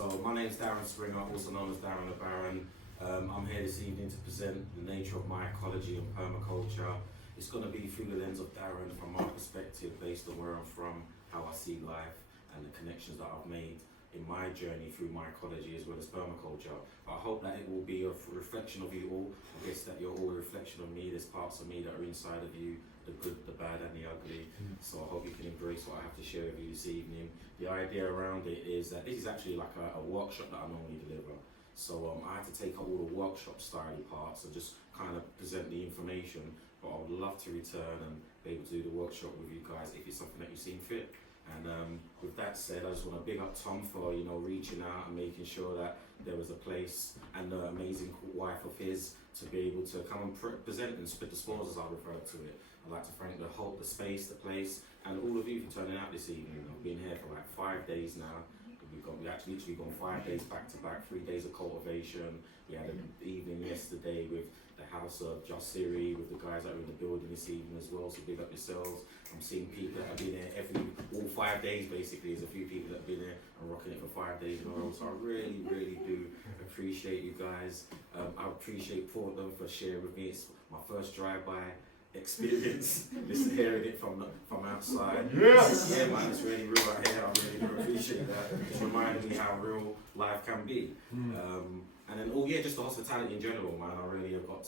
So my name's Darren Springer, also known as Darren the Baron. I'm here this evening to present the nature of mycology and permaculture. It's going to be through the lens of Darren from my perspective, based on where I'm from, how I see life, and the connections that I've made in my journey through mycology as well as permaculture. But I hope that it will be a reflection of you all. I guess that you're all a reflection of me. There's parts of me that are inside of you, the good, the bad and the ugly. So I hope you can embrace what I have to share with you this evening. The idea around it is that this is actually like a workshop that I normally deliver. So I had to take out all the workshop style parts and just kind of present the information, but I would love to return and be able to do the workshop with you guys if it's something that you seem fit. And with that said, I just want to big up Tom for reaching out and making sure that there was a place, and the amazing wife of his to be able to come and present and split the spores, as I refer to it. I'd like to thank the space, the place, and all of you for turning out this evening. I've been here for like 5 days now. We actually literally gone 5 days back to back, 3 days of cultivation. We had an evening yesterday with the house of Jasiri, with the guys that are in the building this evening as well, so big up yourselves. I'm seeing people that have been here all 5 days basically. There's a few people that have been here and rocking it for 5 days in a row, so I really, really do appreciate you guys. I appreciate Portland for sharing with me. It's my first drive-by experience, just hearing it from outside. Yes. Yeah man, it's really real out here. I really do appreciate that. It's reminding me how real life can be. And then just the hospitality in general, man. I really have got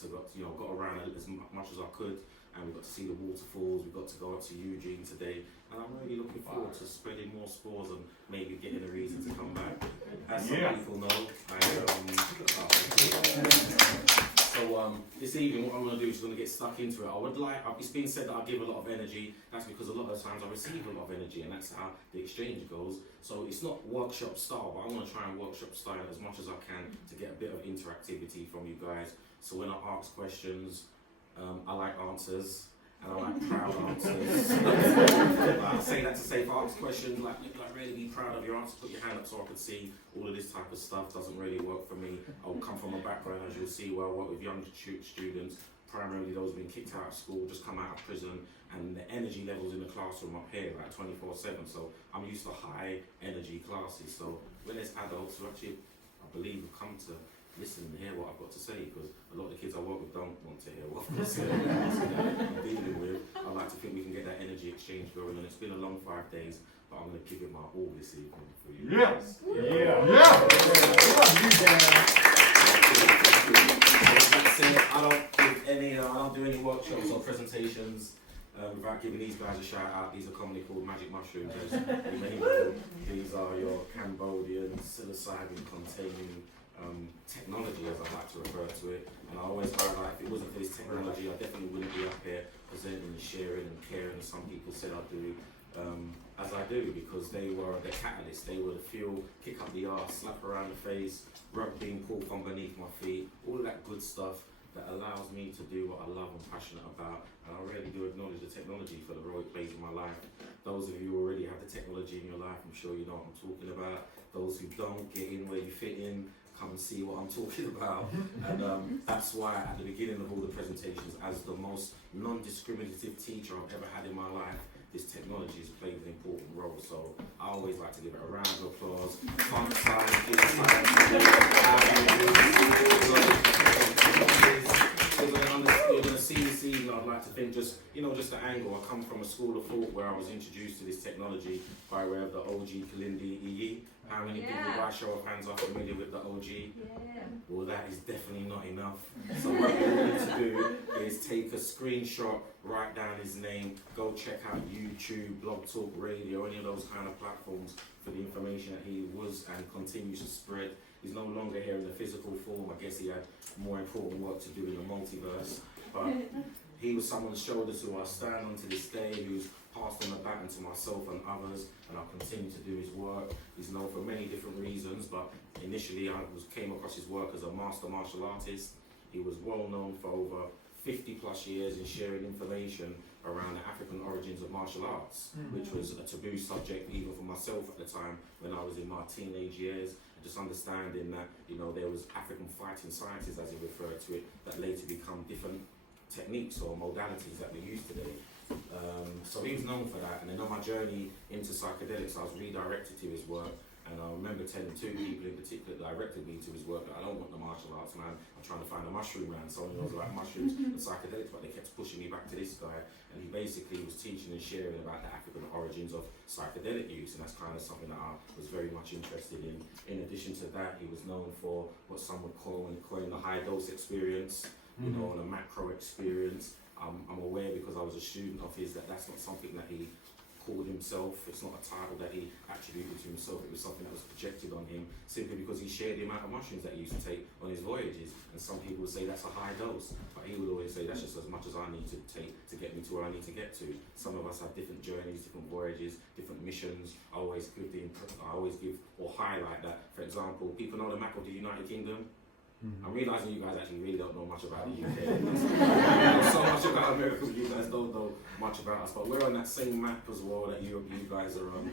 around as much as I could, and we got to see the waterfalls. We got to go up to Eugene today, and I'm really looking forward to spreading more spores and maybe getting a reason to come back. As some people know, this evening what I'm going to do is going to get stuck into it. It's been said that I give a lot of energy. That's because a lot of times I receive a lot of energy, and that's how the exchange goes. So it's not workshop style, but I want to try and workshop style as much as I can to get a bit of interactivity from you guys. So when I ask questions, I like answers. And I like proud answers. I say that to say, if I ask questions, like really be proud of your answer, put your hand up so I can see. All of this type of stuff doesn't really work for me. I'll come from a background, as you'll see, where I work with young students, primarily those who've been kicked out of school, just come out of prison, and the energy levels in the classroom up here, like 24/7. So I'm used to high energy classes. So when there's adults who actually, I believe, have come to listen and hear what I've got to say, because a lot of the kids I work with don't want to hear what I've got to say. I'm dealing with. I like to think we can get that energy exchange going, and it's been a long 5 days, but I'm going to give it my all this evening for you. Yes. Yeah. I don't do any workshops or presentations without giving these guys a shout out. These are commonly called magic mushrooms. As you may know, these are your Cambodian psilocybin containing technology, as I like to refer to it. And I always highlight, if it wasn't for this technology, I definitely wouldn't be up here presenting and sharing and caring, as some people say I do, as I do, because they were the catalyst. They were the fuel, kick up the arse, slap around the face, rug being pulled from beneath my feet, all of that good stuff that allows me to do what I love and passionate about. And I really do acknowledge the technology for the role it plays in my life. Those of you who already have the technology in your life, I'm sure you know what I'm talking about. Those who don't, get in where you fit in, come and see what I'm talking about. And that's why at the beginning of all the presentations, as the most non-discriminative teacher I've ever had in my life, this technology has played an important role. So I always like to give it a round of applause. Font size, you're going to see this evening, I'd like to think just the angle. I come from a school of thought where I was introduced to this technology by way of the OG Kalindi Iyi. How many people by show of hands are familiar with the OG? Yeah. Well, that is definitely not enough. So what we need to do is take a screenshot, write down his name, go check out YouTube, Blog Talk Radio, any of those kind of platforms for the information that he was and continues to spread. He's no longer here in the physical form. I guess he had more important work to do in the multiverse. But he was someone's shoulders who I stand on to this day, who's passed on the baton to myself and others, and I'll continue to do his work. He's known for many different reasons, but initially I came across his work as a master martial artist. He was well known for over 50 plus years in sharing information around the African origins of martial arts, which was a taboo subject even for myself at the time when I was in my teenage years. Just understanding that there was African fighting sciences, as he referred to it, that later become different techniques or modalities that we use today. So he was known for that, and then on my journey into psychedelics I was redirected to his work, And I remember telling two people in particular that directed me to his work that I don't want the martial arts man, I'm trying to find a mushroom man, someone who knows about mushrooms and psychedelics, but they kept pushing me back to this guy, and he basically was teaching and sharing about the African origins of psychedelic use, and that's kind of something that I was very much interested in. In addition to that, he was known for what some would call the high dose experience, you know, and a macro experience. I'm aware because I was a student of his that that's not something that he called himself. It's not a title that he attributed to himself. It was something that was projected on him simply because he shared the amount of mushrooms that he used to take on his voyages. And some people would say that's a high dose, but he would always say that's just as much as I need to take to get me to where I need to get to. Some of us have different journeys, different voyages, different missions. I always give or highlight that. For example, people know the map of the United Kingdom. I'm realising you guys actually really don't know much about the UK. You know so much about America, but you guys don't know much about us. But we're on that same map as well that you guys are on.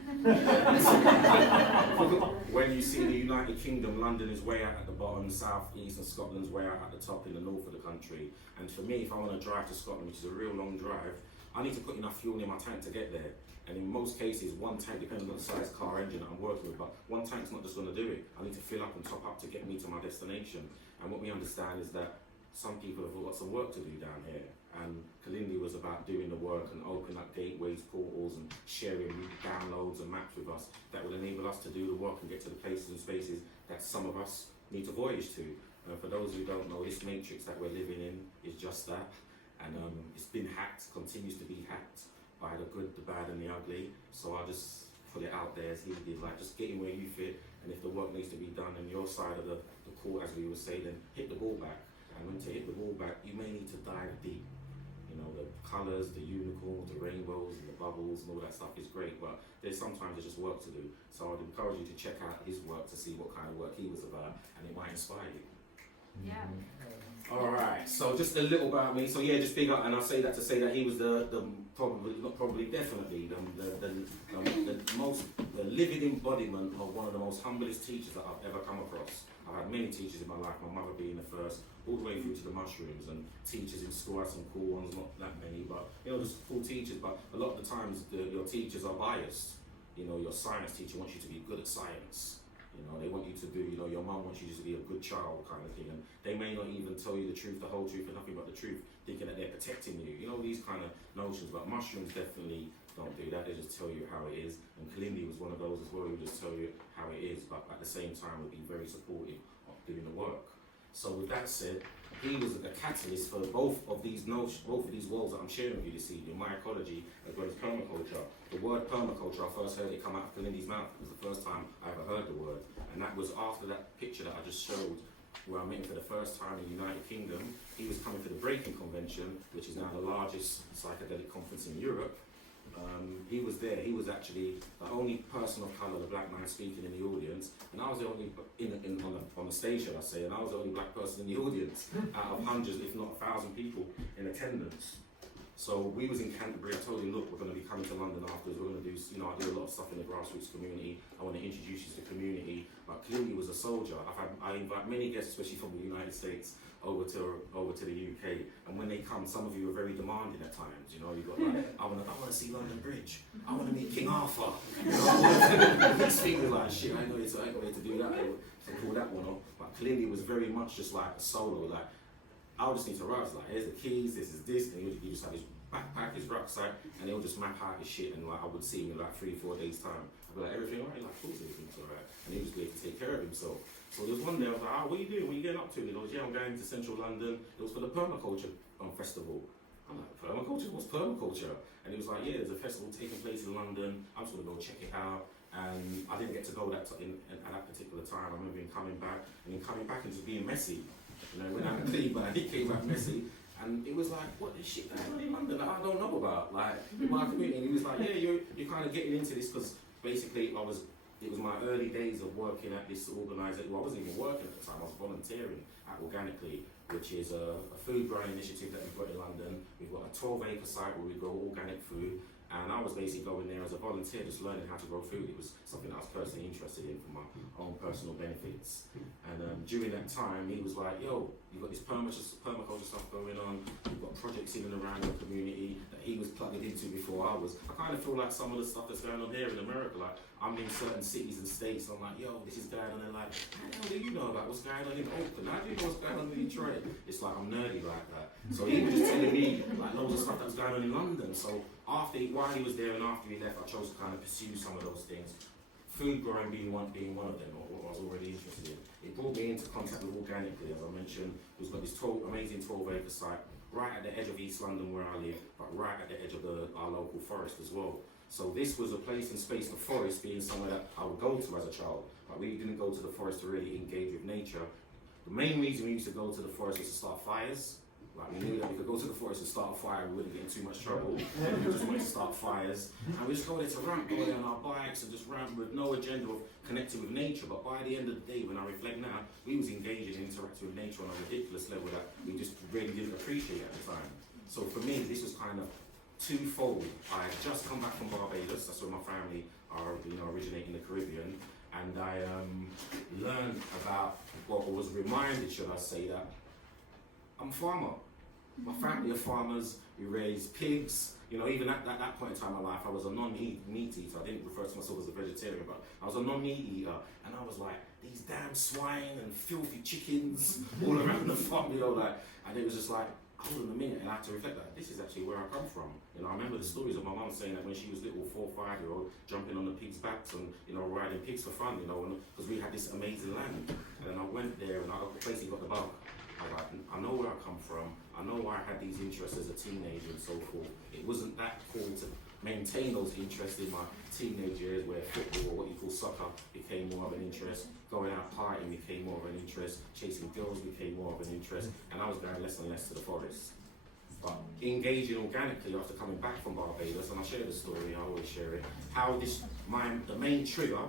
When you see the United Kingdom, London is way out at the bottom, South East, and Scotland's way out at the top in the north of the country. And for me, if I want to drive to Scotland, which is a real long drive, I need to put enough fuel in my tank to get there. And in most cases, one tank, depending on the size car engine that I'm working with, but one tank's not just going to do it. I need to fill up and top up to get me to my destination. And what we understand is that some people have got some work to do down here. And Kalindi was about doing the work and opening up gateways, portals, and sharing downloads and maps with us that will enable us to do the work and get to the places and spaces that some of us need to voyage to. For those who don't know, this matrix that we're living in is just that. And it's been hacked, continues to be hacked by the good, the bad, and the ugly. So I'll just put it out there as he did, like just get in where you fit, and if the work needs to be done on your side of the court, as we would say, then hit the ball back. And when to hit the ball back, you may need to dive deep. You know, the colours, the unicorns, the rainbows, and the bubbles, and all that stuff is great, but there's just work to do. So I'd encourage you to check out his work to see what kind of work he was about, and it might inspire you. Yeah. Alright, so just a little about me. So yeah, just big up, and I say that to say that he was definitely the living embodiment of one of the most humblest teachers that I've ever come across. I've had many teachers in my life, my mother being the first, all the way through to the mushrooms, and teachers in school. I had some cool ones, not that many, but you know, just cool teachers. But a lot of the times your teachers are biased. You know, your science teacher wants you to be good at science. You know, they want you to do, you know, your mum wants you to be a good child kind of thing, and they may not even tell you the truth, the whole truth, and nothing but the truth, thinking that they're protecting you. You know, these kind of notions, but mushrooms definitely don't do that. They just tell you how it is, and Kalindi was one of those as well, who just tell you how it is, but at the same time would be very supportive of doing the work. So with that said, he was a catalyst for both of these worlds that I'm sharing with you this evening, mycology as well as permaculture. The word permaculture, I first heard it come out of Kalindi's mouth. It was the first time I ever heard the word. And that was after that picture that I just showed, where I met him for the first time in the United Kingdom. He was coming for the Breaking Convention, which is now the largest psychedelic conference in Europe. He was there. He was actually the only person of colour, the black man speaking in the audience, and I was the only on the stage, shall I say, and I was the only black person in the audience out of hundreds, if not 1,000 people in attendance. So we was in Canterbury. I told him, look, we're going to be coming to London afterwards. We're going to do, you know, I do a lot of stuff in the grassroots community. I want to introduce you to the community. But clearly, was a soldier. I invite many guests, especially from the United States, over to the UK. And when they come, some of you are very demanding at times. You know, you got like, I want to see London Bridge. I want to meet King Arthur. You know, these things like shit. I ain't going to do that. To pull that one off. But clearly, it was very much just like a solo. Like, I just need to write, like, here's the keys, this is this, and he just had his backpack, his rucksack, and he'll just map out his shit, and like I would see him in like 3-4 days time. I'd be like, everything alright? Like, of course everything's alright. And he was able to take care of himself. So there was one day I was like, what are you doing? What are you getting up to? He goes, yeah, I'm going to central London. It was for the permaculture festival. I'm like, permaculture? What's permaculture? And he was like, yeah, there's a festival taking place in London. I'm just gonna go check it out. And I didn't get to go at that particular time. I remember him coming back and just being messy. You know, when I clean, but he came back messy, and it was like, what this shit going on in London that I don't know about, like in my community. And he was like, yeah, you're kind of getting into this because basically it was my early days of working at this organisation. Well, I wasn't even working at the time. I was volunteering at Organiclea, which is a food growing initiative that we've got in London. We've got a 12-acre site where we grow organic food. And I was basically going there as a volunteer, just learning how to grow food. It was something I was personally interested in for my own personal benefits. And during that time, he was like, yo, you've got this permaculture stuff going on, you've got projects in and around your community that he was plugged into before I was. I kind of feel like some of the stuff that's going on here in America, like, I'm in certain cities and states, and I'm like, yo, this is going on, and they're like, how the hell do you know about what's going on in Oakland? How do you know what's going on in Detroit? It's like, I'm nerdy like that. So he was just telling me like loads of stuff that was going on in London. So while he was there and after he left, I chose to kind of pursue some of those things. Food growing being one of them, or what I was already interested in. It brought me into contact with Organiclea, as I mentioned, who's got this amazing 12-acre site right at the edge of East London where I live, but right at the edge of our local forest as well. So this was a place and space, the forest being somewhere that I would go to as a child. But we didn't go to the forest to really engage with nature. The main reason we used to go to the forest was to start fires. Like we knew that we could go to the forest and start a fire, we wouldn't get in too much trouble. We just wanted to start fires. And we just go there to ramp, go there on our bikes and just ramp with no agenda of connecting with nature. But by the end of the day, when I reflect now, we was engaging and interacting with nature on a ridiculous level that we just really didn't appreciate at the time. So for me, this was kind of twofold. I had just come back from Barbados, that's where my family are, originate in the Caribbean. And I learned about, or was reminded, should I say, that I'm a farmer. My family are farmers, we raise pigs. Even at that point in time in my life, I was a non-meat eater. I didn't refer to myself as a vegetarian, but I was a non-meat eater. And I was like, these damn swine and filthy chickens all around the farm, and it was just like, hold on a minute, and I had to reflect that this is actually where I come from. I remember the stories of my mum saying that when she was little, 4 or 5 year old, jumping on the pigs' backs and riding pigs for fun, because we had this amazing land. And then I went there and I basically got the bug. I know where I come from, I know why I had these interests as a teenager and so forth. It wasn't that cool to maintain those interests in my teenage years where football, or what you call soccer, became more of an interest. Going out partying became more of an interest. Chasing girls became more of an interest. And I was going less and less to the forest. But engaging organically after coming back from Barbados, and I share the story, I always share it, how the main trigger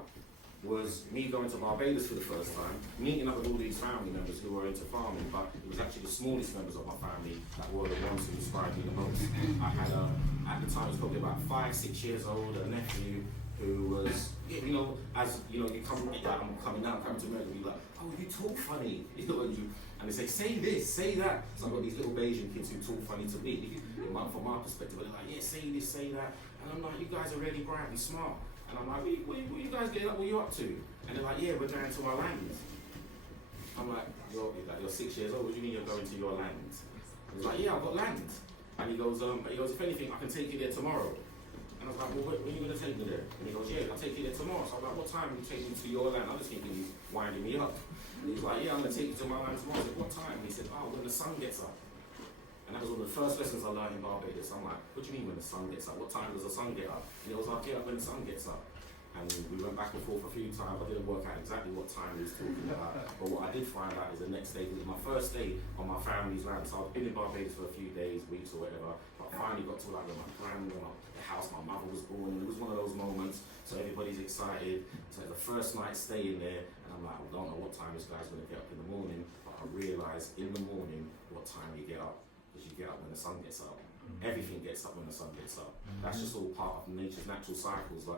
was me going to Barbados for the first time, meeting up with all these family members who were into farming, but it was actually the smallest members of my family that were the ones who inspired me the most. I had, at the time, I was probably about 5, 6 years old, a nephew who was, as you come, I'm coming out, coming to America, be like, oh, you talk funny, and they say this, say that. So I've got these little Asian kids who talk funny to me, from my perspective, they're like, yeah, say this, say that, and I'm like, you guys are really bright and smart. And I'm like, what you guys getting up? What are you up to? And they're like, yeah, we're going to our land. I'm like, you're 6 years old. What do you mean you're going to your land? And he's like, yeah, I've got land. And he goes, if anything, I can take you there tomorrow. And I was like, well, when are you going to take me there? And he goes, yeah, I'll take you there tomorrow. So I'm like, what time are you taking me to your land? I was thinking he's winding me up. And he's like, yeah, I'm going to take you to my land tomorrow. I said, what time? And he said, oh, when the sun gets up. And that was one of the first lessons I learned in Barbados. I'm like, what do you mean when the sun gets up? What time does the sun get up? And he goes, I'll get up when the sun gets up. And we went back and forth a few times. I didn't work out exactly what time he was talking about. But what I did find out is the next day, because it was my first day on my family's land. So I've been in Barbados for a few days, weeks or whatever. But I finally got to where my grandmother, the house my mother was born in. It was one of those moments. So everybody's excited. So the first night staying there. And I'm like, I don't know what time this guy's going to get up in the morning. But I realised in the morning what time you get up. Because you get up when the sun gets up. Everything gets up when the sun gets up. That's just all part of nature's natural cycles.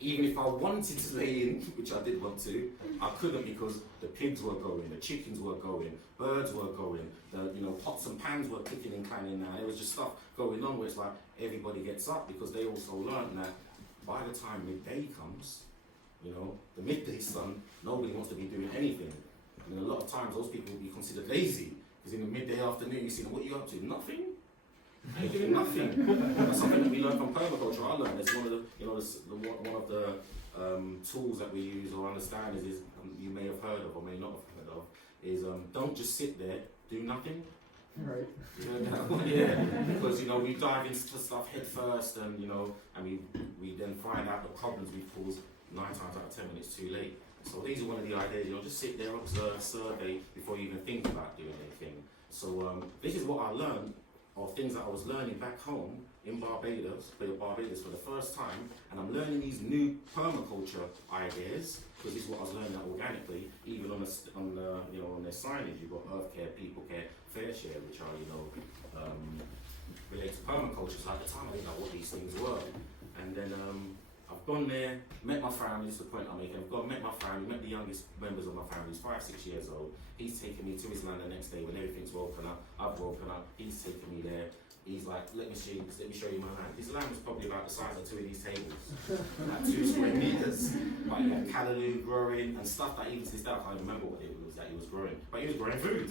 Even if I wanted to lay in, which I did want to, I couldn't because the pigs were going, the chickens were going, birds were going, the pots and pans were kicking and clanging now. There was just stuff going on where it's like everybody gets up because they also learned that by the time midday comes, the midday sun, nobody wants to be doing anything. And a lot of times those people will be considered lazy because in the midday afternoon you see them, what are you up to? Nothing. You're doing nothing. That's something that we learned from permaculture. I learned it's one of the one of the tools that we use or understand is you may have heard of or may not have heard of is don't just sit there, do nothing. Right. Yeah, because we dive into stuff head first, and we then find out the problems we cause 9 times out of 10 when it's too late. So these are one of the ideas. Just sit there, observe, survey before you even think about doing anything. So this is what I learned. Or things that I was learning back home in Barbados for the first time, and I'm learning these new permaculture ideas because this is what I was learning organically. Even on their signage, you've got Earth Care, People Care, Fair Share, which are related to permaculture. So at the time, I didn't know what these things were, and then I've gone there, met my family. This is the point I'm making. Met my family, met the youngest members of my family. He's 5, 6 years old. He's taken me to his land the next day when everything's woken up. I've woken up. He's taken me there. he's like, let me show you my land. His land was probably about the size of 2 of these tables, like 2 square meters. But he had callaloo growing and stuff that even to this day I can't remember what it was that he was growing. But he was growing food.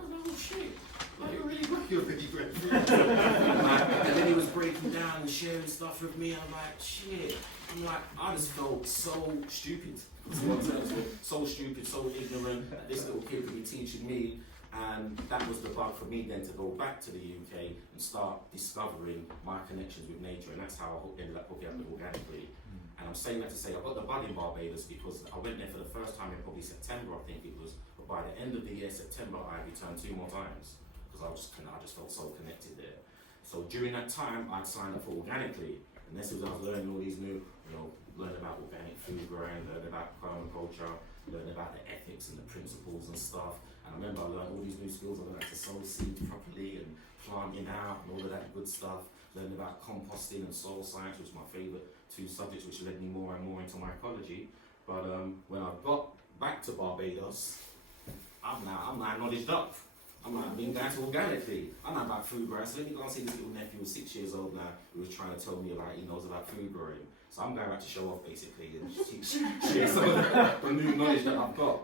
And I was like, oh shit, like you're really good, you're really growing food. And then he was breaking down and sharing stuff with me. I'm like, shit. I'm like, I just felt so stupid. So stupid, so ignorant that this little kid could be teaching me. And that was the bug for me then to go back to the UK and start discovering my connections with nature, and that's how I ended up hooking up with Organiclea. And I'm saying that to say I got the bug in Barbados because I went there for the first time in probably September, I think it was, but by the end of the year, September, I returned 2 more times because I just felt so connected there. So during that time, I'd signed up for Organiclea, and this was I was learning all these new, learning about organic food growing, learning about permaculture, learning about the ethics and the principles and stuff. And I remember I learned all these new skills. I learned how to sow seeds properly and planting out and all of that good stuff. Learned about composting and soil science, which were my favourite 2 subjects, which led me more and more into mycology. But when I got back to Barbados, I'm now knowledged up. I've been going to Organiclea. I know about food growing, so let me go and see this little nephew who's 6 years old now, who was trying to tell me about he knows about food growing. So I'm going back to show off basically and share some of the new knowledge that I've got.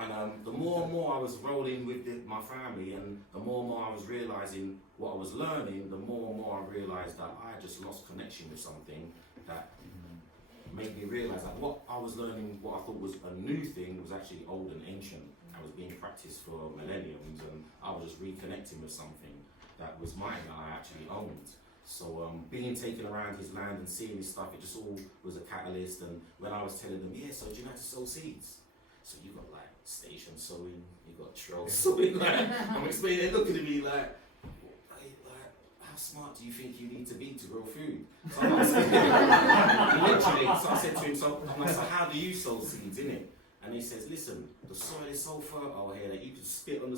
And the more and more I was rolling with my family, and the more and more I was realising what I was learning, the more and more I realised that I just lost connection with something that made me realise that what I was learning, what I thought was a new thing, was actually old and ancient. I was being practiced for millenniums, and I was just reconnecting with something that was mine, that I actually owned. So being taken around his land and seeing his stuff, it just all was a catalyst. And when I was telling them, yeah, so do you know how to sow seeds? So you got like station sowing, you got troll sowing, like, I'm explaining, they're looking at me like, how smart do you think you need to be to grow food? So I'm like, literally, so I said to him, so I'm like, so how do you sow seeds, innit? And he says, listen, the soil is so fertile here that you can spit in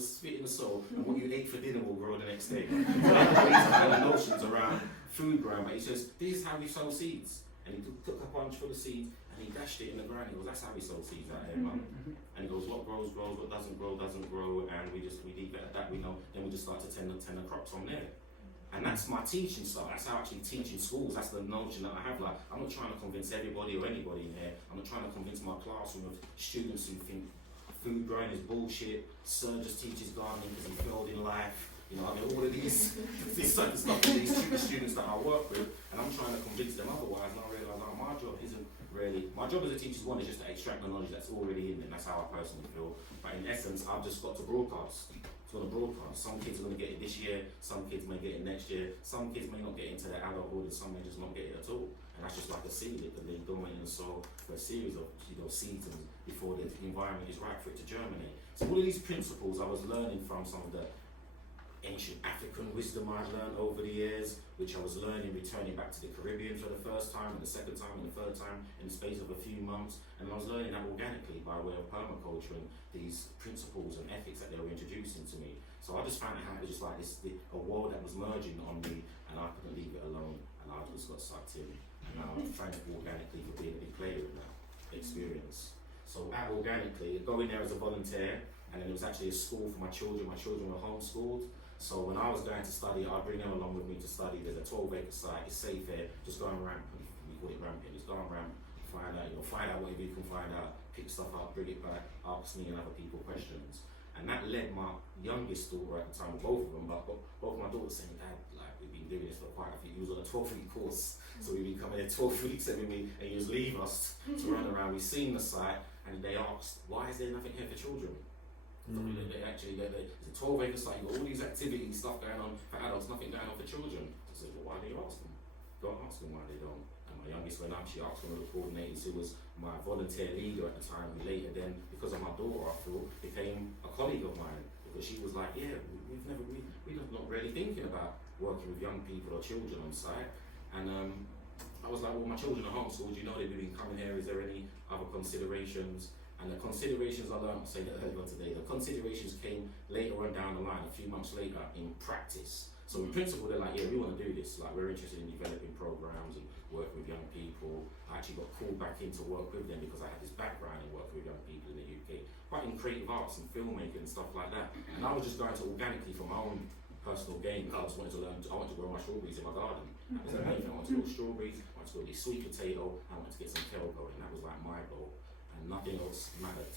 the soil and what you ate for dinner will grow the next day. So these kind of notions around food growing, but he says, this is how we sow seeds. And he took a bunch full of seeds and he dashed it in the ground. He goes, that's how we sow seeds out here, man. And he goes, what grows, grows, what doesn't grow, and we leave it at that, we know, then we just start to tend the crops from there. And that's my teaching style. That's how I actually teach in schools. That's the notion that I have. Like, I'm not trying to convince everybody or anybody in here. I'm not trying to convince my classroom of students who think food growing is bullshit. Sir just teaches gardening because he failed in life. I mean, all of these certain stuff with these students that I work with, and I'm trying to convince them otherwise. And I realise, my job isn't really. My job as a teacher is just to extract the knowledge that's already in them. That's how I personally feel. But in essence, I've just got to broadcast. Going to broadcast. Some kids are going to get it this year, some kids may get it next year, some kids may not get into their adulthood, and some may just not get it at all. And that's just like a seed that they dormant in the soil for a series of seeds before the environment is right for it to germinate. So all of these principles I was learning from some of the ancient African wisdom I've learned over the years, which I was learning returning back to the Caribbean for the first time, and the second time, and the third time in the space of a few months. And I was learning that organically by way of permaculture and these principles and ethics that they were introducing to me. So I just found it was just like a world that was merging on me, and I couldn't leave it alone, and I just got sucked in. And now I'm thankful Organically for being a big player in that experience. So at Organically, going there as a volunteer, and then it was actually a school for my children. My children were homeschooled. So when I was going to study, I'd bring them along with me to study. There's a 12-acre site, it's safe here, just go and ramp, we call it ramping, just go and ramp, find out whatever you can find out, pick stuff up, bring it back, ask me and other people questions. And that led my youngest daughter at the time, both of them, but both my daughters saying, Dad, like, we've been doing this for quite a few, he was on a 12-week course, so we've been coming here 12 weeks every week, and he just leave us to run around. We've seen the site, and they asked, why is there nothing here for children? It's a 12-acre site, you've got all these activities, stuff going on for adults, nothing going on for children. So I said, well, why do you ask them? Go and ask them why they don't. And my youngest went up, she asked one of the coordinators who was my volunteer leader at the time, who later then, because of my daughter, I thought, became a colleague of mine. Because she was like, yeah, we're not really thinking about working with young people or children on site. And I was like, well, my children are homeschooled, you know they've been coming here, is there any other considerations? And the considerations I learned, I'll say that earlier on today, the considerations came later on down the line, a few months later, in practice. So in principle, they're like, yeah, we want to do this. Like, we're interested in developing programs and working with young people. I actually got called back in to work with them because I had this background in working with young people in the UK, quite in creative arts and filmmaking and stuff like that. And I was just going to Organically for my own personal gain. I just wanted to learn. I wanted to grow my strawberries in my garden. That was the main thing. I wanted to grow strawberries. I wanted to grow this sweet potato. I wanted to get some kale going. That was like my goal, and nothing else mattered.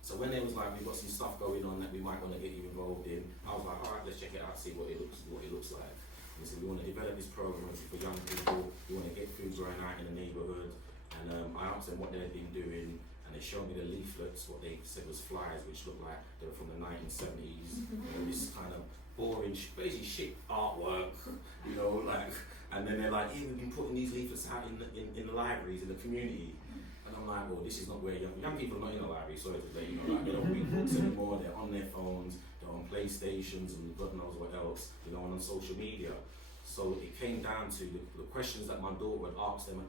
So when they was like, we've got some stuff going on that we might want to get you involved in, I was like, all right, let's check it out, see what it looks like. And so we want to develop this program for young people. We want to get food growing out in the neighbourhood. And I asked them what they've been doing, and they showed me the leaflets. What they said was flyers, which looked like they were from the 1970s. This kind of boring, basically shit artwork, like. And then they're like, we've been putting these leaflets out in the libraries in the community. And I'm like, well, this is not where young people are not in the library. Sorry to say, like they don't read books anymore. They're on their phones, they're on PlayStations, and God knows what else, and on social media. So it came down to the questions that my daughter would ask them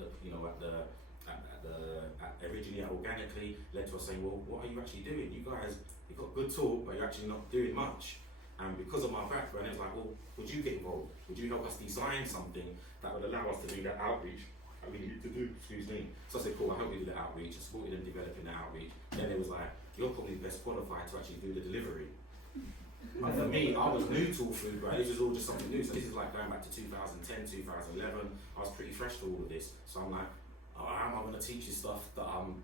originally at Organiclea led to us saying, well, what are you actually doing? You guys, you've got good talk, but you're actually not doing much. And because of my background, it was like, well, would you get involved? Would you help us design something that would allow us to do that outreach that we need to do? Excuse me. So I said, cool, I help you do the outreach. I supported them developing the outreach. Then it was like, you're probably best qualified to actually do the delivery. And for me, I was new to all food, right? This was all just something new. So this is like going back to 2010, 2011. I was pretty fresh to all of this. So I'm like, how am I going to teach you stuff that I'm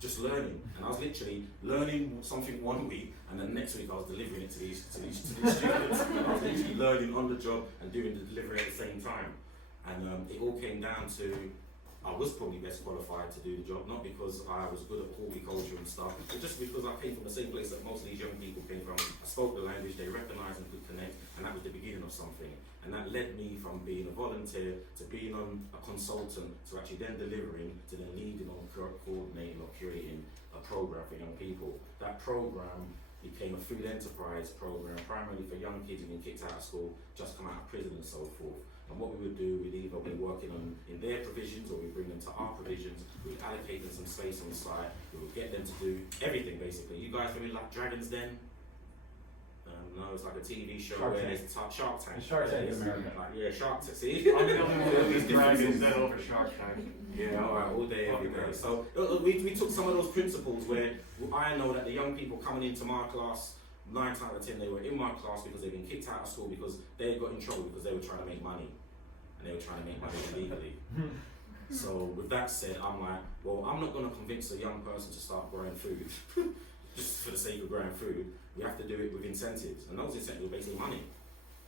just learning? And I was literally learning something one week, and then next week I was delivering it to these students. I was literally learning on the job and doing the delivery at the same time. And it all came down to, I was probably best qualified to do the job, not because I was good at horticulture and stuff, but just because I came from the same place that most of these young people came from. I spoke the language, they recognised and could connect, and that was the beginning of something. And that led me from being a volunteer to being on a consultant to actually then delivering to then leading on coordinating or curating a program for young people. That program became a food enterprise program primarily for young kids who've been kicked out of school, just come out of prison and so forth. And what we would do, we'd either be working on in their provisions or we'd bring them to our provisions, we'd allocate them some space on the side, we would get them to do everything basically. You guys really like Dragon's Den? No, it's like a TV show where there's Shark Tank. Shark Tank in America. Shark Tank, see? I'm the only one who's Dragon's Den over Shark Tank. Yeah, alright, all day, every day. So we took some of those principles where I know that the young people coming into my class, 9 times out of 10, they were in my class because they'd been kicked out of school because they got in trouble because they were trying to make money. And they were trying to make money illegally. So with that said, I'm like, well, I'm not going to convince a young person to start growing food just for the sake of growing food. We have to do it with incentives, and those incentives were basically money.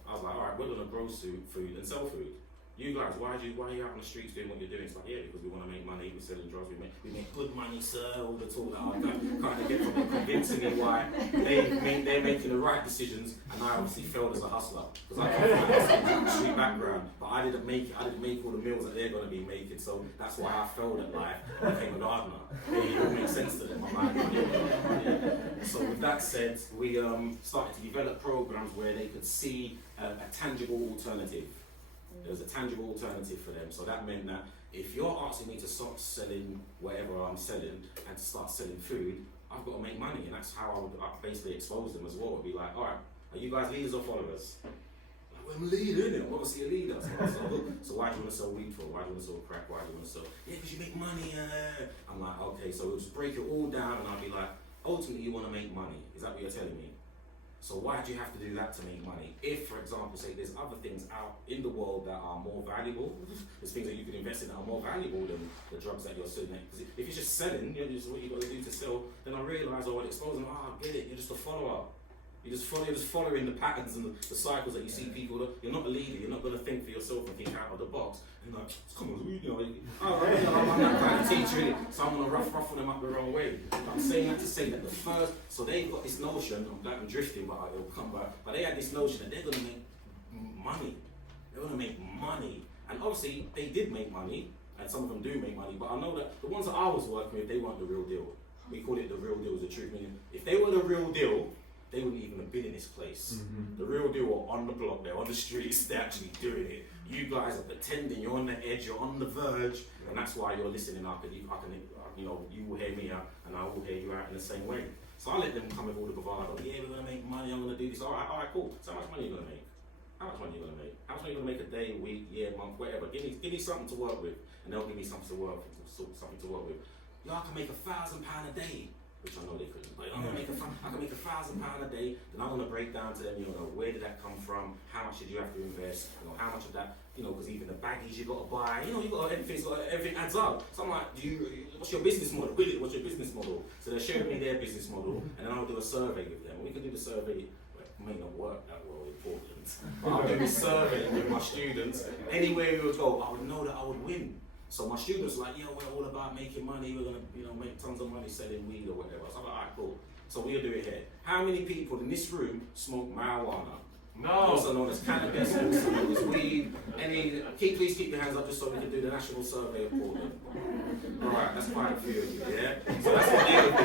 I was like, all right, we're going to grow food and sell food. You guys, why are you out on the streets doing what you're doing? It's like, yeah, because we want to make money, we're selling drugs, we make good money, sir, all the talk that I kind of get from them, convincing me why they're making the right decisions, and I obviously failed as a hustler, because I come from a street background, but I didn't make all the meals that they're going to be making, so that's why I failed at life and became a gardener. It all makes sense to them. I'm like, so with that said, we started to develop programs where they could see a tangible alternative. There was a tangible alternative for them. So that meant that if you're asking me to stop selling whatever I'm selling and to start selling food, I've got to make money. And that's how I would basically expose them as well. It'd be like, all right, are you guys leaders or followers? Like, well, I'm a leader, innit? I'm obviously a leader. So why do you want to sell weed for? Why do you want to sell crack? Why do you want to sell? Yeah, because you make money. I'm like, okay, so we'll just break it all down and I'll be like, ultimately you want to make money. Is that what you're telling me? So why do you have to do that to make money? If, for example, say there's other things out in the world that are more valuable, there's things that you can invest in that are more valuable than the drugs that you're selling. Because if you're just selling, just what you got to do to sell, then I realise, I expose them, I get it, you're just a follower. You're just following the patterns and the cycles that you see people. You're not a leader. You're not going to think for yourself and think out of the box. And like, come on, I'm that kind of teacher, really. So I'm going to ruffle them up the wrong way. I'm saying that to say that the first, so they've got this notion, I'm drifting, but it'll come back. But they had this notion that they're going to make money. They're going to make money. And obviously, they did make money, and some of them do make money. But I know that the ones that I was working with, they weren't the real deal. We call it the real deal, is the truth. Meaning, if they were the real deal, they wouldn't even have been in this place. Mm-hmm. The real deal are on the block, they're on the streets, they're actually doing it. You guys are pretending, you're on the edge, you're on the verge, and that's why you're listening up, and you will hear me out, and I will hear you out in the same way. So I let them come with all the bravado. Yeah, we're gonna make money, I'm gonna do this. All right, cool. So how much money are you gonna make? How much money are you gonna make? How much money are you gonna make a day, a week, year, month, whatever? Give me something to work with, and they'll give me something to work with. Y'all can make £1,000 a day. which I know they couldn't. But I'm gonna make I can make £1,000 a day. Then I'm gonna break down to them, where did that come from? How much did you have to invest? How much of that? Because even the baggies you gotta buy, you got everything adds up. So I'm like, what's your business model? Really, what's your business model? So they're sharing me their business model, and then I'll do a survey with them. We can do the survey. It may not work that well in Portland, but I'll do this survey with my students. Anywhere we would go, I would know that I would win. So my students are like, we're all about making money. We're gonna, make tons of money selling weed or whatever. So I'm like, alright, cool. So we'll do it here. How many people in this room smoke marijuana? No. Also known as cannabis, also known as weed. Please keep your hands up just so we can do the national survey of Portland. Alright, that's quite a few of you, yeah? So that's what they would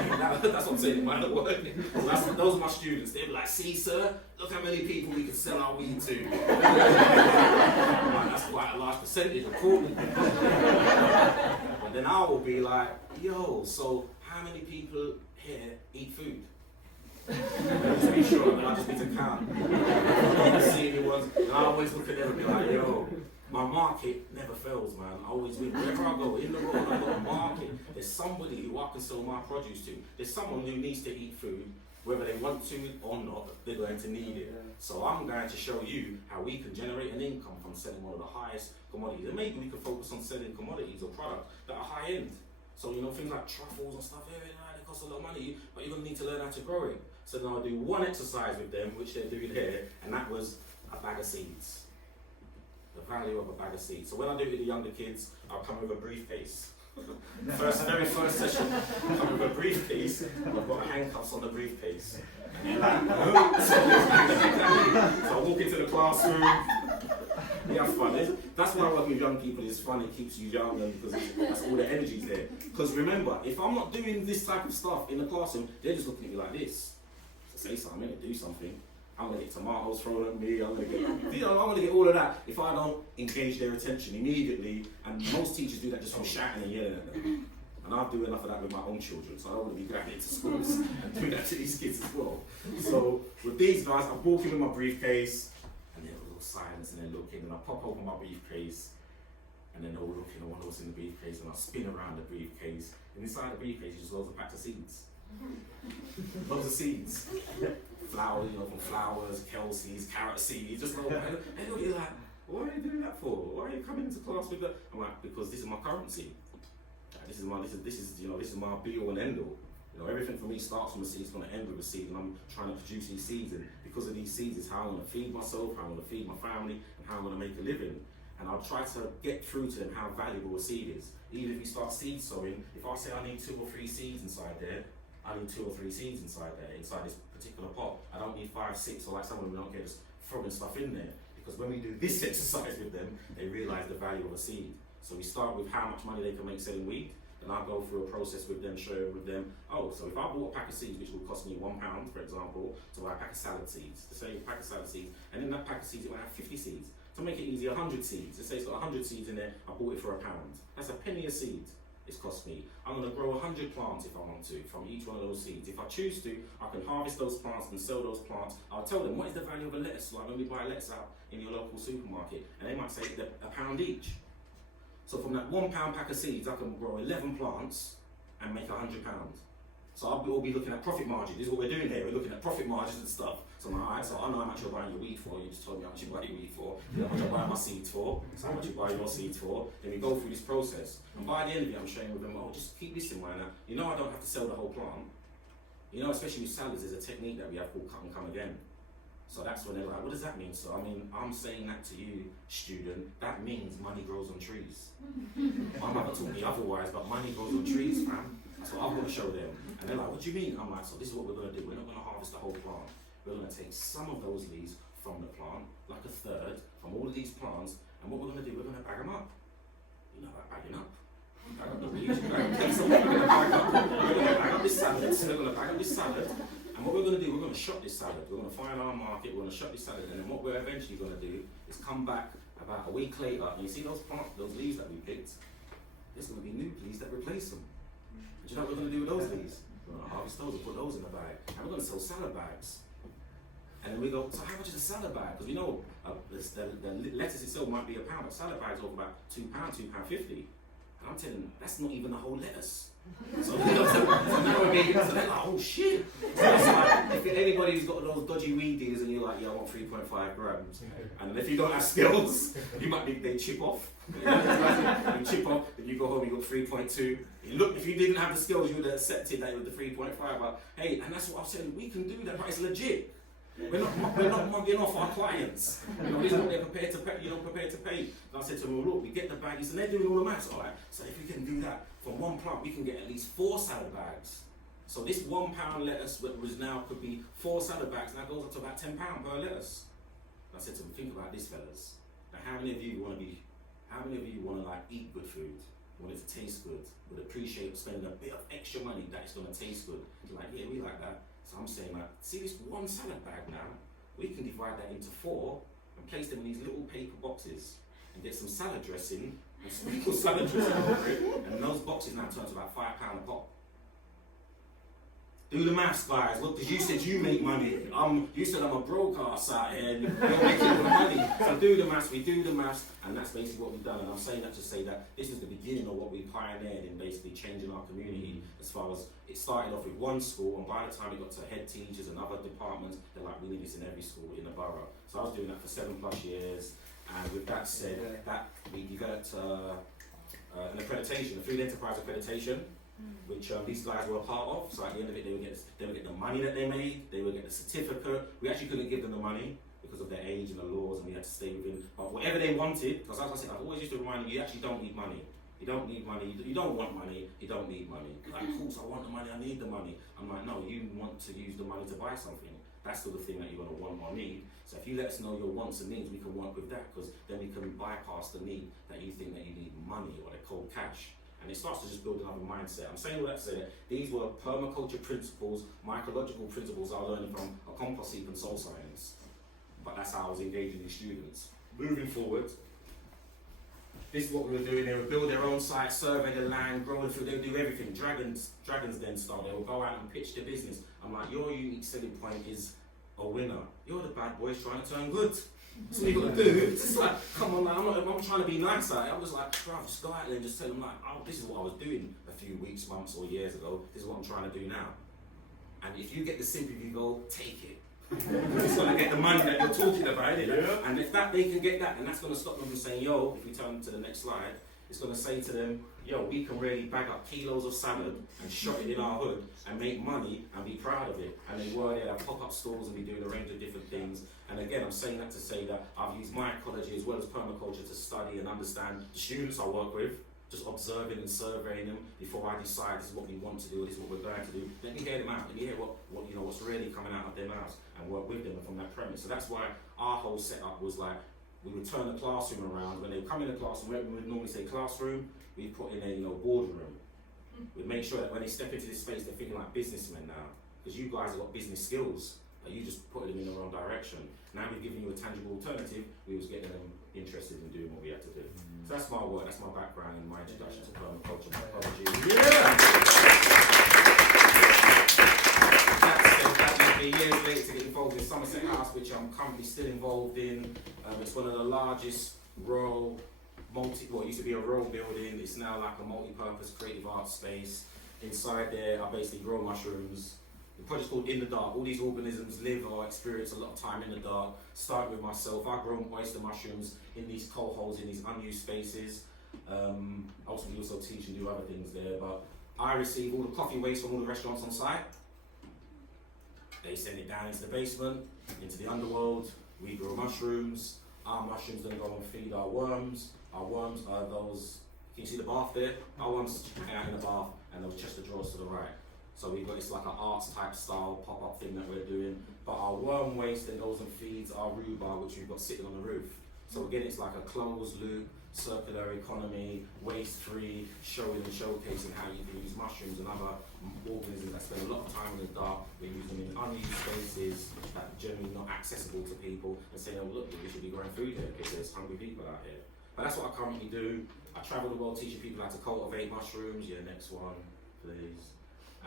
be. That's what I'm saying, by the word. So those are my students. They'd be like, see, sir, look how many people we can sell our weed to. Right, that's quite a large percentage of Portland. And then I will be like, so how many people here eat food? Just be sure, I just need to count. See anyone, and I always look at them and be like, my market never fails, man. I always win. Wherever I go, in the world, I've got a market. There's somebody who I can sell my produce to. There's someone who needs to eat food, whether they want to or not, they're going to need it. So I'm going to show you how we can generate an income from selling one of the highest commodities. And maybe we can focus on selling commodities or products that are high end. So, things like truffles and stuff, they cost a lot of money, but you're going to need to learn how to grow it. So then I'll do one exercise with them, which they're doing here, and that was a bag of seeds. The value of a bag of seeds. So when I do it with the younger kids, I'll come with a briefcase. Very first session, I'll come with a briefcase, and I've got handcuffs on the briefcase. And they're like, so I walk into the classroom, we have fun. That's why I work with young people, it's fun, it keeps you young, because that's all the energy's there. Because remember, if I'm not doing this type of stuff in the classroom, they're just looking at me like this. Say something, I'm going to do something. I'm going to get tomatoes thrown at me, I'm going to get all of that if I don't engage their attention immediately. And most teachers do that just from shouting and yelling at them. And I do enough of that with my own children, so I don't want to be grabbing into schools and doing that to these kids as well. So with these guys, I walk in with my briefcase, and they're a little silence, and they're looking, and I pop open my briefcase, and then they're all looking, I wonder what's in the briefcase, and I spin around the briefcase, and inside the briefcase is just loads of packs of seeds. Loads of seeds. Flowers, from flowers, kale seeds, carrot seeds, just loads. And you're like, what are you doing that for? Why are you coming into class with that? I'm like, because this is my currency. This is my be all and end all. Everything for me starts from a seed, it's going to end with a seed, and I'm trying to produce these seeds, and because of these seeds, it's how I'm going to feed myself, how I'm going to feed my family, and how I'm going to make a living. And I'll try to get through to them how valuable a seed is. Even if you start seed sowing, if I say I need 2 or 3 seeds inside there, I need 2 or 3 seeds inside this particular pot. I don't need 5, 6, or like some of them don't get just throwing stuff in there. Because when we do this exercise with them, they realise the value of a seed. So we start with how much money they can make selling weed, and I'll go through a process with them, share with them, so if I bought a pack of seeds which would cost me £1, for example, to buy a pack of salad seeds, to say a pack of salad seeds, and in that pack of seeds it might have 50 seeds. To make it easy, 100 seeds. Let's say it's got 100 seeds in there, I bought it for £1. That's a penny a seed. It's cost me. I'm going to grow 100 plants if I want to, from each one of those seeds. If I choose to, I can harvest those plants and sell those plants. I'll tell them, what is the value of a lettuce? Like when we buy lettuce out in your local supermarket, and they might say they're £1 each. So from that £1 pack of seeds, I can grow 11 plants and make £100. So I'll be looking at profit margin. This is what we're doing here. We're looking at profit margins and stuff. So I'm like, alright, so I know how much you're buying your weed for. You just told me how much you buy your weed for. You know how much I buy my seeds for. So how much you buy your seeds for. Then we go through this process. And by the end of it, I'm sharing with them, just keep this in mind now. I don't have to sell the whole plant. Especially with salads, there's a technique that we have called cut and come again. So that's when they're like, what does that mean? So I'm saying that to you, student, that means money grows on trees. My mother taught me otherwise, but money grows on trees, fam. That's what I've got to show them. And they're like, what do you mean? I'm like, so this is what we're going to do. We're not going to harvest the whole plant. We're going to take some of those leaves from the plant, like a third, from all of these plants, and what we're going to do, we're going to bag them up. You know about bagging up? Bag up the leaves, bag up the so we're going to bag up. We're going to bag up this salad. So we're going to bag up this salad. And what we're going to do, we're going to shop this salad. We're going to find our market, we're going to shop this salad, and then what we're eventually going to do is come back about a week later, and you see those leaves that we picked, there's going to be new leaves that replace them. And do you know what we're going to do with those leaves? We're going to harvest those and put those in the bag. And we're going to sell salad bags. And then we go, so how much is a salad bag? Because we know the lettuce itself might be £1, but salad bags are about £2, £2.50. And I'm telling you, that's not even the whole lettuce. So now we're being So they're like, oh shit. So that's like, if anybody's got those dodgy weed dealers and you're like, yeah, I want 3.5 grams. And if you don't have skills, you might think they chip off. You chip off, and you go home, you got 3.2. Look, if you didn't have the skills, you would have accepted that with the 3.5. But hey, and that's what I'm saying, we can do that, but it's legit. We're not mugging off our clients. You know, this is what they're prepared to pay. Prepared to pay. And I said to them, well, look, we get the baggies, and they're doing all the maths. All right. So if we can do that from one plant, we can get at least 4 salad bags. So this £1 lettuce, was now could be 4 salad bags, now goes up to about £10 per lettuce. And I said to them, think about this, fellas. Now, how many of you want to like eat good food? Want it to taste good? Would appreciate spending a bit of extra money that it's going to taste good? You're like, yeah, we like that. So I'm saying, like, see this 1 salad bag now? We can divide that into 4 and place them in these little paper boxes and get some salad dressing and sprinkle salad dressing over it. And those boxes now turn to about £5 a pop. Do the maths, guys. Look, because you said you make money. You said I'm a broke ass out here and you're making all the money. So do the maths, we do the maths, and that's basically what we've done. And I'm saying that to say that this is the beginning of what we pioneered in basically changing our community, as far as it started off with one school, and by the time it got to head teachers and other departments, they're like, we need this in every school in the borough. So I was doing that for 7+ years, and with that said, that we developed an accreditation, a Food Enterprise accreditation, which these guys were a part of. So at the end of it, they would get the money that they made, they would get the certificate. We actually couldn't give them the money because of their age and the laws, and we had to stay within. But whatever they wanted, because as I said, I've always used to remind them, you actually don't need money. You don't need money. You don't want money. You don't need money. Like, of course, I want the money. I need the money. I'm like, no, you want to use the money to buy something. That's the thing that you're going to want or need. So if you let us know your wants and needs, we can work with that, because then we can bypass the need that you think that you need money, or they're called cash. And it starts to just build another mindset. I'm saying all that to say that these were permaculture principles, mycological principles I learned from a compost heap and soil science. But that's how I was engaging these students. Moving forward, this is what we were doing. They would build their own site, survey the land, grow the food, they would do everything. Dragons Den style. They would go out and pitch their business. I'm like, your unique selling point is a winner. You're the bad boys trying to turn good. So what you got to do, it's just like, come on, like, I'm trying to be nice at it. I'm just like, bro, just go out there and just tell them, like, oh, this is what I was doing a few weeks, months, or years ago. This is what I'm trying to do now. And if you get the sympathy, you go, take it. You're just going to get the money that you're talking about, isn't it? Yeah. And if they can get that, then that's going to stop them from saying, yo, if we turn to the next slide, it's going to say to them, yo, we can really bag up kilos of salad and shop it in our hood and make money and be proud of it. And they were there, pop-up stores and be doing a range of different things. And again, I'm saying that to say that I've used mycology as well as permaculture to study and understand the students I work with, just observing and surveying them before I decide this is what we want to do, this is what we're going to do. Let me hear them out, let me hear what's really coming out of their mouths and work with them from that premise. So that's why our whole setup was like, we would turn the classroom around. When they come in the classroom, where we would normally say classroom, we put in a boardroom. We'd make sure that when they step into this space, they're thinking like businessmen now, because you guys have got business skills, but you just put them in the wrong direction. Now we've given you a tangible alternative, we was getting them interested in doing what we had to do. So that's my work, that's my background and my introduction to permaculture, mycology. That years later to get involved in Somerset House, which I'm currently still involved in. It's one of the largest rural, it used to be a rural building, it's now like a multi-purpose creative arts space. Inside there, I basically grow mushrooms. The project's called In the Dark. All these organisms live or experience a lot of time in the dark. Started with myself, I grow oyster mushrooms in these coal holes, in these unused spaces. Ultimately also teach and do other things there, but I receive all the coffee waste from all the restaurants on site. They send it down into the basement, into the underworld. We grow mushrooms. Our mushrooms then go and feed our worms. Our worms are those, can you see the bath there? Our worms hang out in the bath and those chest of drawers to the right. So we've got, it's like an arts type style pop-up thing that we're doing. But our worm waste then goes and feeds our rhubarb, which we've got sitting on the roof. So again, it's like a closed loop, circular economy, waste-free, showing and showcasing how you can use mushrooms and other organisms that spend a lot of time in the dark. We use them in unused spaces that are generally not accessible to people, and say, oh look, we should be growing food here because there's hungry people out here. But that's what I currently do. I travel the world teaching people how to cultivate mushrooms. Yeah, next one, please.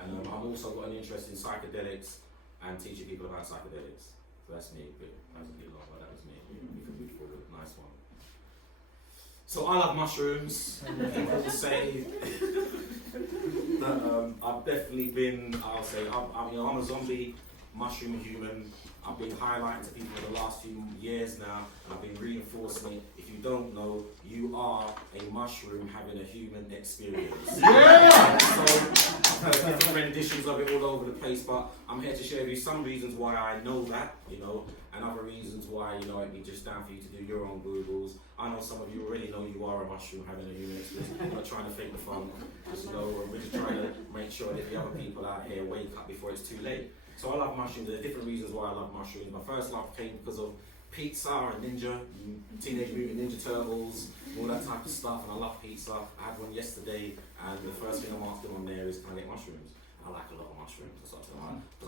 And I've also got an interest in psychedelics and teaching people about psychedelics. So that's me, but that was a bit long, but that was me. We can move forward, nice one. So I love mushrooms. People say that I've definitely been, I'll say, I'm a zombie mushroom human. I've been highlighting to people for the last few years now, and I've been reinforcing it. If you don't know, you are a mushroom having a human experience. Yeah! So I've heard different renditions of it all over the place, but I'm here to share with you some reasons why I know that, and other reasons why, it'd be just down for you to do your own Googles. I know some of you already know you are a mushroom having a human experience. We're not trying to fake the fun, we're just trying to make sure that the other people out here wake up before it's too late. So I love mushrooms. There are different reasons why I love mushrooms. My first love came because of pizza and Teenage Mutant Ninja Turtles, all that type of stuff, and I love pizza. I had one yesterday, and the first thing I'm asking on there is, can I get mushrooms? And I like a lot of mushrooms, because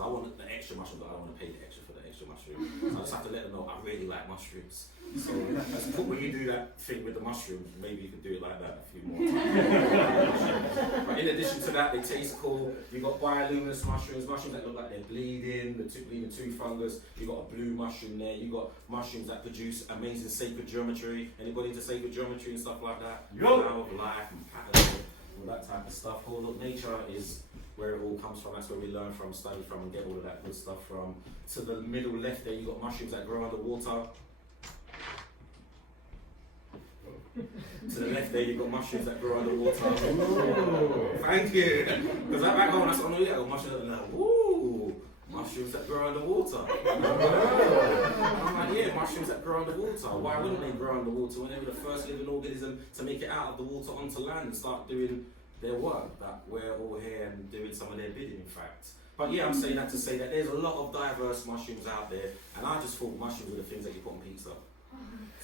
I want the extra mushrooms, but I don't want to pay the extra for the extra mushrooms. So I just have to let them know I really like mushrooms. So when you do that thing with the mushrooms, maybe you could do it like that a few more times. But in addition to that, they taste cool. You've got bioluminescent mushrooms that look like they're bleeding, the bleeding tooth fungus. You've got a blue mushroom there. You've got mushrooms that produce amazing sacred geometry. Anybody into sacred geometry and stuff like that? Flower of life and patterns, all that type of stuff. Oh, look, nature is where it all comes from. That's where we learn from, study from, and get all of that good stuff from. To the middle left there, you've got mushrooms that grow underwater. To the left there, you've got mushrooms that grow underwater. Ooh, thank you. Because back home, I said, oh, yeah, mushrooms that like, ooh, mushrooms that grow underwater. I'm like, yeah, mushrooms that grow underwater. Why wouldn't they grow underwater when they were the first living organism to make it out of the water onto land and start doing their work? That we're all here and doing some of their bidding, in fact. But yeah, I'm saying that to say that there's a lot of diverse mushrooms out there, and I just thought mushrooms were the things that you put on pizza.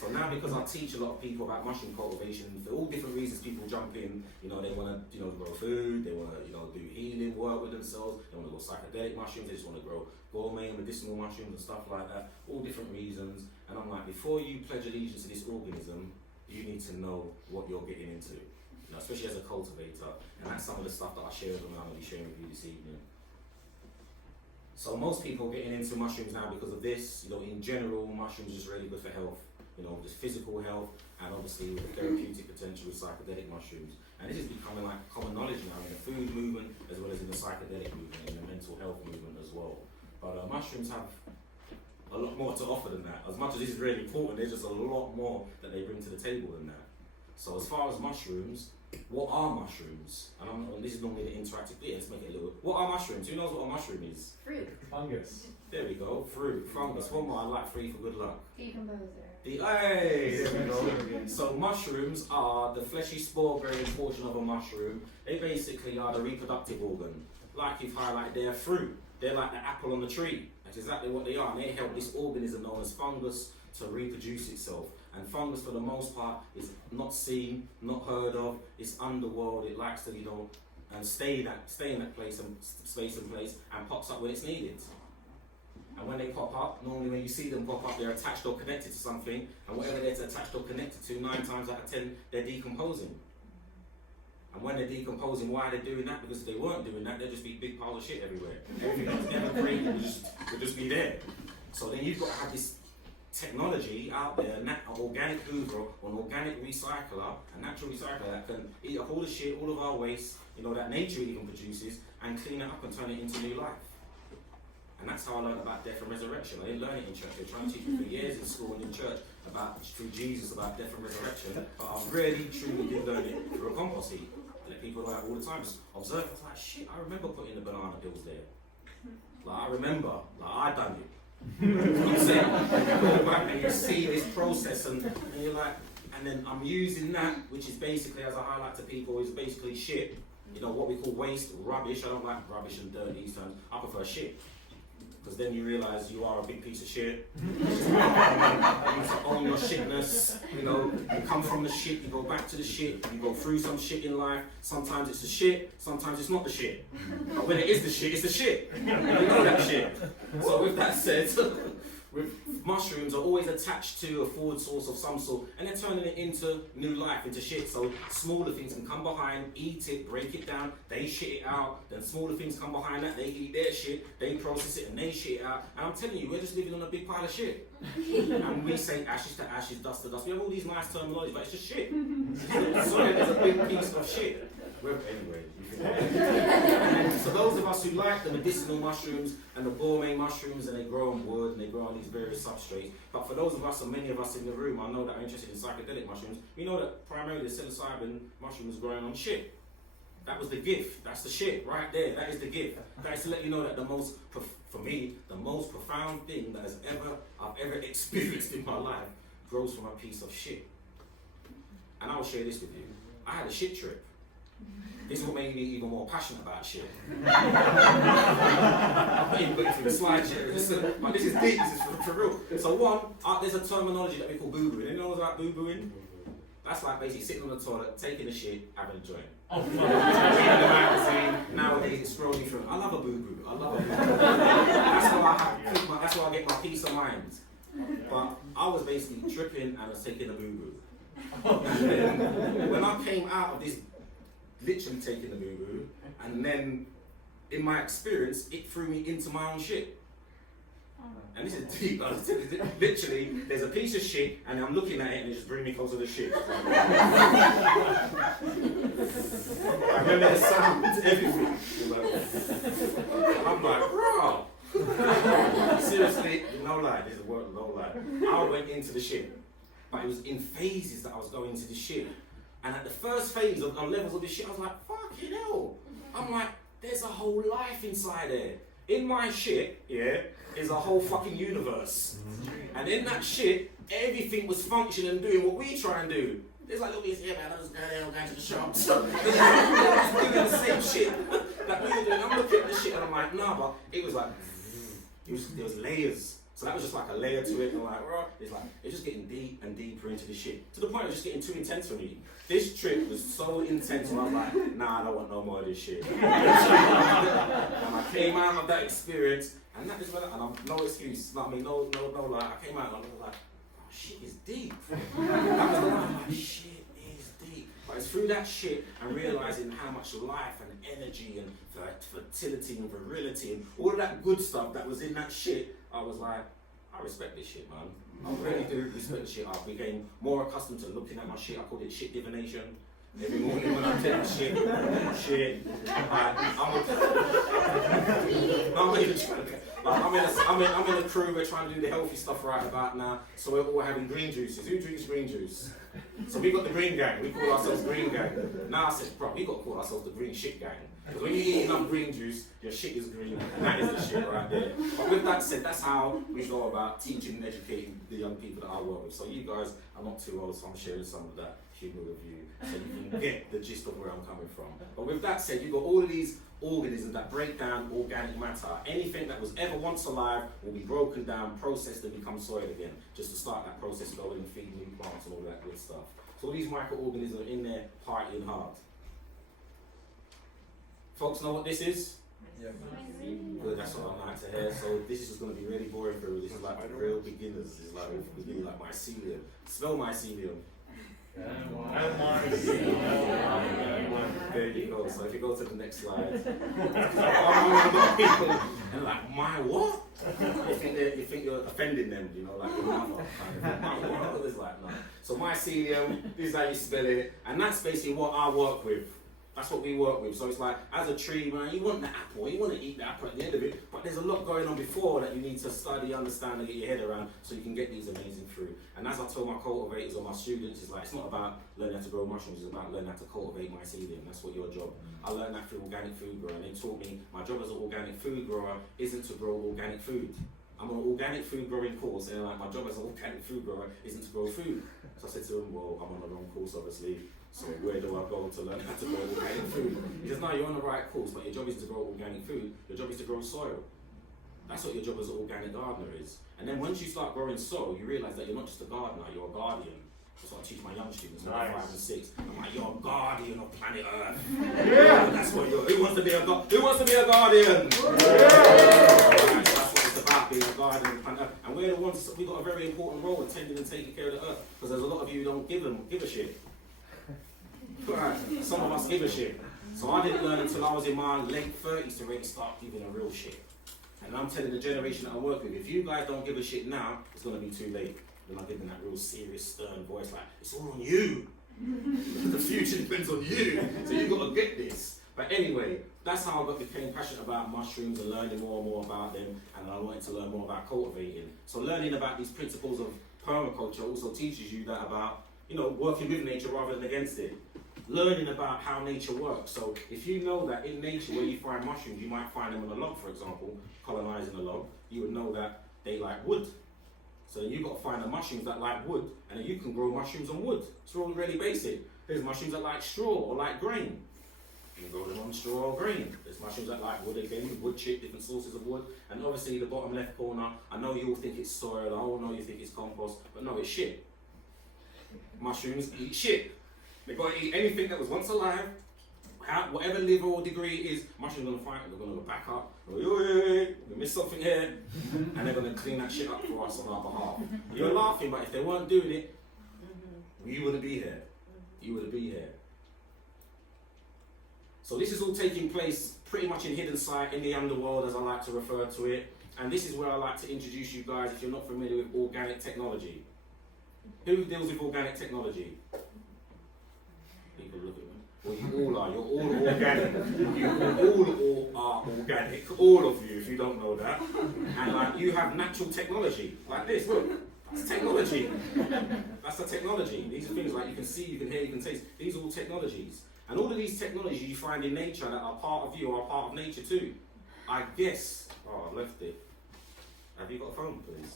So now, because I teach a lot of people about mushroom cultivation, for all different reasons people jump in, they want to, grow food, they want to, do healing work with themselves, they want to grow psychedelic mushrooms, they just want to grow gourmet and medicinal mushrooms and stuff like that, all different reasons. And I'm like, before you pledge allegiance to this organism, you need to know what you're getting into, especially as a cultivator. And that's some of the stuff that I share with them and I'm going to be sharing with you this evening. So most people are getting into mushrooms now because of this. In general, mushrooms is really good for health. Just physical health, and obviously with the therapeutic potential with psychedelic mushrooms. And this is becoming like common knowledge now in the food movement, as well as in the psychedelic movement, and the mental health movement as well. But mushrooms have a lot more to offer than that. As much as this is really important, there's just a lot more that they bring to the table than that. So as far as mushrooms, what are mushrooms? And this is normally the interactive bit. Let's make it a little. What are mushrooms? Who knows what a mushroom is? Fruit. Fungus. There we go. Fruit, fungus. One more. I like three for good luck. Decomposer. Hey, there we go. So mushrooms are the fleshy spore-bearing portion of a mushroom. They basically are the reproductive organ. Like you've highlighted, they're fruit. They're like the apple on the tree. That's exactly what they are. And they help this organism known as fungus to reproduce itself. And fungus, for the most part, is not seen, not heard of. It's underworld. It likes to, and stay in that place and space and place, and pops up when it's needed. And when they pop up, normally when you see them pop up, they're attached or connected to something, and whatever they're attached or connected to, 9 times out of 10, they're decomposing. And when they're decomposing, why are they doing that? Because if they weren't doing that, there'd just be big piles of shit everywhere. Everything that's ever green would just be there. So then you've got to have this technology out there, an organic hoover, or an organic recycler, a natural recycler that can eat up all the shit, all of our waste, that nature even produces, and clean it up and turn it into new life. And that's how I learned about death and resurrection. I didn't learn it in church. They were trying to teach me for years in school and in church through Jesus about death and resurrection. But I really, truly did learn it through a compost heap. I let people know all the time. Just observe. I was like, shit, I remember putting the banana peels there. I remember. I done it. You know what I'm saying? You go back and you see this process and you're like, and then I'm using that, which is basically, as I highlight to people, is basically shit. What we call waste, rubbish. I don't like rubbish and dirt these times. I prefer shit. Because then you realise you are a big piece of shit. You own your shitness. You come from the shit, you go back to the shit, you go through some shit in life. Sometimes it's the shit, sometimes it's not the shit. But when it is the shit, it's the shit. You know that shit. So with that said, mushrooms are always attached to a food source of some sort, and they're turning it into new life, into shit. So smaller things can come behind, eat it, break it down, they shit it out. Then smaller things come behind that, they eat their shit, they process it and they shit it out. And I'm telling you, we're just living on a big pile of shit. And we say ashes to ashes, dust to dust. We have all these nice terminologies, but it's just shit. So there's a big piece of shit. Anyway, so us who like the medicinal mushrooms and the gourmet mushrooms, and they grow on wood and they grow on these various substrates. But for those of us, and many of us in the room, I know that are interested in psychedelic mushrooms, we know that primarily the psilocybin mushroom is growing on shit. That was the gift. That's the shit right there. That is the gift. That is to let you know that for me, the most profound thing that I've ever experienced in my life grows from a piece of shit. And I will share this with you. I had a shit trip. This is what made me even more passionate about shit. I'm not even going through the slideshow, but this is deep, this is for real. So one, there's a terminology that we call boo-booing. Anyone knows about boo-booing? That's like basically sitting on the toilet, taking a shit, having a joint. Reading the magazine, nowadays it's scrolling through. I love a boo-boo, I love a boo-boo. That's why I get my peace of mind. But I was basically tripping and I was taking a boo-boo. And then, when I came out of this, literally taking the boo-boo, and then in my experience, it threw me into my own shit. And this is deep. Literally, there's a piece of shit, and I'm looking at it, and it just brings me closer to the shit. I remember the sound, everything. I'm like, bro. Seriously, no lie. This is a word, no lie. I went into the shit, but it was in phases that I was going into the shit. And at the first phase on levels of this shit, I was like, fucking hell. I'm like, there's a whole life inside there. In my shit, yeah, is a whole fucking universe. And in that shit, everything was functioning and doing what we try and do. There's like little bits, yeah man, I was going to the shop. So, I was doing the same shit that we were doing. I'm looking at the shit and I'm like, nah, but it was like, there was layers. So that was just like a layer to it, and like, it's just getting deep and deeper into the shit. To the point it was just getting too intense for me. This trip was so intense, and I was like, nah, I don't want no more of this shit. And I came out of that experience, and that is when, and I'm no excuse, no lie. I came out and I was like, oh, shit is deep. That was the one, I'm like, shit is deep. But it's through that shit and realizing how much life and energy and fertility and virility and all of that good stuff that was in that shit, I was like, I respect this shit, man. I really do respect the shit. I became more accustomed to looking at my shit. I called it shit divination. Every morning when I take my shit, I'm in a crew, we're trying to do the healthy stuff right about now, so we're all having green juices. Who drinks green juice? So we got the green gang, we call ourselves green gang. Now I said, bro, we got to call ourselves the green shit gang. Because when you eat enough green juice, your shit is green, and that is the shit right there. But with that said, that's how we go about teaching and educating the young people that I work with. So you guys are not too old, so I'm sharing some of that humour with you, so you can get the gist of where I'm coming from. But with that said, you've got all of these organisms that break down organic matter. Anything that was ever once alive will be broken down, processed, and become soil again, just to start that process going and feed new plants and all that good stuff. So all these microorganisms are in there partying hard. Folks know what this is? Yeah. Good, that's what I like to hear. So this is just going to be really boring for you. This is like for real beginners. It's like really like mycelium. Smell mycelium. There you go. So if you go to the next slide, people and like my what? You think you're offending them, you know, like your mother kind of. My what? It's like no. So mycelium, this is how you spell it, and that's basically what I work with. That's what we work with. So it's like, as a tree, man, you want the apple, you want to eat the apple at the end of it, but there's a lot going on before that you need to study, understand, and get your head around so you can get these amazing fruit. And as I told my cultivators or my students, it's like, it's not about learning how to grow mushrooms, it's about learning how to cultivate mycelium. That's what your job. I learned that through organic food grower, and they taught me my job as an organic food grower isn't to grow organic food. I'm on an organic food growing course, and like my job as an organic food grower isn't to grow food. So I said to him, well, I'm on the wrong course, obviously. So where do I go to learn how to grow organic food? He says, no, you're on the right course, but your job is to grow organic food. Your job is to grow soil. That's what your job as an organic gardener is. And then once you start growing soil, you realise that you're not just a gardener, you're a guardian. That's what I teach my young students, like 5 and 6. I'm like, you're a guardian of planet Earth. Yeah. That's what you're. Who wants to be a guardian? Yeah. That's what it's about, being a guardian of planet Earth. And we're the ones. We've got a very important role in tending and taking care of the Earth, because there's a lot of you who don't give a shit. Right. Some of us give a shit. So I didn't learn until I was in my late 30s to really start giving a real shit. And I'm telling the generation that I work with, if you guys don't give a shit now, it's going to be too late. Then I'm giving that real serious, stern voice like, it's all on you. The future depends on you. So you've got to get this. But anyway, that's how I became passionate about mushrooms and learning more and more about them, and I wanted to learn more about cultivating. So learning about these principles of permaculture also teaches you that about, you know, working with nature rather than against it. Learning about how nature works. So if you know that in nature where you find mushrooms, you might find them on a log, for example, colonizing a log, you would know that they like wood. So you've got to find the mushrooms that like wood, and then you can grow mushrooms on wood. It's all really basic. There's mushrooms that like straw or like grain. You can grow them on straw or grain. There's mushrooms that like wood again, wood chip, different sources of wood. And obviously the bottom left corner, I know you all think it's soil, I all know you think it's compost, but no, it's shit. Mushrooms eat shit. They've got to eat anything that was once alive, whatever level or degree it is. Mushrooms are going to fight, they're going to go back up, we missed something here, and they're going to clean that shit up for us on our behalf. You're laughing, but if they weren't doing it, you wouldn't be here. You wouldn't be here. So this is all taking place pretty much in hidden sight, in the underworld, as I like to refer to it. And this is where I like to introduce you guys, if you're not familiar with organic technology. Who deals with organic technology? People look at me. Well, you all are. You're all organic. You all are organic. All of you, if you don't know that. And like, you have natural technology, like this. Look, that's technology. That's the technology. These are things like you can see, you can hear, you can taste. These are all technologies. And all of these technologies you find in nature that are part of you are part of nature too. I guess. Oh, I've left it. Have you got a phone, please?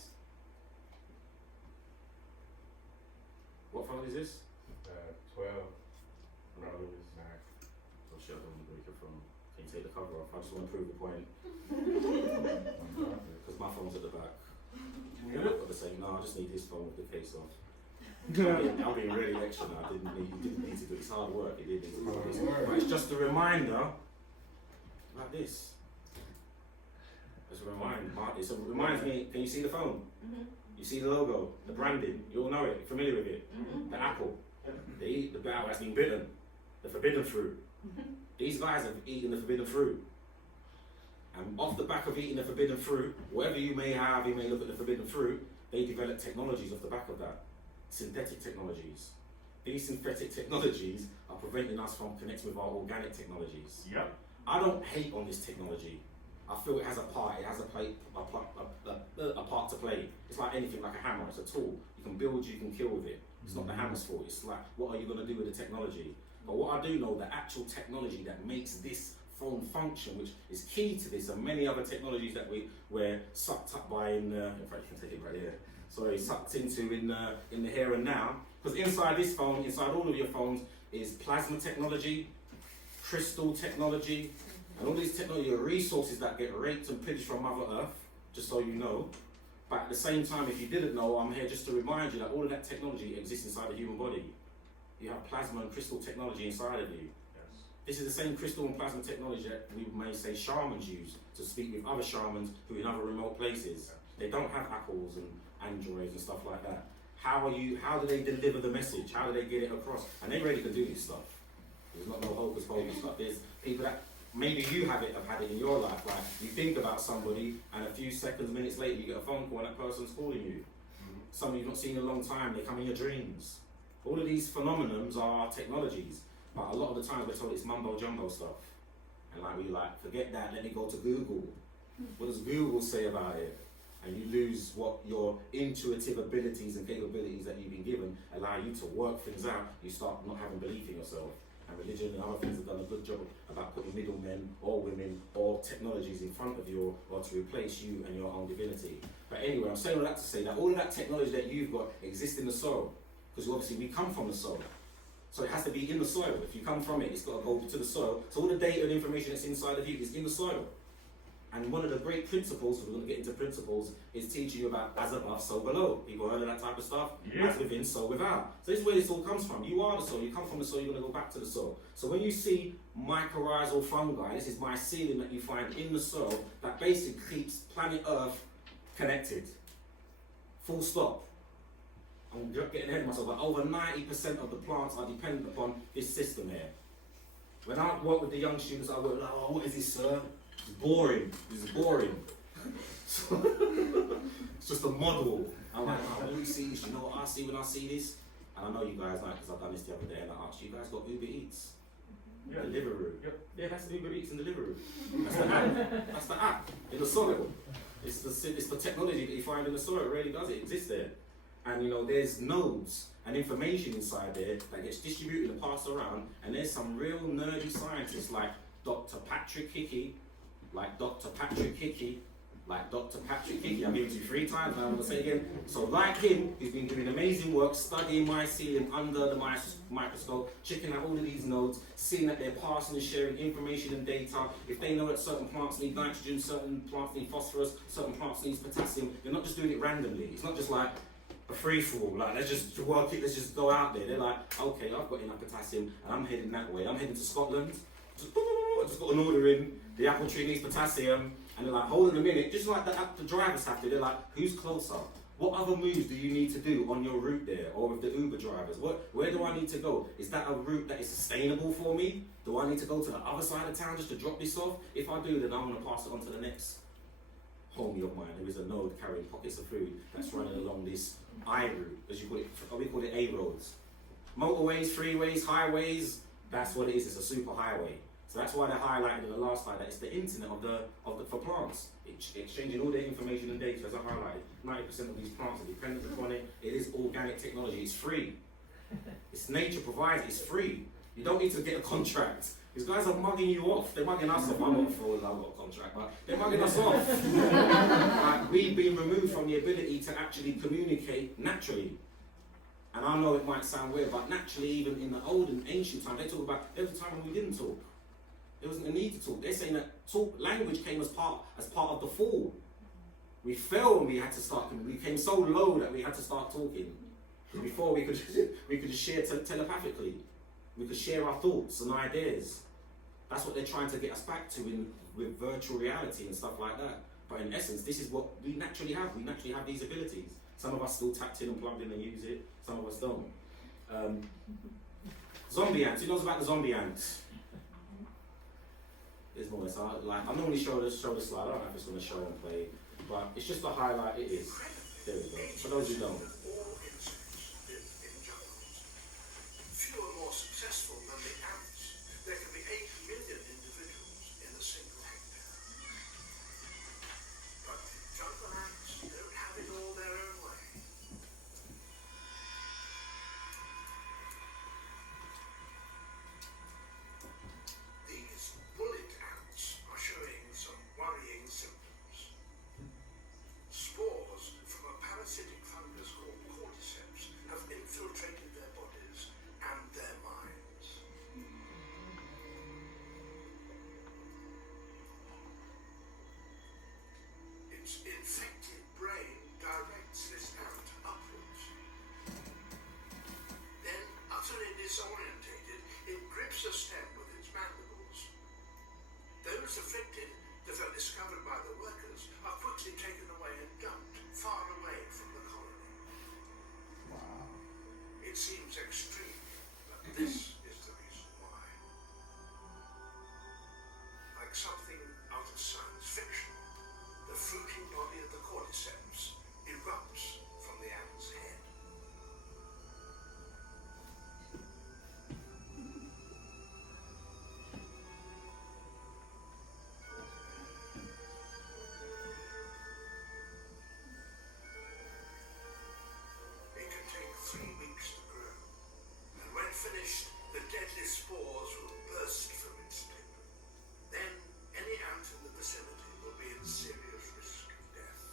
What phone is this? 12. Rose. Oh shit, I don't want to break your phone. Can you take the cover off? I just want to prove the point. Because my phone's at the back. They're not got the same. No, I just need this phone with the case off. I'm being really extra now. You didn't need to do it. It's hard work. You didn't need to do this. But it's just a reminder, like this. It's a reminder. It reminds me. Can you see the phone? You see the logo, the branding. You all know it. You're familiar with it. The apple. They eat the bough that's been bitten. The forbidden fruit. These guys have eaten the forbidden fruit. And off the back of eating the forbidden fruit, whatever you may have, you may look at the forbidden fruit, they develop technologies off the back of that. Synthetic technologies. These synthetic technologies are preventing us from connecting with our organic technologies. Yep. I don't hate on this technology. I feel it has a part, it has a part to play. It's like anything, like a hammer, it's a tool. You can build, you can kill with it. It's not the hammer's fault, it's like, what are you going to do with the technology? But what I do know, the actual technology that makes this phone function, which is key to this, and many other technologies that we're sucked up by in fact you can take it right here. Sorry, sucked into in the here and now. Because inside this phone, inside all of your phones, is plasma technology, crystal technology, and all these technology are resources that get raped and pillaged from Mother Earth, just so you know. But at the same time, if you didn't know, I'm here just to remind you that all of that technology exists inside the human body. You have plasma and crystal technology inside of you. Yes. This is the same crystal and plasma technology that we may say shamans use to speak with other shamans who are in other remote places. They don't have apples and androids and stuff like that. How do they deliver the message? How do they get it across? And they really can do this stuff. There's not no hocus pocus stuff. There's people that maybe you have had it in your life. Like you think about somebody, and a few seconds, minutes later, you get a phone call and that person's calling you. Somebody you've not seen in a long time. They come in your dreams. All of these phenomenons are technologies, but a lot of the time we're told it's mumbo jumbo stuff. And like we forget that. Let me go to Google. What does Google say about it? And you lose what your intuitive abilities and capabilities that you've been given allow you to work things out. You start not having belief in yourself. And religion and other things have done a good job about putting middlemen or women or technologies in front of you or to replace you and your own divinity. But anyway, I'm saying all that to say that all of that technology that you've got exists in the soil. Because obviously we come from the soil. So it has to be in the soil. If you come from it, it's got to go to the soil. So all the data and information that's inside of you is in the soil. And one of the great principles, we're going to get into principles, is teaching you about as above, so below. People heard of that type of stuff? Yeah. As within, so without. So this is where this all comes from. You are the soil, you come from the soil, you're going to go back to the soil. So when you see mycorrhizal fungi, this is mycelium that you find in the soil, that basically keeps planet Earth connected. Full stop. I'm getting ahead of myself, but over 90% of the plants are dependent upon this system here. When I work with the young students, I work like, oh, what is this, sir? It's boring. This is boring. So, it's just a model. I'm like, oh, when we see this, you know what I see when I see this? And I know you guys like, because I've done this the other day, and I asked you guys got Uber Eats. Yeah. Deliveroo. Yep. Yeah, that's Uber Eats and Deliveroo. That's the app. That's the app in the soil. It's the technology that you find in the soil. It really does. It exists there. And you know, there's nodes and information inside there that gets distributed and passed around. And there's some real nerdy scientists like Dr. Patrick Hickey, I'm giving it to you 3 times now, I'm gonna say it again. So like him, he's been doing amazing work, studying mycelium under the microscope, checking out all of these nodes, seeing that they're passing and sharing information and data. If they know that certain plants need nitrogen, certain plants need phosphorus, certain plants need potassium, they're not just doing it randomly. It's not just like a free-for-all, like let's just work it, let's just go out there. They're like, okay, I've got enough potassium and I'm heading that way. I'm heading to Scotland. I just got an order in, the apple tree needs potassium, and they're like, hold on a minute, just like the drivers have to, they're like, who's closer? What other moves do you need to do on your route there, or with the Uber drivers? Where do I need to go? Is that a route that is sustainable for me? Do I need to go to the other side of town just to drop this off? If I do, then I'm going to pass it on to the next homie of mine. There is a node carrying pockets of food that's running along this I route, as you call it, or we call it A roads. Motorways, freeways, highways, that's what it is, it's a super highway. So that's why they highlighted in the last slide that it's the internet for plants. It's exchanging all their information and data, as I highlighted. 90% of these plants are dependent upon it. It is organic technology, it's free. It's nature provides, it's free. You don't need to get a contract. These guys are mugging you off. They're mugging us off. I'm not full, I've got a contract, but they're mugging us off. Like, we've been removed from the ability to actually communicate naturally. And I know it might sound weird, but naturally, even in the old and ancient times, they talk about there was a time when we didn't talk. There wasn't a need to talk. They're saying that language came as part of the fall. We fell and we had to start. We came so low that we had to start talking. Before we could just share telepathically. We could share our thoughts and ideas. That's what they're trying to get us back to with virtual reality and stuff like that. But in essence, this is what we naturally have. We naturally have these abilities. Some of us still tapped in and plugged in and use it. Some of us don't. Zombie ants. Who knows about the zombie ants? There's more. So I normally show the slide. I don't know if it's going to show and play, but it's just to highlight it is. There we go. For those who don't. Few are more successful than the ants. There can be 8 million individuals in a single hectare. But jungle ants don't have it all their own way. These bullet ants are showing some worrying symptoms. Spores from a parasitic fungus called cordyceps have infiltrated their bodies and their minds. Its infected brain directs this ant upwards. Then, utterly disorientated, it grips a stem with its mandibles. Those afflicted that are discovered by the workers are quickly taken away and dumped far away from the colony. Wow. It seems extreme, but this is the reason why. Like something out of science fiction, the fruiting body of the cordyceps erupts from the ant's head. It can take 3 weeks to grow, and when finished, the deadly spores will burst from its tip. Then, any ant in the vicinity will be in serious risk of death.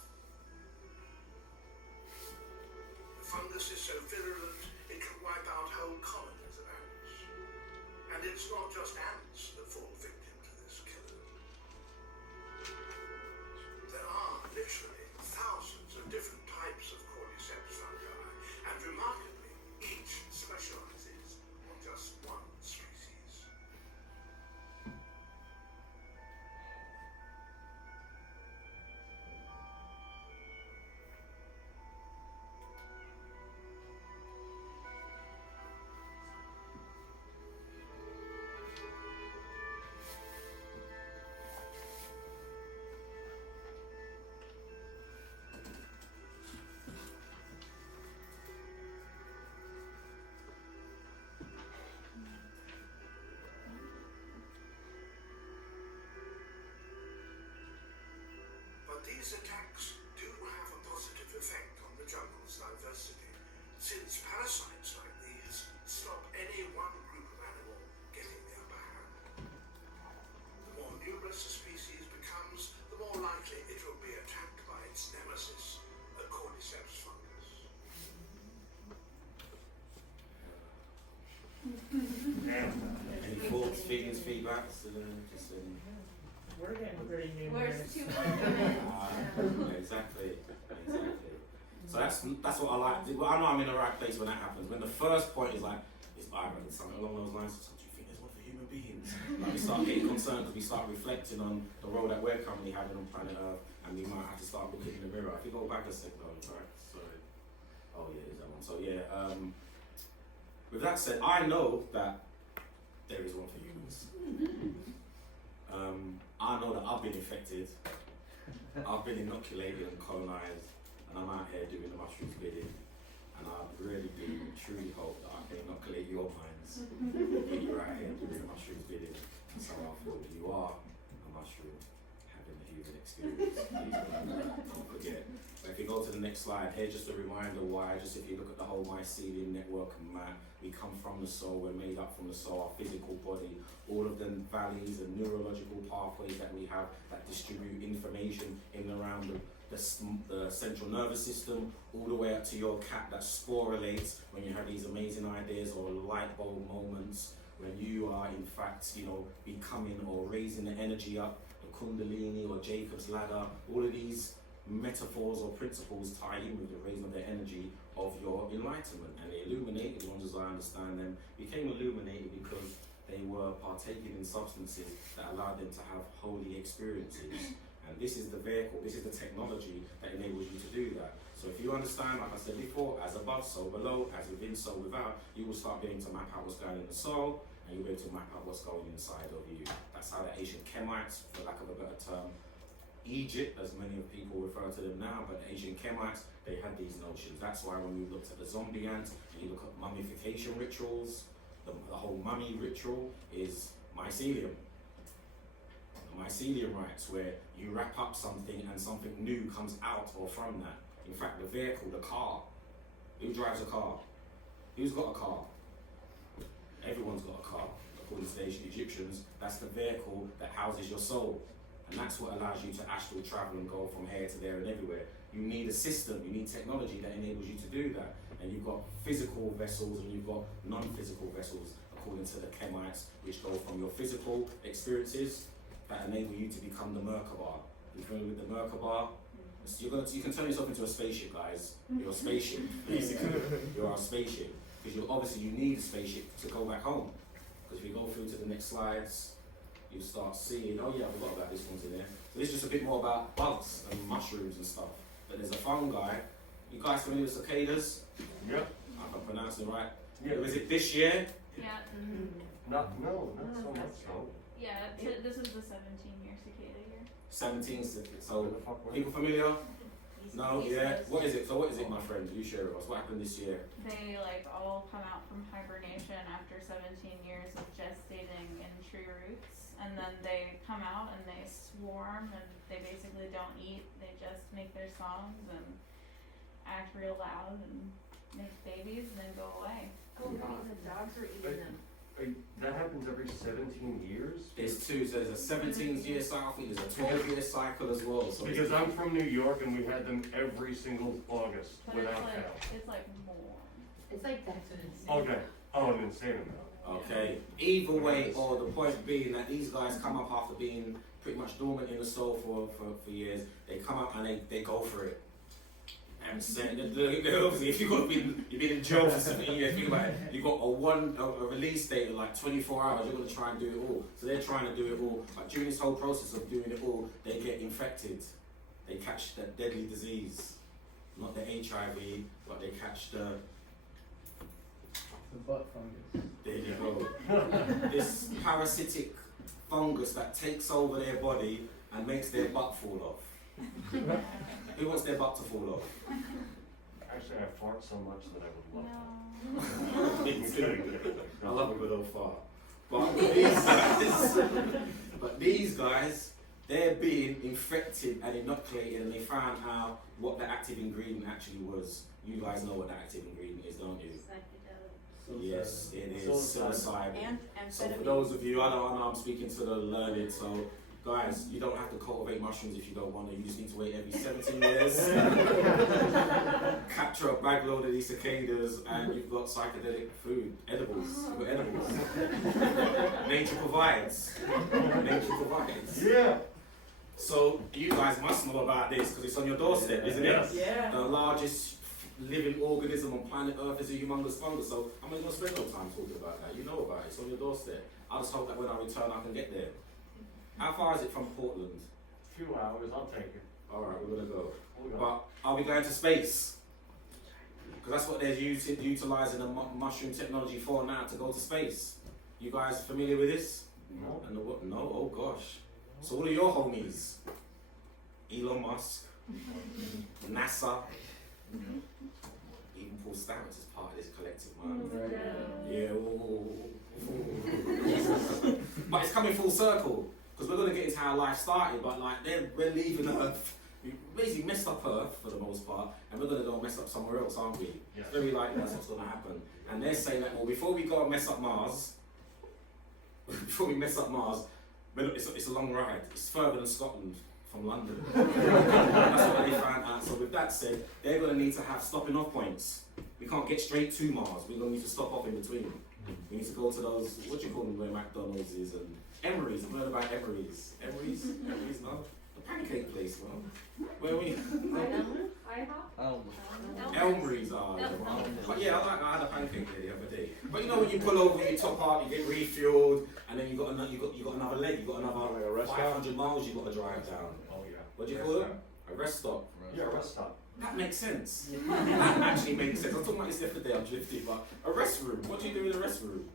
these attacks do have a positive effect on the jungle's diversity, since parasites like these stop any one group of animal getting the upper hand. The more numerous a species becomes, the more likely it will be attacked by its nemesis, the cordyceps fungus. Any thoughts, feelings, feedbacks? We're getting pretty Where's numerous. 2 minutes? Exactly. So that's what I like. Well, I know I'm in the right place when that happens. When the first point is like, I reckon something along those lines. So do you think there's one for human beings? Like we start getting concerned because we start reflecting on the role that we're currently having on planet Earth, and we might have to start looking in the mirror. If you go back a sec, though, right? Sorry. Oh yeah, is that one? So yeah. With that said, I know that there is one for humans. I know that I've been infected, I've been inoculated and colonized, and I'm out here doing the mushroom's bidding. And I really do truly hope that I can inoculate your minds, get you out here doing the mushroom's bidding. That's how I feel. You are a mushroom having the human experience. Please don't forget. But if you go to the next slide, here's just a reminder why, just if you look at the whole mycelium network and map, we come from the soul, we're made up from the soul, our physical body, all of the valleys and neurological pathways that we have that distribute information in and around the central nervous system, all the way up to your cat that sporulates when you have these amazing ideas or light bulb moments, when you are in fact, becoming or raising the energy up, the Kundalini or Jacob's ladder, all of these metaphors or principles tie in with the raising of the energy of your enlightenment. And the illuminated ones, as I understand them, became illuminated because they were partaking in substances that allowed them to have holy experiences. And this is the vehicle, this is the technology that enables you to do that. So if you understand, like I said before, as above, so below, as within, so without, you will start being able to map out what's going in the soul, and you'll be able to map out what's going inside of you. That's how the ancient Kemites, for lack of a better term, Egypt, as many of people refer to them now, but the ancient Kemites, they had these notions. That's why when we looked at the zombie ant, and you look at mummification rituals, the whole mummy ritual is mycelium. The mycelium rites, where you wrap up something and something new comes out or from that. In fact, the vehicle, the car. Who drives a car? Who's got a car? Everyone's got a car. According to the ancient Egyptians, that's the vehicle that houses your soul. And that's what allows you to astral travel and go from here to there and everywhere. You need a system, you need technology that enables you to do that. And you've got physical vessels and you've got non-physical vessels, according to the Kemites, which go from your physical experiences that enable you to become the Merkaba. You're familiar with the Merkaba? You can turn yourself into a spaceship, guys. You're a spaceship, basically. You're a spaceship. Because you need a spaceship to go back home. Because if you go through to the next slides, you start seeing, oh yeah, I forgot about this one's in there. So this is just a bit more about bugs and mushrooms and stuff. But there's a fungi. You guys familiar with cicadas? Yep. I can pronounce it right. Yeah. Was it this year? Yeah. Not so much so. Yeah, this is the 17-year cicada year. 17, so people familiar? No, yeah. What is it? So what is it, my friend? You share with us. What happened this year? They all come out from hibernation after 17 years of gestating in tree roots, and then they come out and they swarm, and they basically don't eat. They just make their songs and act real loud and make babies and then go away. Oh, wow, the dogs are eating them. That happens every 17 years? There's two. So there's a 17-year cycle. I think there's a 12-year cycle as well. So Because I'm from New York and we had them every single August But without it's fail. more. It's like that's what it's. Okay. Oh, an insane amount. okay. Either way, or the point being that these guys come up after being pretty much dormant in the soul for years. They come up and they go for it. And obviously, if you've been in jail for 17 years, think about it. You've got a release date of like 24 hours. You're going to try and do it all. So they're trying to do it all. But during this whole process of doing it all, they get infected. They catch that deadly disease, not the HIV, but they catch the butt fungus. There you go. This parasitic fungus that takes over their body and makes their butt fall off. Who wants their butt to fall off? Actually, I fart so much that I would love that. Me too. I love a good old fart. But these guys, they're being infected and inoculated, and they found out what the active ingredient actually was. You guys know what the active ingredient is, don't you? Yes, it is psilocybin. And So for those of you, I know I'm speaking to the learned, so guys, you don't have to cultivate mushrooms if you don't want to. You just need to wait every 17 years, capture a bag load of these cicadas, and you've got psychedelic food, edibles. You've got edibles. Nature provides. Nature provides. Yeah. So you guys must know about this because it's on your doorstep, isn't it? Yes. Yeah. The largest living organism on planet Earth is a humongous fungus. So I'm not going to spend no time talking about that. You know about it. It's on your doorstep. I just hope that when I return, I can get there. How far is it from Portland? Few hours, I'll take it. All right, we're gonna go. We'll go. But are we going to space? Because that's what they're utilizing the mushroom technology for now, to go to space. You guys familiar with this? No. And the what? No. Oh gosh. So all of your homies, Elon Musk, NASA, even Paul Stamets is part of this collective, man. Yeah. Ooh. But it's coming full circle. Because we're going to get into how life started, but like we're leaving Earth. We basically messed up Earth for the most part, and we're going to go and mess up somewhere else, aren't we? Yes. It's very likely that's what's going to happen. And they're saying that, well, before we go and mess up Mars, it's a long ride. It's further than Scotland from London. That's what they found out. So with that said, they're going to need to have stopping off points. We can't get straight to Mars. We're going to need to stop off in between. We need to go to those, what do you call them, where McDonald's is, and Emery's. I've heard about Emery's. Emery's, no? The pancake place, no? Where are we? Elmery's are. But yeah, I had a pancake there the other day. But you know when you pull over, you top up, you get refueled, and then you got another leg, you got another Like a rest 500 miles you got to drive down. Oh yeah. What do you call it? A rest stop. Yeah, rest stop. That makes sense. That actually makes sense. I was talking about this yesterday, I'm drifting, but a rest room. What do you do in a rest room?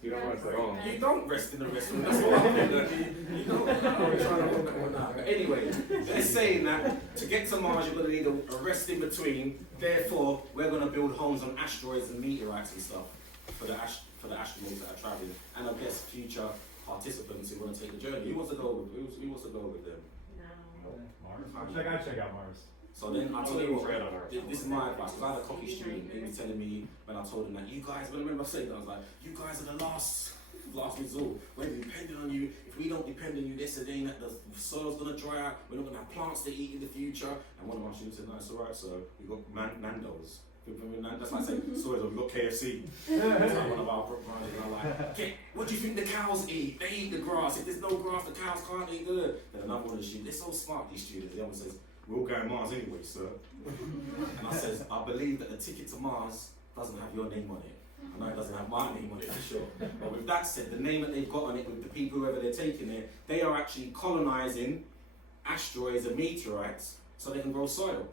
You don't rest at all. You don't rest in the rest room. That's what I'm thinking. You don't. I'm trying to hold that one out. But anyway, they're saying that to get to Mars, you're going to need a rest in between. Therefore, we're going to build homes on asteroids and meteorites and stuff for the astronauts that are traveling, and I guess future participants who want to take the journey. Who wants to go with them? Mars. I'd check out Mars. So then I tell you what, Red on Earth. this is my advice, because I had a coffee student, he was telling me when I told him that you guys, when I remember saying that, I was like, you guys are the last resort. We're depending on you. If we don't depend on you, they're saying that the soil's going to dry out, we're not going to have plants to eat in the future. And one of my students said, no, it's alright, so we've got Nando's. That's like saying, sorry, we've got KFC. That's like one of our providers, and I'm like, okay, what do you think the cows eat? They eat the grass. If there's no grass, the cows can't eat good. Then another one of the students, they're so smart, these students, the other one says, we're all going Mars anyway, sir. And I says, I believe that the ticket to Mars doesn't have your name on it. I know it doesn't have my name on it for sure. But with that said, the name that they've got on it with the people, whoever they're taking it, they are actually colonising asteroids and meteorites so they can grow soil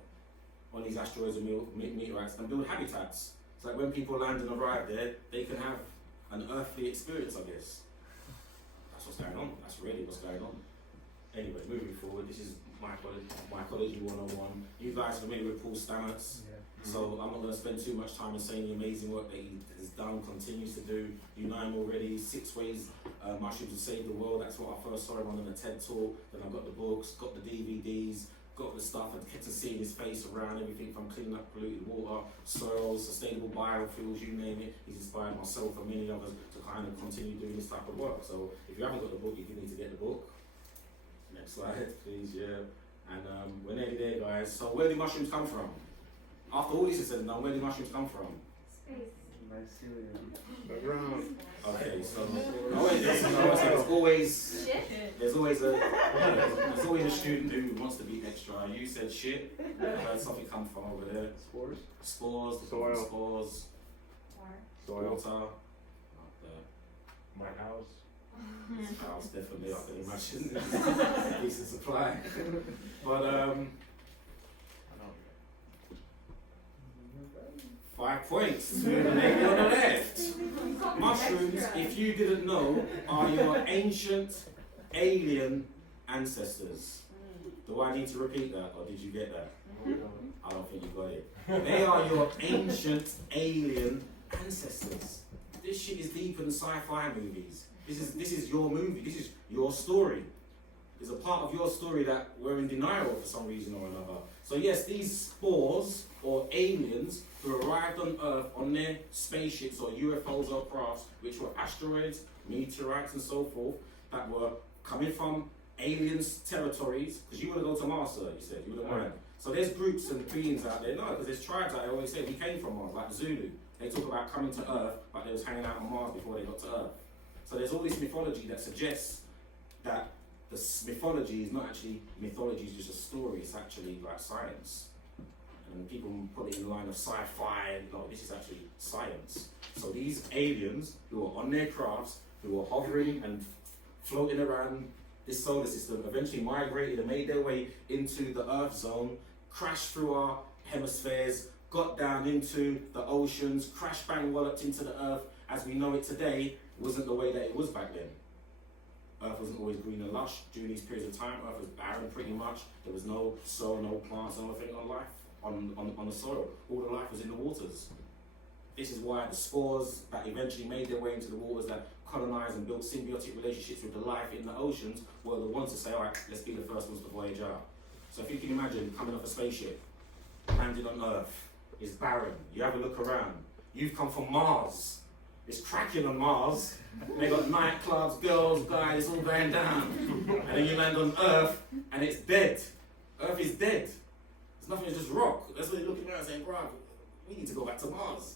on these asteroids and meteorites and build habitats. So that when people land and arrive there, they can have an earthly experience, I guess. That's what's going on. That's really what's going on. Anyway, moving forward, this is Mycology 101. You guys are familiar with Paul Stamets, so I'm not going to spend too much time in saying the amazing work that he has done, continues to do. You know him already, 6 ways mushrooms will save the world. That's what I first saw him on in a TED talk. Then I got the books, got the DVDs, got the stuff, and kept to seeing his face around everything from cleaning up polluted water, soils, sustainable biofuels, you name it. He's inspired myself and many others to kind of continue doing this type of work. So if you haven't got the book, you need to get the book. Next slide, please, yeah. And we're nearly there, guys. So where do mushrooms come from? After all this is said and done, where do mushrooms come from? The ground. Okay, so there's always a student who wants to be extra. You said shit. I heard something come from over there. Spores. Soil. Spores. Soil. Water. My house. House, definitely, I can imagine. Decent supply. But 5 points to the lady on the left. Mushrooms, if you didn't know, are your ancient alien ancestors. Do I need to repeat that, or did you get that? I don't think you got it. They are your ancient alien ancestors. This shit is deeper than sci-fi movies. This is your movie. This is your story. is a part of your story that we're in denial of for some reason or another. So yes, these spores or aliens who arrived on Earth on their spaceships or UFOs or crafts, which were asteroids, meteorites and so forth, that were coming from aliens' territories, because you want to go to Mars, sir, you said, you wouldn't mind. So there's groups and beings out there, no, because there's tribes out there always say we came from Mars, like the Zulu. They talk about coming to Earth, but they was hanging out on Mars before they got to Earth. So there's all this mythology that suggests that the mythology is not actually mythology, it's just a story, it's actually like science. And people put it in the line of sci-fi, no, this is actually science. So these aliens who are on their crafts, who are hovering and floating around this solar system, eventually migrated and made their way into the Earth zone, crashed through our hemispheres, got down into the oceans, crash bang walloped into the Earth as we know it today. Wasn't the way that it was back then. Earth wasn't always green and lush during these periods of time. Earth was barren pretty much. There was no soil, no plants, no nothing on life on the soil. All the life was in the waters. This is why the spores that eventually made their way into the waters that colonized and built symbiotic relationships with the life in the oceans were the ones to say, all right, let's be the first ones to voyage out. So if you can imagine coming off a spaceship, landed on Earth, it's barren, you have a look around, you've come from Mars, it's cracking on Mars, they got nightclubs, girls, guys, it's all going down, and then you land on Earth and it's dead. Earth is dead. There's nothing, it's just rock. That's what you're looking around saying, bruv, we need to go back to Mars.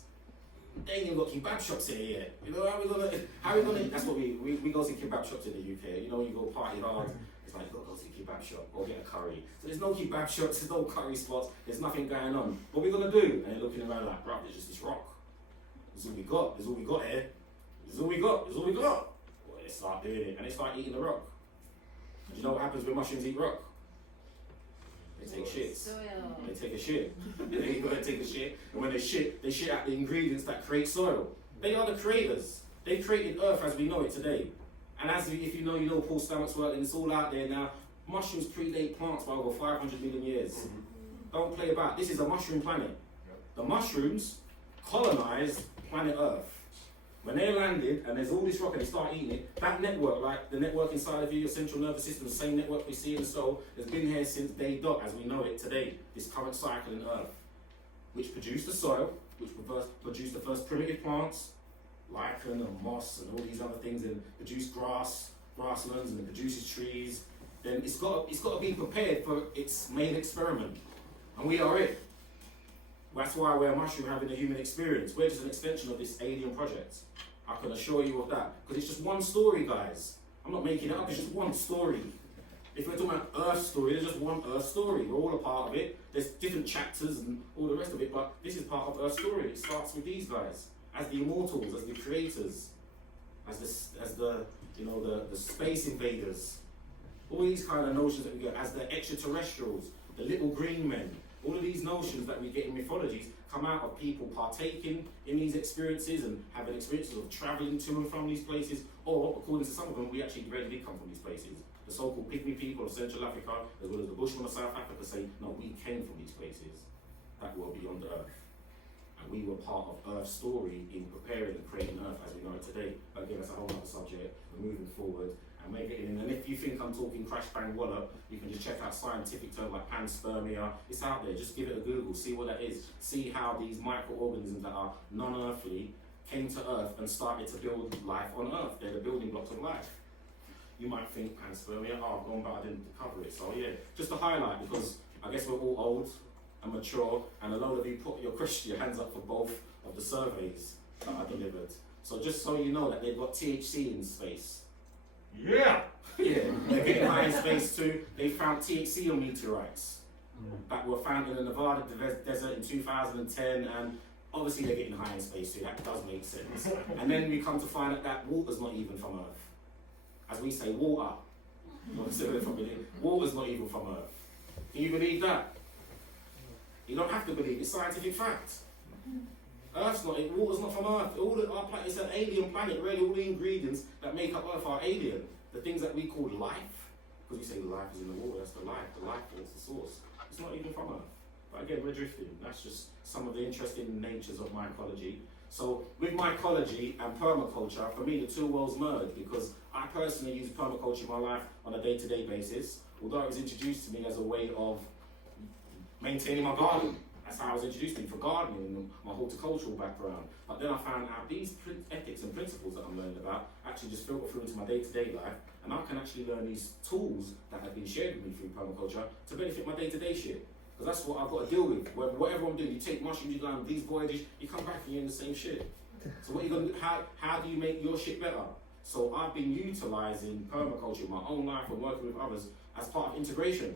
They ain't even got kebab shops here yet. You know, how we gonna, that's what we go to kebab shops in the UK. You know, you go party hard, it's like, go to the kebab shop, or get a curry. So there's no kebab shops, there's no curry spots, there's nothing going on. What are we gonna do? And you're looking around like, bruv, there's just this rock. This is all we got, this is all we got here. This is all we got, this is all we got. Well, they start doing it, and they start eating the rock. And you know what happens when mushrooms eat rock? They take shits. Soil. They take a shit. They gotta take a shit. And when they shit out the ingredients that create soil. They are the creators. They created Earth as we know it today. And as if you know Paul Stamets' work, and it's all out there now. Mushrooms predate plants by over 500 million years. Don't play about. This is a mushroom planet. The mushrooms colonized planet Earth. When they landed and there's all this rock and they start eating it, that network, like the network inside of you, your central nervous system, the same network we see in the soul, has been here since day dot as we know it today, this current cycle in Earth, which produced the soil, which produced the first primitive plants, lichen and moss and all these other things, and produced grasslands, and it produces trees. Then it's got to be prepared for its main experiment, and we are it. That's why we're a mushroom having a human experience. We're just an extension of this alien project. I can assure you of that. Because it's just one story, guys. I'm not making it up, it's just one story. If we're talking about Earth story, there's just one Earth story. We're all a part of it. There's different chapters and all the rest of it, but this is part of Earth story. It starts with these guys, as the immortals, as the creators, as the space invaders. All these kind of notions that we get, as the extraterrestrials, the little green men. All of these notions that we get in mythologies come out of people partaking in these experiences and having experiences of travelling to and from these places, or according to some of them, we actually really did come from these places. The so-called pygmy people of Central Africa, as well as the Bushmen of South Africa, say, no, we came from these places that were beyond the Earth. And we were part of Earth's story in preparing and creating Earth as we know it today. But again, that's a whole other subject. We're moving forward and make it in. And if you think I'm talking crash bang wallop, you can just check out scientific terms like panspermia. It's out there. Just give it a Google. See what that is. See how these microorganisms that are non-earthly came to Earth and started to build life on Earth. They're the building blocks of life. You might think panspermia, oh, I've gone back, I didn't cover it. So yeah, just to highlight, because I guess we're all old and mature, and a load of you put your hands up for both of the surveys that I delivered. So just so you know that they've got THC in space. Yeah! Yeah, they're getting high in space too. They found THC on meteorites that were found in the Nevada desert in 2010, and obviously they're getting high in space too. That does make sense. And then we come to find out that water's not even from Earth. As we say, water. Water's not even from Earth. Can you believe that? You don't have to believe it's scientific fact. Water's not from Earth. Our planet is an alien planet, really. All the ingredients that make up Earth are alien. The things that we call life, because we say life is in the water, that's the life force, the source. It's not even from Earth. But again, we're drifting. That's just some of the interesting natures of mycology. So with mycology and permaculture, for me the two worlds merge because I personally use permaculture in my life on a day-to-day basis, although it was introduced to me as a way of maintaining my garden. That's how I was introduced to it, for gardening and my horticultural background. But then I found out these ethics and principles that I'm learning about actually just filter through into my day-to-day life, and I can actually learn these tools that have been shared with me through permaculture to benefit my day-to-day shit. Because that's what I've got to deal with. Whatever I'm doing, you take mushrooms, you go on these voyages, you come back and you're in the same shit. So what are you gonna do? How do you make your shit better? So I've been utilising permaculture in my own life and working with others as part of integration.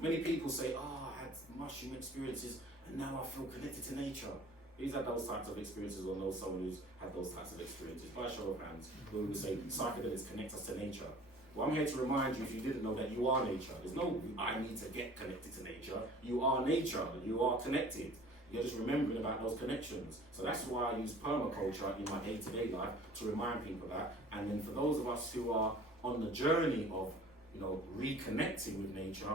Many people say, oh, I had mushroom experiences and now I feel connected to nature. Who's had those types of experiences or know someone who's had those types of experiences? By a show of hands, we would say psychedelics connect us to nature. Well, I'm here to remind you, if you didn't know, that you are nature. There's no, I need to get connected to nature. You are nature, you are connected. You're just remembering about those connections. So that's why I use permaculture in my day-to-day life to remind people that. And then for those of us who are on the journey of, reconnecting with nature,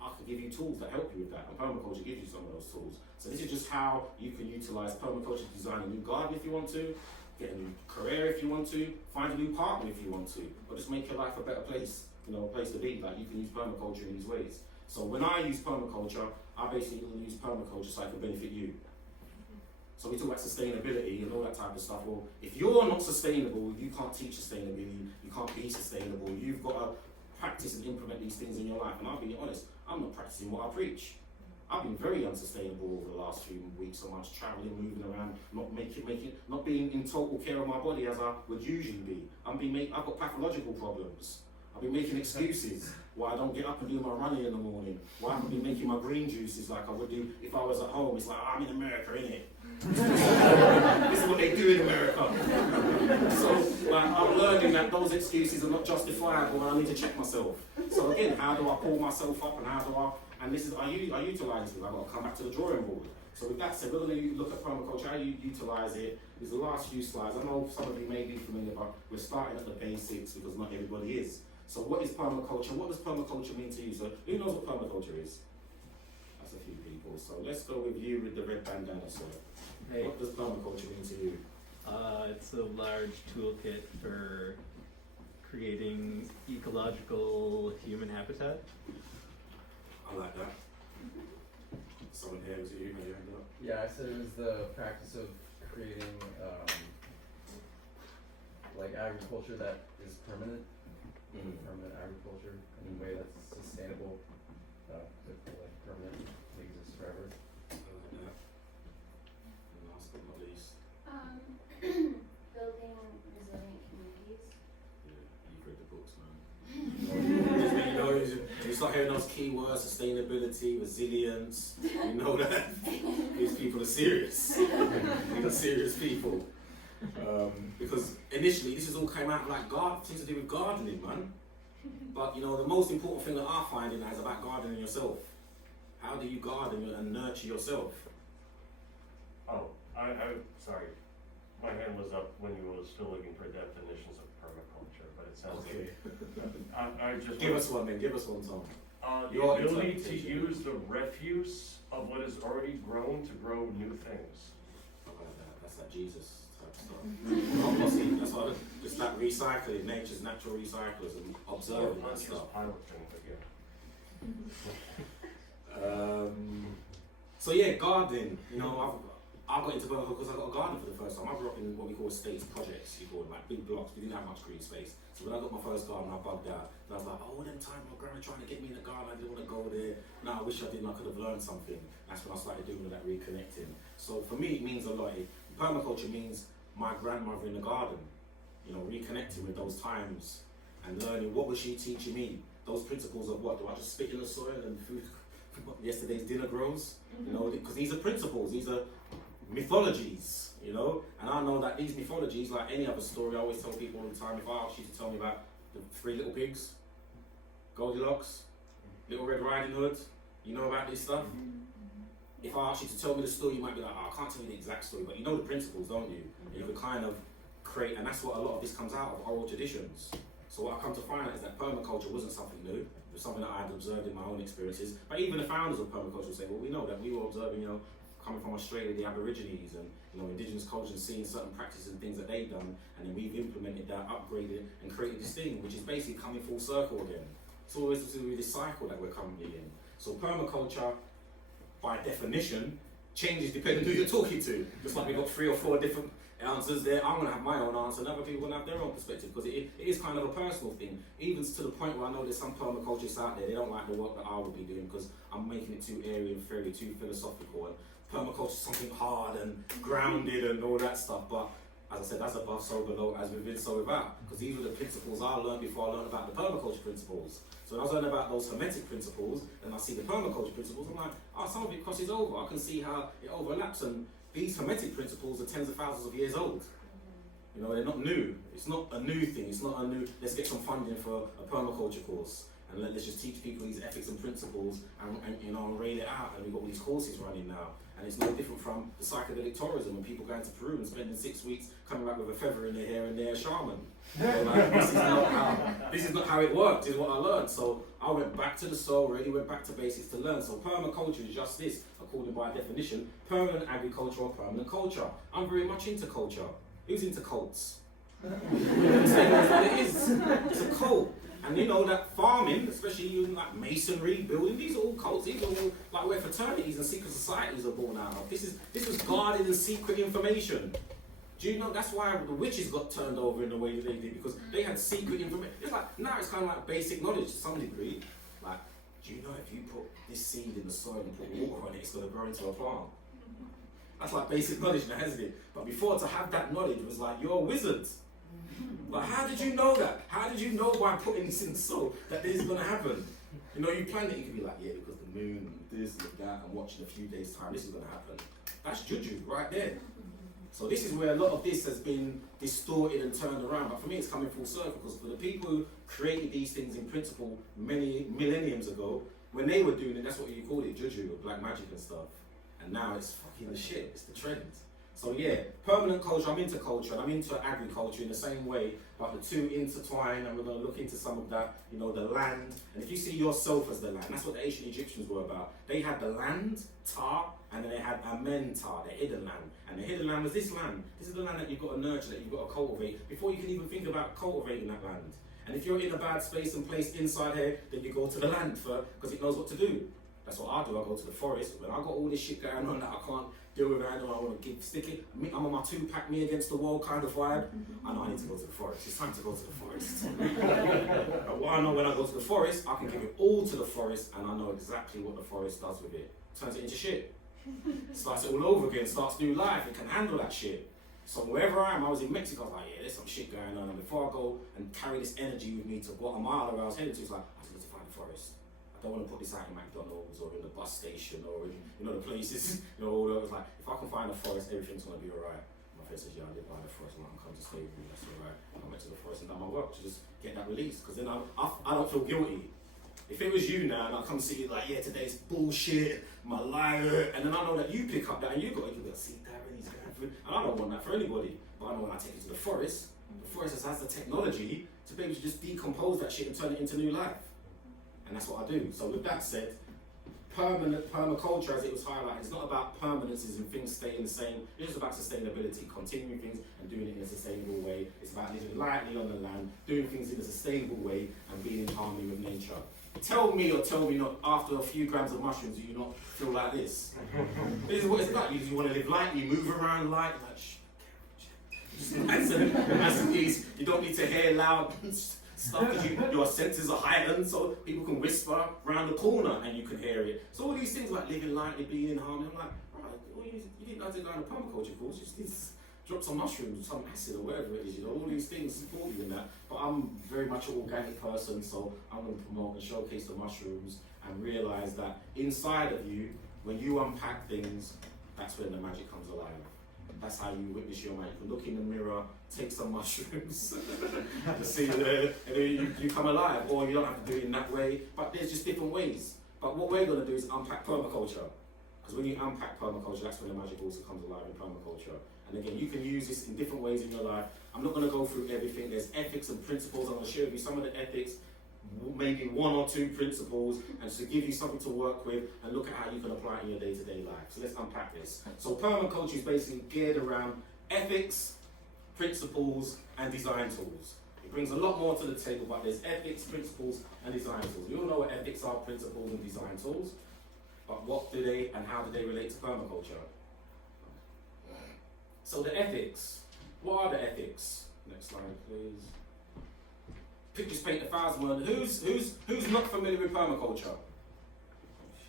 I can give you tools that help you with that. And permaculture gives you some of those tools. So this is just how you can utilize permaculture to design a new garden if you want to, get a new career if you want to, find a new partner if you want to, or just make your life a better place, a place to be. Like, you can use permaculture in these ways. So when I use permaculture, I basically use permaculture so I can benefit you. So we talk about sustainability and all that type of stuff. Well, if you're not sustainable, you can't teach sustainability, you can't be sustainable, you've got to practice and implement these things in your life. And I'll be honest, I'm not practicing what I preach. I've been very unsustainable over the last few weeks so much, travelling, moving around, not being in total care of my body as I would usually be. I've got pathological problems. I've been making excuses why I don't get up and do my running in the morning, why I haven't been making my green juices like I would do if I was at home. It's like, I'm in America, innit? This is what they do in America. So I'm learning that those excuses are not justifiable and I need to check myself. So again, how do I pull myself up and I utilise this. I've got to come back to the drawing board. So with that said, we're going to look at permaculture, how you utilise it. There's the last few slides. I know some of you may be familiar, but we're starting at the basics because not everybody is. So what is permaculture? What does permaculture mean to you? So who knows what permaculture is? That's a few people. So let's go with you with the red bandana, sir. Hey. What does permaculture mean to you? It's a large toolkit for creating ecological human habitat. I like that. Someone here, was it you? Had your hand up? Yeah, I said it was the practice of creating like agriculture that is permanent, permanent agriculture in a way that's sustainable, like permanent, exists forever. I like that. And last but not least, Building resilient communities. yeah, you've read the books, man. You start hearing those key words: sustainability, resilience. You know that these people are serious. These are serious people. Because initially, this has all came out like things to do with gardening, man. But the most important thing that I find in that is about gardening yourself. How do you garden and nurture yourself? Oh, sorry. My hand was up when you were still looking for definitions of permaculture, but it sounds Okay. I just Give us one, Tom. the Your ability to interpretation. use the refuse of what is already grown to grow new things. That's like Jesus type stuff. Obviously, that's what just that recycling, nature's natural recyclers and observing that Just stuff. pilot thing, but yeah. So yeah, gardening. I got into permaculture because I got a garden for the first time. I grew up in what we call estates projects. You call them like big blocks. We didn't have much green space. So when I got my first garden, I bugged out. And I was like, oh, them time my grandma trying to get me in the garden. I didn't want to go there. No, I wish I didn't. I could have learned something. That's when I started doing that reconnecting. So for me, it means a lot. Permaculture means my grandmother in the garden. Reconnecting with those times and learning what was she teaching me. Those principles of what? Do I just spit in the soil and food? Yesterday's dinner grows. Because these are principles. These are mythologies, and I know that these mythologies, like any other story, I always tell people all the time, if I ask you to tell me about the 3 little pigs, Goldilocks, Little Red Riding Hood, you know about this stuff? If I ask you to tell me the story, you might be like, oh, I can't tell you the exact story, but you know the principles, don't you? And you can kind of create, and that's what a lot of this comes out of, oral traditions. So what I come to find out is that permaculture wasn't something new. It was something that I had observed in my own experiences. But even the founders of permaculture say, well, we know that we were observing, coming from Australia, the Aborigines and indigenous cultures, seeing certain practices and things that they've done, and then we've implemented that, upgraded it, and created this thing, which is basically coming full circle again. It's always to do with this cycle that we're currently in. So permaculture, by definition, changes depending on who you're talking to. Just like we've got 3 or 4 different answers there. I'm going to have my own answer, and other people are going to have their own perspective, because it is kind of a personal thing. Even to the point where I know there's some permaculturists out there, they don't like the work that I will be doing because I'm making it too airy and fairy, too philosophical. And permaculture is something hard and grounded and all that stuff. But as I said, that's above, so below, as within, so without. Because these were the principles I learned before I learned about the permaculture principles. So when I was learning about those hermetic principles, and I see the permaculture principles, I'm like, oh, some of it crosses over. I can see how it overlaps, and these hermetic principles are tens of thousands of years old. They're not new. It's not a new thing. It's not a new, let's get some funding for a permaculture course, and let's just teach people these ethics and principles, and rail it out. And we've got all these courses running now. And it's no different from the psychedelic tourism, when people going to Peru and spending 6 weeks coming back with a feather in their hair and they're a shaman. This is not how it worked, is what I learned. So I went back to the soul, really went back to basics to learn. So permaculture is just this, according by definition, permanent agriculture or permanent culture. I'm very much into culture. Who's into cults? That's what it is. It's a cult. And that farming, especially in like masonry, building, these are all cults. These are all like where fraternities and secret societies are born out of. This was guarded and secret information. Do you know that's why the witches got turned over in the way that they did, because they had secret information. It's like now it's kind of like basic knowledge to some degree. Like, do you know if you put this seed in the soil and put water on it, it's going to grow into a plant? That's like basic knowledge now, isn't it? But before, to have that knowledge was like, you're a wizard. But how did you know that? How did you know by putting this in the soil that this is going to happen? You plan it, you can be like, yeah, because the moon, and this and that, and watching a few days' time, this is going to happen. That's juju right there. So this is where a lot of this has been distorted and turned around. But for me, it's coming full circle, because for the people who created these things in principle many millenniums ago, when they were doing it, that's what you called it, juju, or black magic and stuff. And now it's fucking the shit, it's the trend. So yeah, permanent culture, I'm into culture, and I'm into agriculture in the same way, but the two intertwine, and we're going to look into some of that, the land. And if you see yourself as the land, that's what the ancient Egyptians were about. They had the land, tar, and then they had amen tar, the hidden land. And the hidden land was this land. This is the land that you've got to nurture, that you've got to cultivate, before you can even think about cultivating that land. And if you're in a bad space and place inside here, then you go to the land because it knows what to do. That's what I do, I go to the forest. When I got all this shit going on that I can't deal with, I want to stick it. I'm on my 2-pack, me against the world kind of vibe. I know I need to go to the forest. It's time to go to the forest. But what I know, when I go to the forest, I can give it all to the forest, and I know exactly what the forest does with it. Turns it into shit. Starts it all over again, starts new life. It can handle that shit. So wherever I am, I was in Mexico, I was like, yeah, there's some shit going on. And before I go and carry this energy with me to Guatemala, where I was headed to, it's like, I need to find the forest. I don't want to put this out in McDonald's or in the bus station or in, the places, all that. It's like, if I can find a forest, everything's going to be alright. My friend says, yeah, I live by the forest, and I can come to stay with me, that's alright. I went to the forest and done my work to just get that release, because then I don't feel guilty. If it was you now, and I come see you like, yeah, today's bullshit, my life, and then I know that you pick up that and you got it, you'll be like, see, Darren, he's going through, and I don't want that for anybody. But I know when I take it to the forest has the technology to be able to just decompose that shit and turn it into new life. And that's what I do. So with that said, permaculture, as it was highlighted, it's not about permanences and things staying the same. It's just about sustainability, continuing things and doing it in a sustainable way. It's about living lightly on the land, doing things in a sustainable way, and being in harmony with nature. Tell me or tell me not, after a few grams of mushrooms, do you not feel like this? This is what it's like. You want to live lightly, move around light, like nice and easy. You don't need to hear loud stuff because your senses are heightened, so people can whisper around the corner and you can hear it. So all these things like living lightly, being in harmony, I'm like, right, well, you didn't know to go on a permaculture course, you just need to drop some mushrooms, some acid or whatever it is, all these things support you in that. But I'm very much an organic person, so I'm going to promote and showcase the mushrooms and realise that inside of you, when you unpack things, that's when the magic comes alive. That's how you witness your magic. You can look in the mirror, take some mushrooms, to see there, and then you come alive. Or you don't have to do it in that way, but there's just different ways. But what we're going to do is unpack permaculture. Because when you unpack permaculture, that's when the magic also comes alive in permaculture. And again, you can use this in different ways in your life. I'm not going to go through everything. There's ethics and principles. I'm going to share with you some of the ethics. maybe 1 or 2 principles, and to give you something to work with and look at how you can apply it in your day-to-day life. So let's unpack this. So permaculture is basically geared around ethics, principles, and design tools. It brings a lot more to the table, but there's ethics, principles, and design tools. We all know what ethics are, principles, and design tools, but what do they and how do they relate to permaculture? So the ethics. What are the ethics? Next slide, please. Pictures paint 1,000 words. Who's not familiar with permaculture? Oh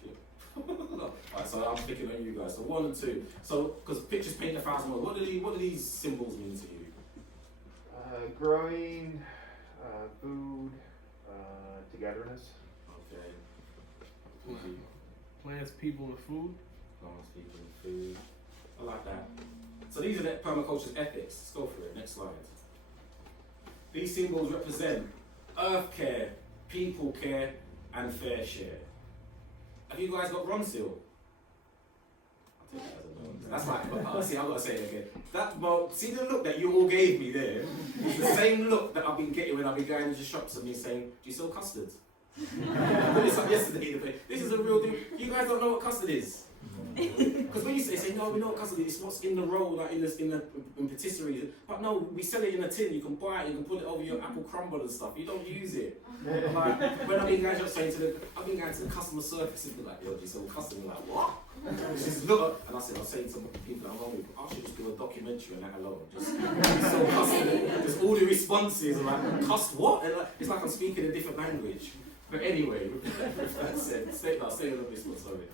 shit. Alright, so I'm picking on you guys. So 1 and 2. So because pictures paint 1,000 words, what do these symbols mean to you? Growing, food, togetherness. Okay. Plants, people, and food. Plants, people, and food. I like that. So these are the permaculture's ethics. Let's go for it. Next slide. These symbols represent earth care, people care, and fair share. Have you guys got Ron seal? I'll take that as a no. That's like, see, I've got to say it again. See the look that you all gave me there? It's the same look that I've been getting when I've been going into shops and me saying, do you sell custard? I put this up yesterday. This is a real thing. You guys don't know what custard is. Because when you say no, we know what custard is. It's what's in the roll, like in patisserie. But no, we sell it in a tin. You can buy it. You can put it over your apple crumble and stuff. You don't use it. Like when I've been going to the customer service and be like, yo, do you sell custard? And they're like, what? And I said, I'll say to people that I'm on with, I should just do a documentary on that alone. Just sell custard. Just all the responses are like, cust what? And like, it's like I'm speaking a different language. But anyway, with that said, stay on this one, sorry.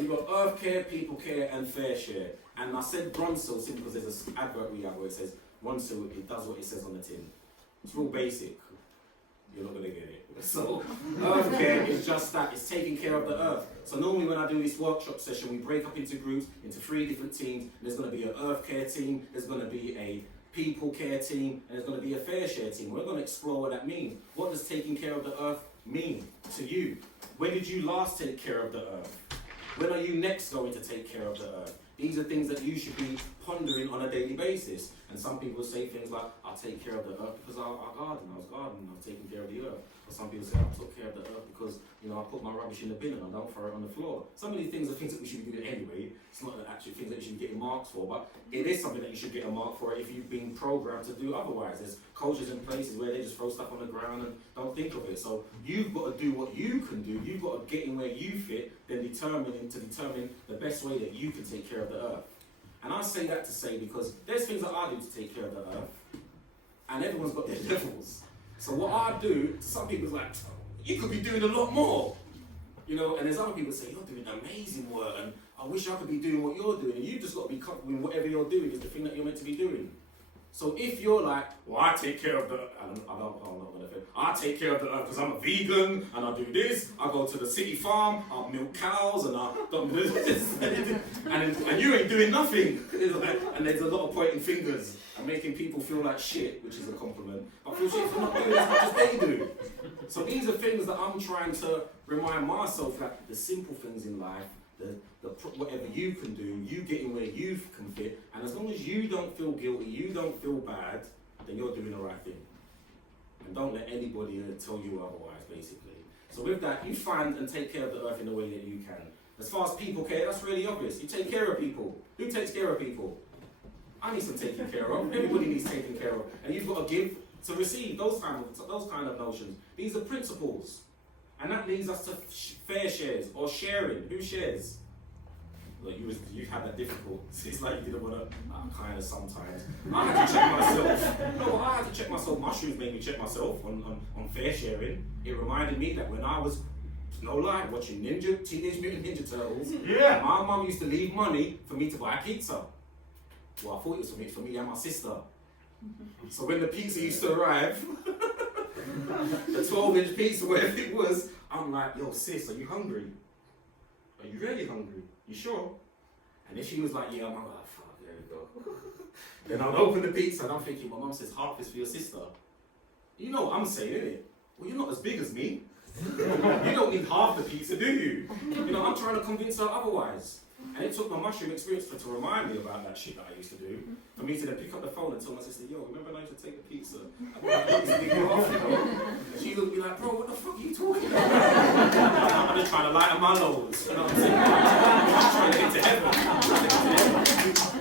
You've got earth care, people care, and fair share. And I said Bronsil simply because there's an advert we have where it says Bronsil, it does what it says on the tin. It's real basic. You're not going to get it. So, earth care is just that, it's taking care of the earth. So normally when I do this workshop session, we break up into groups, into 3 different teams. There's going to be an earth care team, there's going to be a people care team, and there's going to be a fair share team. We're going to explore what that means. What does taking care of the earth mean to you? When did you last take care of the earth? When are you next going to take care of the earth? These are things that you should be pondering on a daily basis. And some people say things like, I take care of the earth because I garden, I was gardening, I was taking care of the earth. Or some people say, I took care of the earth because, I put my rubbish in the bin and I don't throw it on the floor. Some of these things are things that we should be doing anyway. It's not actually things that you should be getting marks for, but it is something that you should get a mark for if you've been programmed to do otherwise. There's cultures and places where they just throw stuff on the ground and don't think of it. So you've got to do what you can do. You've got to get in where you fit, then determine the best way that you can take care of the earth. And I say that to say because there's things that I do to take care of the earth, and everyone's got their levels. So what I do, some people's like, you could be doing a lot more. And there's other people say, you're doing amazing work, and I wish I could be doing what you're doing, and you've just got to be comfortable with whatever you're doing is the thing that you're meant to be doing. So if you're like, well, I take care of the, I'm not going to say, I take care of the earth because I'm a vegan and I do this, I go to the city farm, I milk cows and I don't do this, and you ain't doing nothing. And there's a lot of pointing fingers and making people feel like shit, which is a compliment. I feel shit for not doing as much as they do. So these are things that I'm trying to remind myself that the simple things in life, whatever you can do, you get in where you can fit, and as long as you don't feel guilty, you don't feel bad, then you're doing the right thing. And don't let anybody tell you otherwise, basically. So with that, you find and take care of the earth in the way that you can. As far as people care, that's really obvious. You take care of people. Who takes care of people? I need some taking care of. Everybody needs taking care of. And you've got to give to receive, those kind of notions. These are principles. And that leads us to fair shares or sharing. Who shares? Look, you had that difficult. It's like you didn't want to, kind of sometimes. I had to check myself. No, I had to check myself. Mushrooms made me check myself on fair sharing. It reminded me that when I was, no lie, watching Teenage Mutant Ninja Turtles, my mum used to leave money for me to buy a pizza. Well, I thought it was for me and my sister. So when the pizza used to arrive, the 12-inch pizza, whatever it was, I'm like, yo sis, are you hungry? Are you really hungry? You sure? And then she was like, yeah, I'm like, oh, fuck, there we go. Then I'd open the pizza and I'm thinking, my mum says half is for your sister. You know what I'm saying, innit? Well, you're not as big as me. You don't need half the pizza, do you? I'm trying to convince her otherwise. And it took my mushroom experience to remind me about that shit that I used to do. For me to then pick up the phone and tell my sister, yo, remember I used to take the pizza? I got that pizza big off, you know? And she looked at me like, bro, what the fuck are you talking about? I'm just trying to lighten my loads, you know what I'm saying? I'm just trying to get to heaven.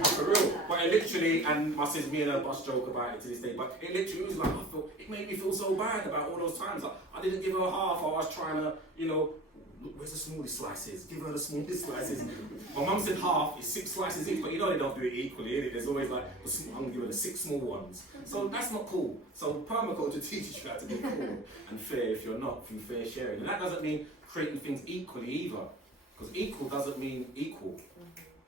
For real. But it literally, and my sister, me and her boss joke about it to this day, but it literally was like, it made me feel so bad about all those times. Like, I didn't give her half, I was trying to, you know, look, where's the smallest slices? Give her the smallest slices. My mum said half, it's 6 slices each, but you know they don't do it equally, innit? There's always like, I'm gonna give her the 6 small ones. So that's not cool. So permaculture teaches you how to be cool and fair if you're not, through fair sharing. And that doesn't mean creating things equally either. Because equal doesn't mean equal.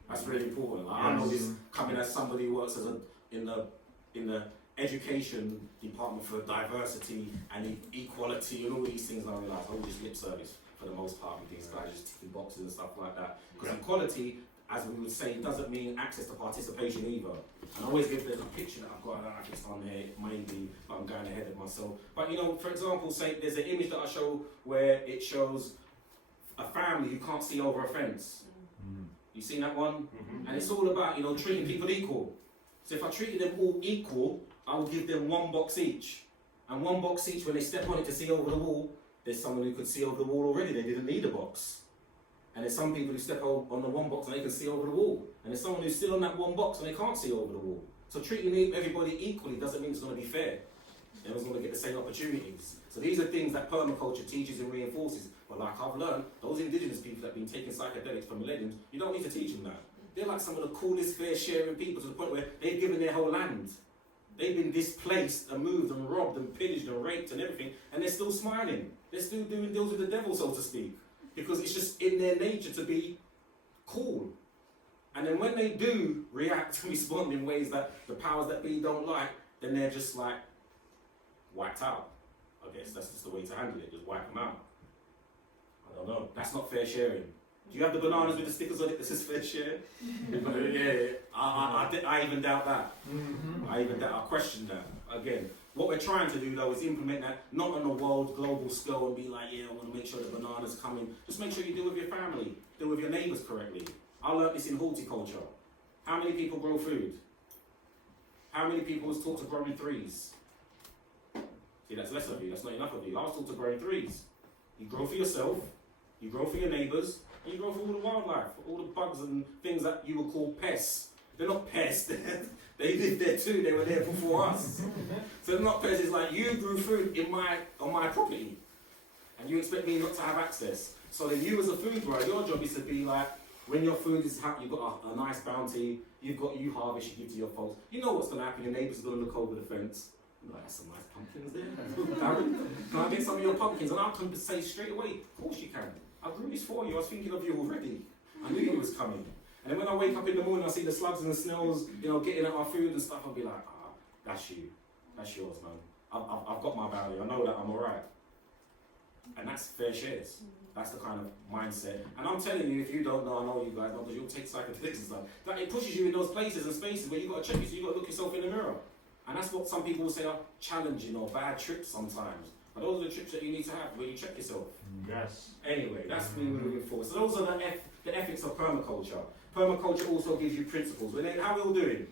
That's really important. Like, I know this coming as somebody who works as in the education department for diversity and equality and all these things, and I realise, oh, just lip service for the most part with these guys, just ticking boxes and stuff like that. Because equality, as we would say, doesn't mean access to participation either. And I always give there's a picture that I've got, I don't know if it's on there, it may be, but I'm going ahead of myself. But you know, for example, say there's an image that I show where it shows a family who can't see over a fence. You seen that one? And it's all about, you know, treating people equal. So if I treated them all equal, I will give them 1 box each. And 1 box each, when they step on it to see over the wall, there's someone who could see over the wall already, they didn't need a box. And there's some people who step on the 1 box and they can see over the wall. And there's someone who's still on that 1 box and they can't see over the wall. So treating everybody equally doesn't mean it's going to be fair. Everyone's going to get the same opportunities. So these are things that permaculture teaches and reinforces. But like I've learned, those indigenous people that have been taking psychedelics for millenniums, you don't need to teach them that. They're like some of the coolest, fair-sharing people to the point where they've given their whole land. They've been displaced and moved and robbed and pillaged and raped and everything, and they're still smiling. They're still doing deals with the devil, so to speak, because it's just in their nature to be cool. And then when they do react and respond in ways that the powers that be don't like, then they're just like wiped out. I guess that's just the way to handle it, just wipe them out. I don't know, that's not fair sharing. Do you have the bananas with the stickers on it that says fair share? Yeah, I even doubt that. I question that. Again, what we're trying to do though is implement that, not on a world, global scale and be like, yeah, I want to make sure the bananas come in. Just make sure you deal with your family, deal with your neighbours correctly. I learned this in horticulture. How many people grow food? How many people was taught to grow in 3s? See, that's less of you, that's not enough of you. I was taught to grow in 3s. You grow for yourself, you grow for your neighbours, and you grow for all the wildlife, all the bugs and things that you would call pests. They're not pests, they lived there too, they were there before us. So they're not pests, it's like you grew food on my property, and you expect me not to have access. So then you as a food grower, your job is to be like, when your food is happy, you've got a nice bounty, you harvest, you give to your folks. You know what's going to happen, your neighbours are going to look over the fence. Like, that's some nice pumpkins there. Darren, can I get some of your pumpkins? And I'll come say straight away, of course you can. I grew this for you, I was thinking of you already. I knew you was coming. And then when I wake up in the morning, I see the slugs and the snails, you know, getting at my food and stuff, I'll be like, that's you. That's yours, man. I've got my bounty, I know that I'm alright. And that's fair shares. That's the kind of mindset. And I'm telling you, if you don't know, I know you guys know, because you'll take psychedelics and stuff, that it pushes you in those places and spaces where you've got to check it, so you've got to look yourself in the mirror. And that's what some people will say are challenging or bad trips sometimes. But those are the trips that you need to have where you check yourself. Yes. Anyway, that's me moving forward. So those are the ethics of permaculture. Permaculture also gives you principles. How are we all doing?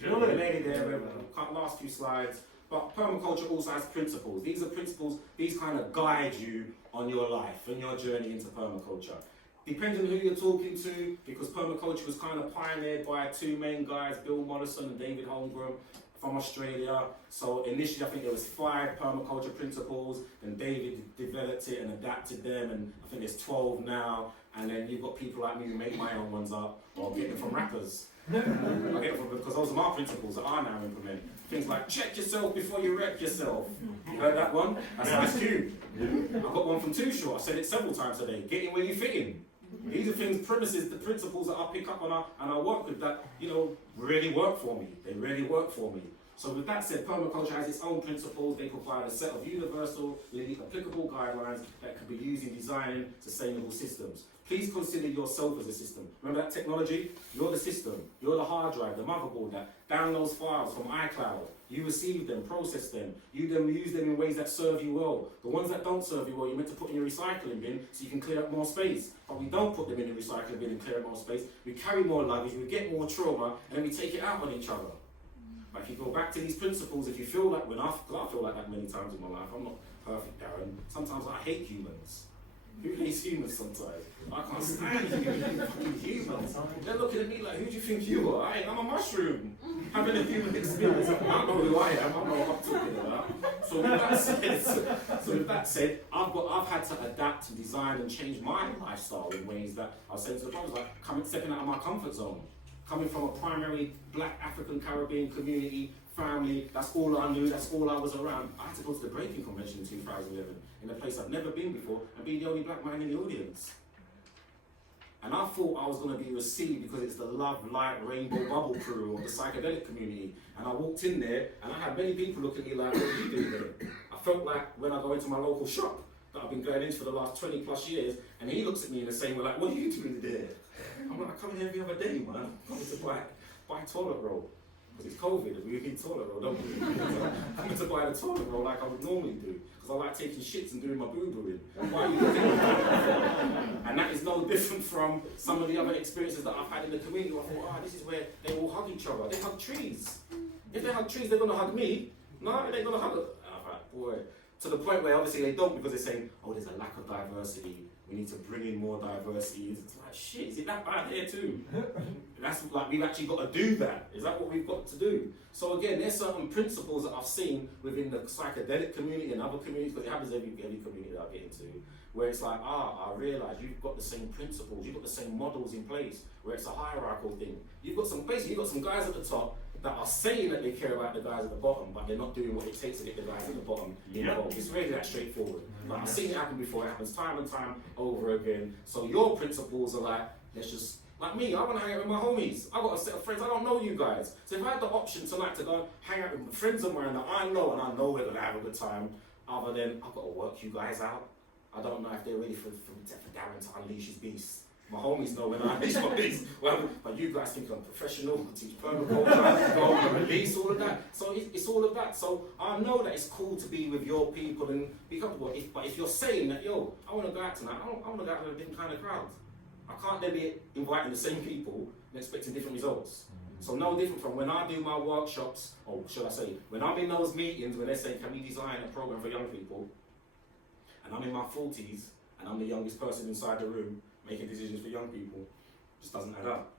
Sure. Nearly there, we've last few slides. But permaculture also has principles. These are principles, these kind of guide you on your life and your journey into permaculture. Depending on who you're talking to, because permaculture was kind of pioneered by 2 main guys, Bill Mollison and David Holmgren from Australia. So initially I think there was 5 permaculture principles, and David developed it and adapted them, and I think there's 12 now. And then you've got people like me who make my own ones up, or get them from rappers. I get them from, because those are my principles that I now implement. Things like check yourself before you wreck yourself. You heard that one? That's Ice Cube. I've got one from Too Short. I said it several times today. Get in where you fit in. These are things, premises, the principles that I pick up on and I work with that, you know, really work for me. They really work for me. So with that said, permaculture has its own principles. They provide a set of universally applicable guidelines that can be used in designing sustainable systems. Please consider yourself as a system. Remember that technology? You're the system. You're the hard drive, the motherboard that downloads files from iCloud. You receive them, process them. You then use them in ways that serve you well. The ones that don't serve you well, you're meant to put in your recycling bin so you can clear up more space. But we don't put them in the recycling bin and clear up more space. We carry more luggage, we get more trauma, and then we take it out on each other. But if you go back to these principles, if you feel like, I feel like that many times in my life, I'm not perfect, Darren. Sometimes I hate humans. Who hates humans sometimes? I can't stand fucking humans. They're looking at me like, who do you think you are? I'm a mushroom. Having a human experience. I don't know who I am. I don't know what I'm talking about. So with that said, I've had to adapt and design and change my lifestyle in ways that I was saying to the brothers, like stepping out of my comfort zone. Coming from a primary black African Caribbean community, family, that's all I knew, that's all I was around. I had to go to the Breaking Convention in 2011 in a place I've never been before and be the only black man in the audience. And I thought I was going to be received because it's the love, light, rainbow bubble crew of the psychedelic community. And I walked in there and I had many people look at me like, what are you doing there? I felt like when I go into my local shop that I've been going into for the last 20 plus years, and he looks at me in the same way like, what are you doing there? I'm like, I come in every other day, man. I'm coming to buy toilet roll. Because it's COVID, we need toilet roll, don't we? I'm coming to buy the toilet roll like I would normally do. Because I like taking shits and doing my boo-booing. Why are you looking at that? And that is no different from some of the other experiences that I've had in the community. I thought, this is where they all hug each other. They hug trees. If they hug trees, they're going to hug me. No, they ain't going to hug it. Boy. To the point where obviously they don't, because they're saying, there's a lack of diversity. We need to bring in more diversity. It's like, shit, is it that bad here too? That's like, we've actually got to do that. Is that what we've got to do? So again, there's certain principles that I've seen within the psychedelic community and other communities, because it happens every community that I get into, where it's like, I realise you've got the same principles, you've got the same models in place, where it's a hierarchical thing. You've got some guys at the top that are saying that they care about the guys at the bottom, but they're not doing what it takes to get the guys at the bottom involved. It's really that straightforward. But I've seen it happen before, it happens time and time over again. So your principles are like, let's just, like me, I want to hang out with my homies. I've got a set of friends, I don't know you guys. So if I had the option tonight to go hang out with friends of mine that I know, and I know we're going to have a good time, other than I've got to work you guys out. I don't know if they're ready for Darren to unleash his beast. My homies know when I unleash my beast. Well, but you guys think I'm professional, I teach permaculture, go and release, all of that. So it's all of that. So I know that it's cool to be with your people and be comfortable. But if you're saying that, I want to go out tonight, I want to go out with a different kind of crowd. I can't then be inviting the same people and expecting different results. So no different from when I do my workshops, or should I say, when I'm in those meetings when they're saying, can we design a program for young people? And I'm in my 40s and I'm the youngest person inside the room making decisions for young people, just doesn't add up.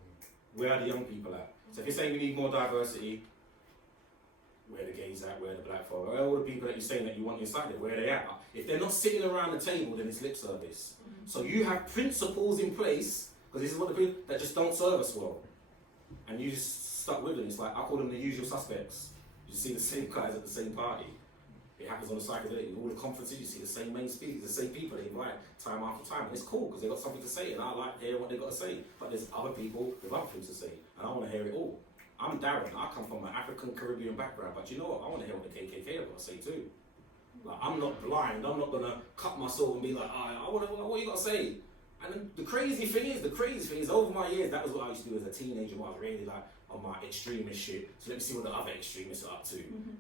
Where are the young people at? So if you're saying we need more diversity, where are the gays at, where are the black folk, where are all the people that you're saying that you want inside there, where are they at? If they're not sitting around the table, then it's lip service. So you have principles in place, because this is what the people that just don't serve us well. And you just stuck with them. It's like, I call them the usual suspects. You see the same guys at the same party. It happens on the psychedelic, all the conferences, you see the same main speakers, the same people they invite time after time. And it's cool because they've got something to say and I like hearing what they've got to say. But there's other people with other things to say and I want to hear it all. I'm Darren, I come from an African Caribbean background, but you know what? I want to hear what the KKK have got to say too. Like, I'm not blind, I'm not going to cut myself and be like, what you got to say? And then the crazy thing is, over my years, that was what I used to do as a teenager when I was really like on my extremist shit. So let me see what the other extremists are up to.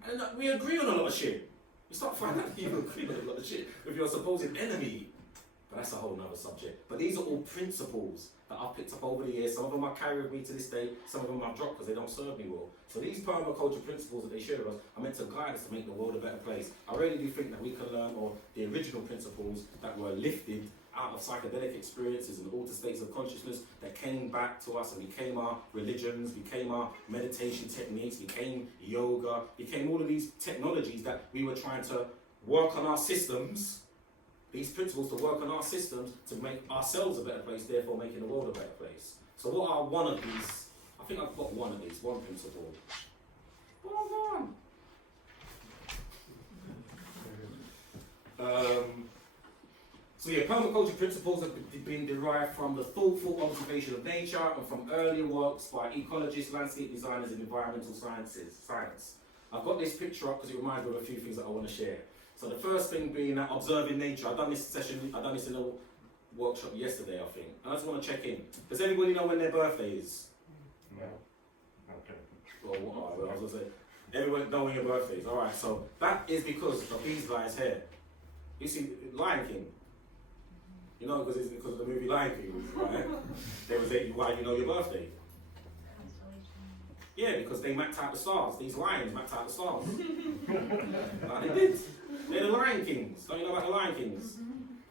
And we agree on a lot of shit. You start finding out you agree on a lot of shit with your supposed enemy. But that's a whole nother subject. But these are all principles that I've picked up over the years. Some of them I carry with me to this day, some of them I've dropped because they don't serve me well. So these permaculture principles that they share with us are meant to guide us to make the world a better place. I really do think that we can learn, or the original principles that were lifted out of psychedelic experiences and altered states of consciousness that came back to us and became our religions, became our meditation techniques, became yoga, became all of these technologies that we were trying to work on our systems, these principles to work on our systems to make ourselves a better place, therefore making the world a better place. So what are one of these? I think I've got one of these, one principle. So yeah, permaculture principles have been derived from the thoughtful observation of nature and from earlier works by ecologists, landscape designers and environmental science. I've got this picture up because it reminds me of a few things that I want to share. So the first thing being that observing nature. I've done this in a workshop yesterday, I think. And I just want to check in. Does everybody know when their birthday is? No. Okay. Well, I was going to say, everyone know when your birthday is. Alright, so that is because of these guys here. You see, Lion King. You know, because it's because of the movie Lion King, right? They was like, why do you know your birthday? Yeah, because they mapped out the stars. These lions mapped out the stars. Like they did. They're the Lion Kings. Don't you know about the Lion Kings?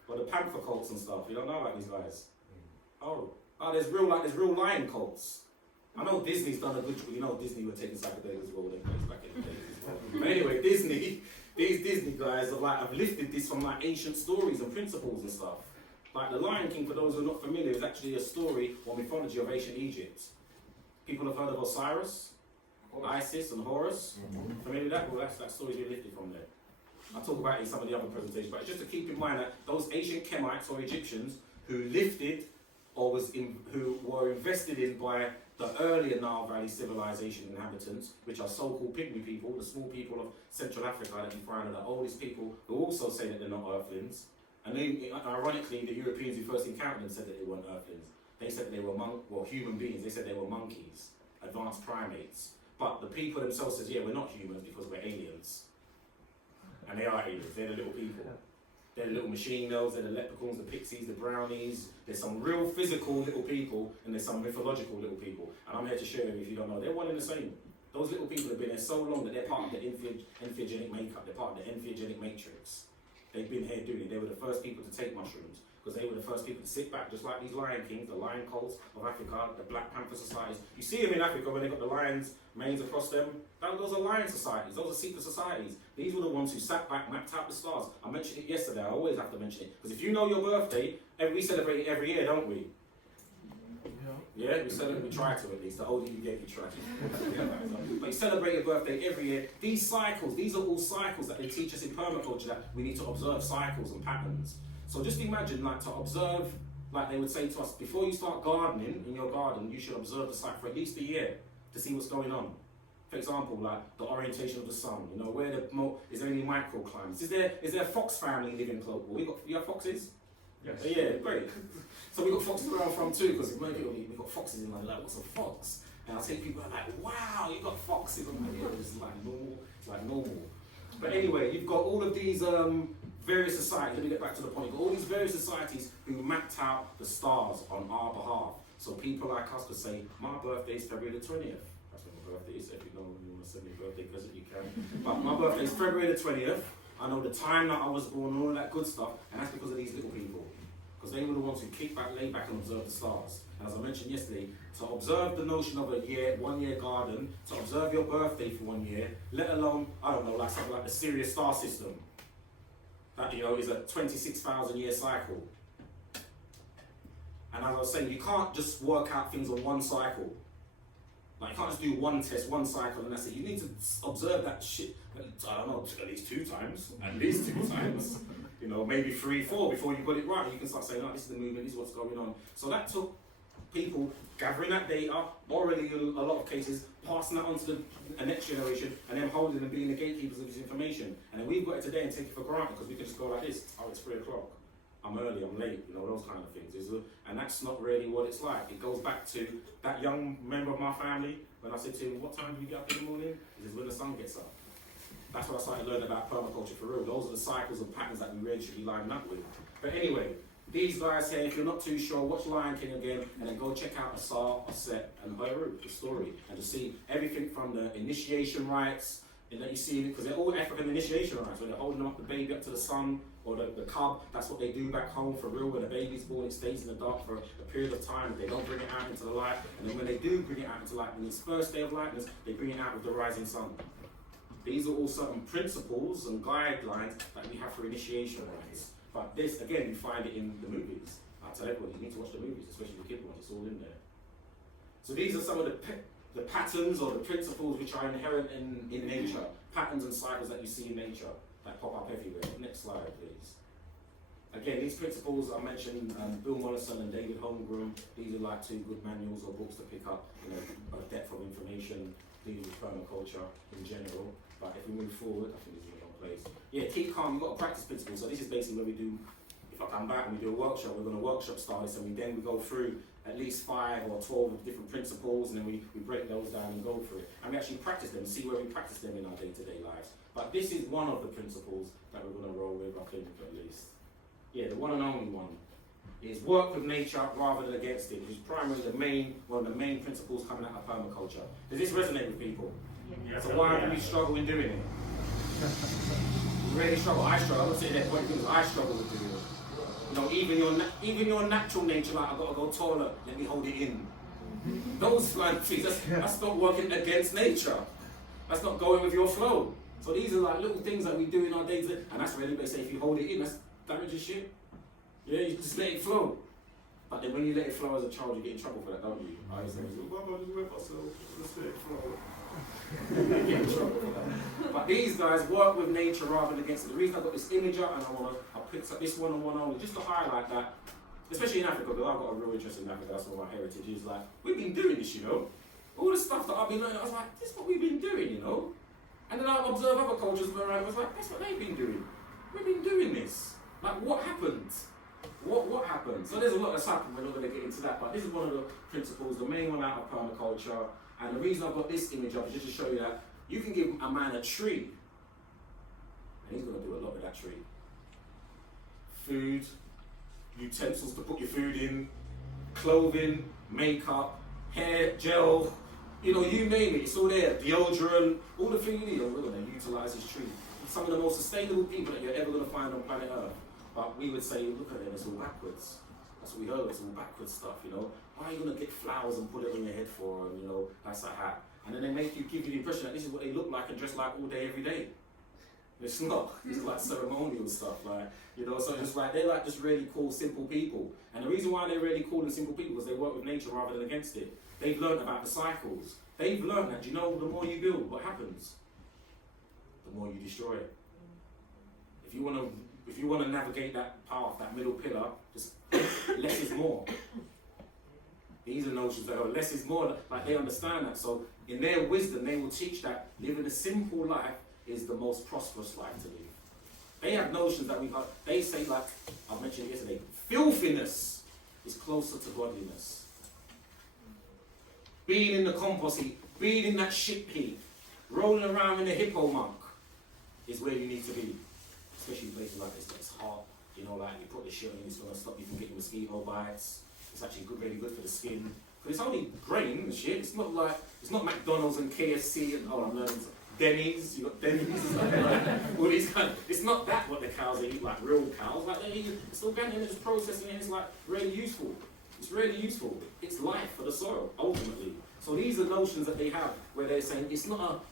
Or the panther cults and stuff. You don't know about these guys. Oh, there's real lion cults. I know Disney's done a good job. You know Disney were taking psychedelics as well back in the days as well. But anyway, these Disney guys have lifted this from like ancient stories and principles and stuff. Like the Lion King, for those who are not familiar, is actually a story or mythology of ancient Egypt. People have heard of Osiris, Isis, and Horus. Familiar with that? Well, that story's been lifted from there. I'll talk about it in some of the other presentations, but it's just to keep in mind that those ancient Kemites or Egyptians who lifted or who were invested in by the earlier Nile Valley civilization inhabitants, which are so-called pygmy people, the small people of Central Africa that you find are the oldest people who also say that they're not earthlings. And they, ironically, the Europeans who first encountered them said that they weren't earthlings. They said they were human beings. They said they were monkeys, advanced primates. But the people themselves says, yeah, we're not humans because we're aliens. And they are aliens. They're the little people. They're the little machine elves, they're the leprechauns, the pixies, the brownies. There's some real physical little people and there's some mythological little people. And I'm here to show you, if you don't know, they're one and the same. Those little people have been there so long that they're part of the entheogenic makeup. They're part of the entheogenic matrix. They've been here doing it. They were the first people to take mushrooms because they were the first people to sit back, just like these Lion Kings, the lion cults of Africa, the Black Panther societies. You see them in Africa when they got the lions' manes across them. Those are lion societies. Those are secret societies. These were the ones who sat back, mapped out the stars. I mentioned it yesterday. I always have to mention it because if you know your birthday, we celebrate it every year, don't we? Yeah, we celebrate. We try to at least. The older you get, you try to. But you celebrate your birthday every year. These cycles, these are all cycles that they teach us in permaculture that we need to observe cycles and patterns. So just imagine, like, to observe, like they would say to us, before you start gardening in your garden, you should observe the site for at least a year to see what's going on. For example, like the orientation of the sun. You know, is there any microclimates? Is there a fox family living close? You have foxes? Yes. Yeah, great. So we got foxes where I'm from too, because many people we've got foxes in London. Like, what's a fox? And I take people like, wow, you got foxes. I'm like, yeah, it's like normal. It's like normal. But anyway, you've got all of these various societies. Let me get back to the point. You've got all these various societies who mapped out the stars on our behalf. So people like us could say, my birthday is February the 20th. That's when my birthday is. If you know when you want to send me a birthday present, you can. But my birthday is February the 20th. I know the time that I was born and all that good stuff, and that's because of these little people. Because they were the ones who kick back, lay back and observe the stars. And as I mentioned yesterday, to observe the notion of a 1 year garden, to observe your birthday for 1 year, let alone, I don't know, like something like the Sirius star system. That, you know, is a 26,000 year cycle. And as I was saying, you can't just work out things on one cycle. Like, you can't just do one test, one cycle, and that's it. You need to observe that shit, I don't know, at least 2 times. At least 2 times. You know, maybe 3, 4 before you got it right. You can start saying, oh, this is the movement, this is what's going on. So that took people gathering that data, already in a lot of cases, passing that on to the next generation, and then holding and being the gatekeepers of this information. And then we've got it today and take it for granted because we can just go like this. Oh, it's 3 o'clock. I'm early, I'm late, you know, those kind of things. And that's not really what it's like. It goes back to that young member of my family when I said to him, what time do you get up in the morning? He says, when the sun gets up. That's what I started learning about permaculture for real. Those are the cycles and patterns that we really should be lining up with. But anyway, these guys here, if you're not too sure, watch Lion King again, and then go check out Asar, Aset, and Beirut, the story, and to see everything from the initiation rites, and that you see, because they're all African initiation rites, where they're holding up the baby up to the sun, or the cub. That's what they do back home for real. When the baby's born, it stays in the dark for a period of time. They don't bring it out into the light, and then when they do bring it out into light, in its first day of lightness, they bring it out with the rising sun. These are all certain principles and guidelines that we have for initiation rites. But this, again, you find it in the movies. I tell everybody, you need to watch the movies, especially the kid ones, it's all in there. So these are some of the patterns or the principles which are inherent in nature. Patterns and cycles that you see in nature that pop up everywhere. Next slide, please. Again, these principles I mentioned, Bill Mollison and David Holmgren, these are like 2 good manuals or books to pick up, you know, a depth of information. dealing with permaculture in general. But if we move forward, I think this is a wrong place. Yeah, keep calm. You've got a practice principle. So this is basically where we do. If I come back and we do a workshop, we're going to workshop style this, and we go through at least 5 or 12 different principles, and then we break those down and go through it. And we actually practice them, see where we practice them in our day-to-day lives. But this is one of the principles that we're going to roll with, I think, at least. Yeah, the one and only one is work with nature rather than against it, which is primarily one of the main principles coming out of permaculture. Does this resonate with people? Yeah. So why do we struggle in doing it? We really struggle. I struggle. I'm not sitting there pointing fingers. I struggle with doing it. You know, even your natural nature, like I've got to go toilet, let me hold it in. Those kind of things, that's not working against nature. That's not going with your flow. So these are like little things that we do in our days, and that's really they say if you hold it in, that's damage shit. Yeah, you just let it flow. But then when you let it flow as a child, you get in trouble for that, don't you? I used to say, why don't I just let myself, just let it flow. You get in trouble for that. But these guys work with nature rather than against it. The reason I got this image up, and I picked up this one only, just to highlight that, especially in Africa, because I've got a real interest in Africa, that's what my heritage is. Like, we've been doing this, you know. All the stuff that I've been learning, I was like, this is what we've been doing, you know. And then I observe other cultures around, I was like, that's what they've been doing. We've been doing this. Like, what happened? What happened? So there's a lot that's happened, we're not going to get into that, but this is one of the principles, the main one out of permaculture. And the reason I've got this image up is just to show you that you can give a man a tree, and he's going to do a lot with that tree. Food, utensils to put your food in, clothing, makeup, hair, gel, you know, you name it, it's all there. Deodorant, all the things you need, we're going to utilise this tree. It's some of the most sustainable people that you're ever going to find on planet Earth. But we would say, look at them, it's all backwards. That's what we heard, it's all backwards stuff, you know. Why are you going to get flowers and put it on your head for, and you know, that's a hat. And then they give you the impression that this is what they look like and dress like all day, every day. It's not. It's like ceremonial stuff, like, you know, so it's like, they're like just really cool, simple people. And the reason why they're really cool and simple people is they work with nature rather than against it. They've learned about the cycles. They've learned that, you know, the more you build, what happens? The more you destroy it. If you want to navigate that path, that middle pillar, just less is more. These are notions that are less is more, like they understand that. So in their wisdom, they will teach that living a simple life is the most prosperous life to live. They have notions that they say, like I mentioned yesterday, filthiness is closer to godliness. Being in the compost heap, being in that shit heap, rolling around in the hippo muck is where you need to be. Especially in places like this, it's hot, you know, like you put the shit on, it's going to stop you from getting mosquito bites. It's actually really good for the skin. But it's only grain and shit. It's not like, it's not McDonald's and KFC and, I'm learning, Denny's, you got Denny's, like, all these kind of, it's not that what the cows eat, like real cows. Like, they eat, it's organic and it's processing and it's like really useful. It's really useful. It's life for the soil, ultimately. So these are notions that they have where they're saying, it's not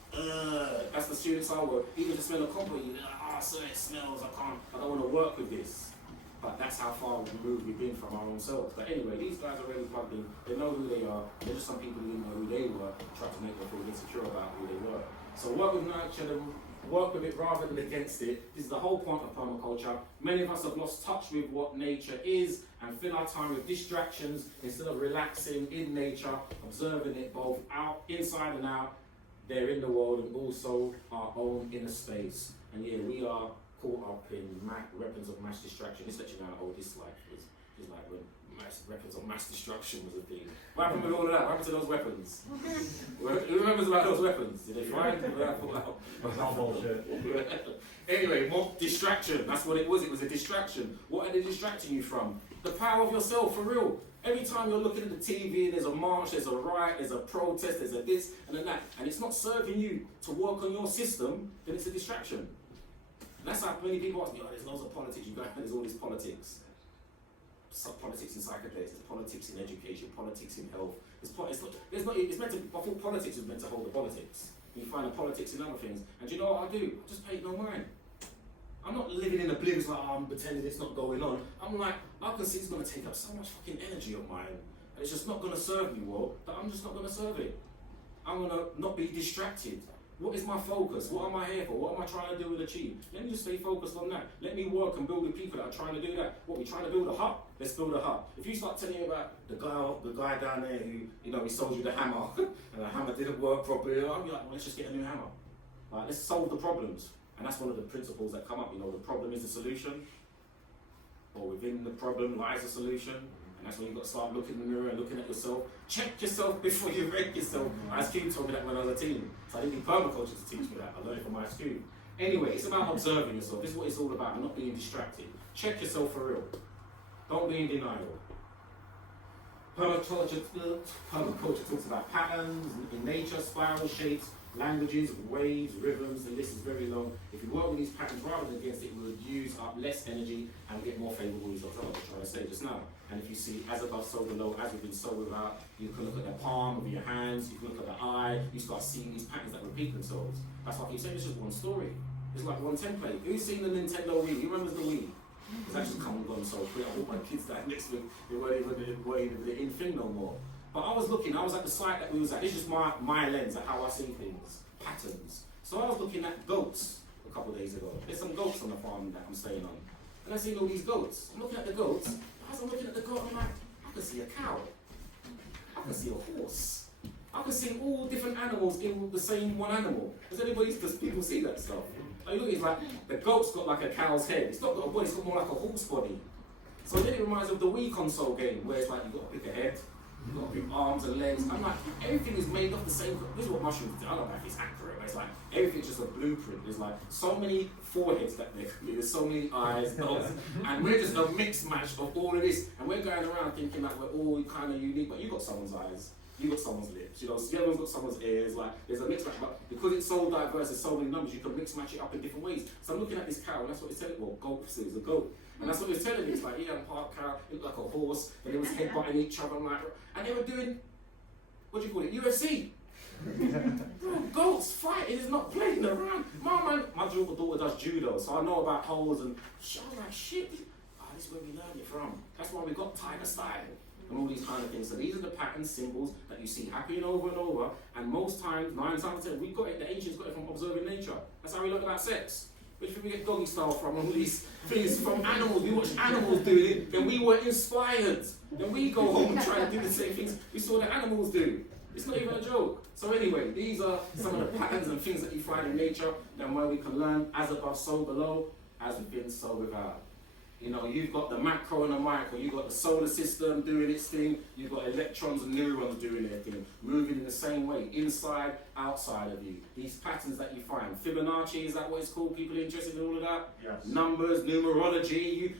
that's the students I work, even to smell a compost, you're like, so it smells, I don't want to work with this. But that's how far removed we've been from our own selves. But anyway, these guys are really plugged in. They know who they are. They're just some people who didn't know who they were, try to make them feel insecure about who they were. So work with nature, work with it rather than against it. This is the whole point of permaculture. Many of us have lost touch with what nature is and fill our time with distractions instead of relaxing in nature, observing it both out, inside and out, there in the world, and also our own inner space. And yeah, we are caught up in weapons of mass destruction. This lets you know how old this life was. It's like when weapons of mass destruction was a thing. What happened with all of that? What happened to those weapons? Who remembers about those weapons? Did they find them? It's all bullshit. Anyway, more distraction. That's what it was. It was a distraction. What are they distracting you from? The power of yourself, for real. Every time you're looking at the TV and there's a march, there's a riot, there's a protest, there's a this and a that, and it's not serving you to work on your system, then it's a distraction. And that's how many people ask me, oh, there's loads of politics, you guys, there's all this politics. Politics in psychedelics, there's politics in education, politics in health. It's meant to, I thought politics was meant to hold the politics. You find the politics in other things. And do you know what I do? I just pay no mind. I'm not living in oblivion like, oh, I'm pretending it's not going on. I'm like, I can see it's going to take up so much fucking energy of mine. And it's just not going to serve me well, that I'm just not going to serve it. I'm going to not be distracted. What is my focus? What am I here for? What am I trying to do and achieve? Let me just stay focused on that. Let me work and build with people that are trying to do that. What, we trying to build a hut? let's build a hut. If you start telling me about the guy down there who, you know, he sold you the hammer and the hammer didn't work properly, I'll be like, well, let's just get a new hammer. Like, let's solve the problems. And that's one of the principles that come up, you know, the problem is the solution, or within the problem lies the solution. And that's when you've got to start looking in the mirror and looking at yourself. Check yourself before you wreck yourself. Ice Cube told me that when I was a teen. So I didn't need permaculture to teach me that. I learned it from Ice Cube. Anyway, it's about observing yourself. This is what it's all about, not being distracted. Check yourself for real. Don't be in denial. Permaculture talks about patterns in nature, spiral shapes, languages, waves, rhythms. The list is very long. If you work with these patterns rather than against it, we would use up less energy and get more favourable results. That's what I was trying to say just now. And if you see as above, so below, as within, so without, you can look at the palm of your hands, you can look at the eye, you start seeing these patterns that repeat themselves. That's why I keep saying it's just one story. It's like one template. Who's seen the Nintendo Wii? Who remembers the Wii? It's actually come and gone so quick. I hope my kids that next week, they weren't even in thing no more. But I was looking, I was at the site that we was at. This is just my lens at how I see things, patterns. So I was looking at goats a couple of days ago. There's some goats on the farm that I'm staying on. And I seen all these goats. I'm looking at the goats. As I'm looking at the goat, I'm like, I can see a cow. I can see a horse. I can see all different animals in the same one animal. Does people see that stuff? Like, look, it's like the goat's got like a cow's head. It's not got a body, it's got more like a horse body. So then it reminds me of the Wii console game where it's like you've got to pick a head, you've got to pick arms and legs. I'm like, everything is made of the same. This is what mushrooms do. I don't know if it's accurate, but it's like everything's just a blueprint. There's like so many foreheads that there's so many eyes, nose, and we're just a mixed match of all of this. And we're going around thinking that we're all kind of unique, but you got someone's eyes. You got someone's lips, you know, the other one's got someone's ears, like, there's a mix match, but because it's so diverse, there's so many numbers, you can mix match it up in different ways. So I'm looking at this cow, and that's what it's telling me, well, goat, so it was a goat, and that's what it's telling me, it's like, yeah, part cow, it looked like a horse, and it was headbutting each other, I'm like, and they were doing, what do you call it, UFC. Bro, goats fighting is not playing around. My daughter does judo, so I know about holes, and I was like, shit, this is where we learned it from. That's why we got tiger style. And all these kind of things. So these are the patterns, symbols that you see happening over and over. And most times, 9 times out of 10, we got it. The ancients got it from observing nature. That's how we learn about sex. Where do you think we get doggy style from? All these things from animals. We watch animals doing it. Then we were inspired. Then we go home and try to do the same things we saw the animals do. It's not even a joke. So anyway, these are some of the patterns and things that you find in nature, and where we can learn as above, so below, as within, so without. You know, you've got the macro and the micro, you've got the solar system doing its thing, you've got electrons and neurons doing their thing, moving in the same way, inside, outside of you. These patterns that you find. Fibonacci, is that what it's called? People interested in all of that? Yes. Numbers, numerology,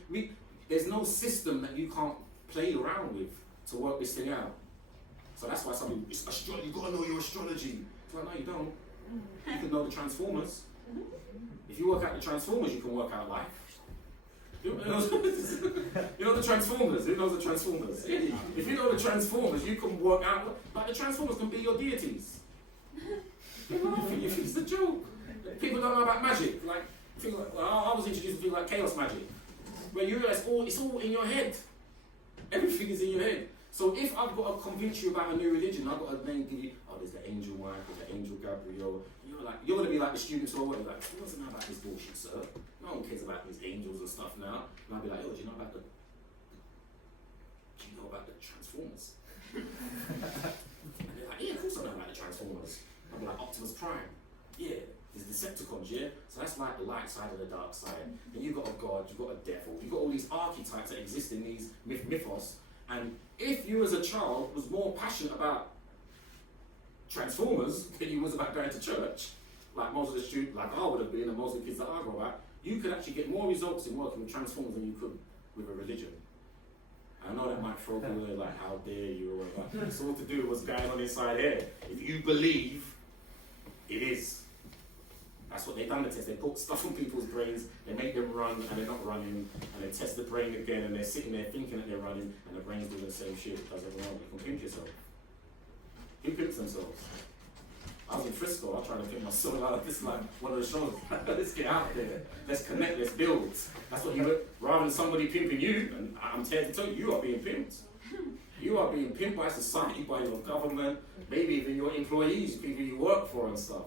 there's no system that you can't play around with to work this thing out. So that's why some people, it's astrology, you've got to know your astrology. It's like, no, you don't. You can know the transformers. If you work out the transformers, you can work out life. You know the Transformers? Who knows the Transformers? If you know the Transformers, you can work out, like the Transformers can be your deities. You're laughing, it's a joke. People don't know about magic. Like, I was introduced to things like chaos magic, where you realise it's all in your head. Everything is in your head. So if I've got to convince you about a new religion, I've got to then give you, there's the angel Michael, the angel Gabriel. You're going to be like the students who are like, who doesn't know about this bullshit, sir? No one cares about these angels and stuff now. And I'll be like, do you know about the Transformers? And they're like, yeah, of course I know about the Transformers. I'll be like, Optimus Prime. Yeah, there's Decepticons, yeah? So that's like the light side of the dark side. Then you've got a god, you've got a devil, you've got all these archetypes that exist in these mythos. And if you as a child was more passionate about Transformers than you was about going to church, like most of the students, like I would have been, and most of the kids that I grew up, you could actually get more results in working with Transformers than you could with a religion. I know that might throw people away, like, how dare you, or whatever. It's all to do with what's going on inside here. If you believe, it is. That's what they've done the test. They put stuff on people's brains, they make them run, and they're not running, and they test the brain again, and they're sitting there thinking that they're running, and the brain's doing the same shit. It does everyone else. You can pimp yourself. Who pimps themselves? I was in Frisco, I was trying to pimp myself out. This is like one of the shows. Let's get out there. Let's connect, let's build. That's what you would, rather than somebody pimping you, and I'm here to tell you, you are being pimped. You are being pimped by society, by your government, maybe even your employees, people you work for and stuff.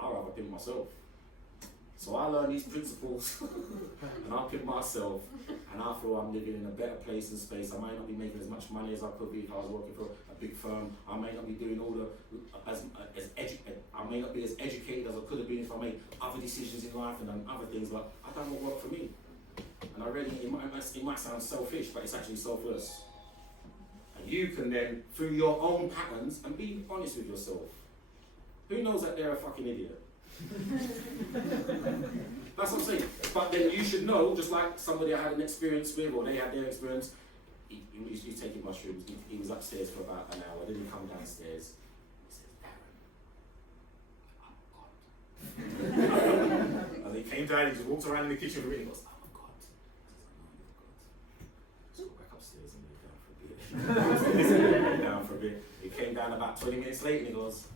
I'd rather pimp myself. So I learned these principles and I pick myself and I feel I'm living in a better place and space. I might not be making as much money as I could be if I was working for a big firm. I may not be doing all the, I may not be as educated as I could have been if I made other decisions in life and done other things, but I've done what worked for me. And I really, it might sound selfish, but it's actually selfless. And you can then, through your own patterns, and be honest with yourself. Who knows that they're a fucking idiot? That's what I'm saying. But then you should know, just like somebody I had an experience with, or they had their experience, he's taking mushrooms. He was upstairs for about an hour, then he come downstairs. He says, Darren. And he came down, he just walked around in the kitchen and he goes, oh my God. I says, I know you're God. Let's go back upstairs and lay down for a bit. He came down about 20 minutes later and he goes,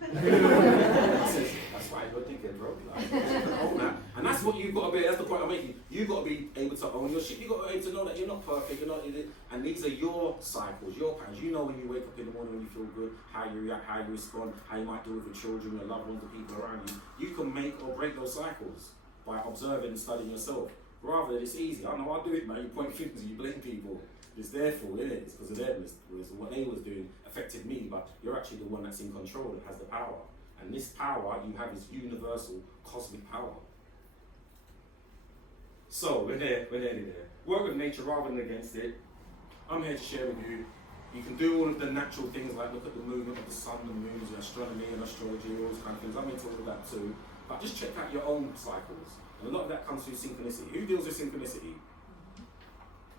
I said, that's why you're a dickhead, bro. Like, own that. And that's what you've got to be, that's the point I'm making. You've got to be able to own your shit. You've got to be able to know that you're not perfect, you're not in it. And these are your cycles, your patterns. You know when you wake up in the morning, when you feel good, how you react, how you respond, how you might deal with your children, your loved ones, the people around you. You can make or break those cycles by observing and studying yourself. Rather than it's easy. I know I do it, man. You point fingers and you blame people. It's their fault, isn't it? It's because of them. It's what they was doing affected me, but you're actually the one that's in control, that has the power. And this power you have is universal, cosmic power. So, we're there. Work with nature rather than against it. I'm here to share with you. You can do all of the natural things like look at the movement of the sun, the moons, and astronomy and astrology, all those kind of things. I'm into all of that too. But just check out your own cycles. And a lot of that comes through synchronicity. Who deals with synchronicity?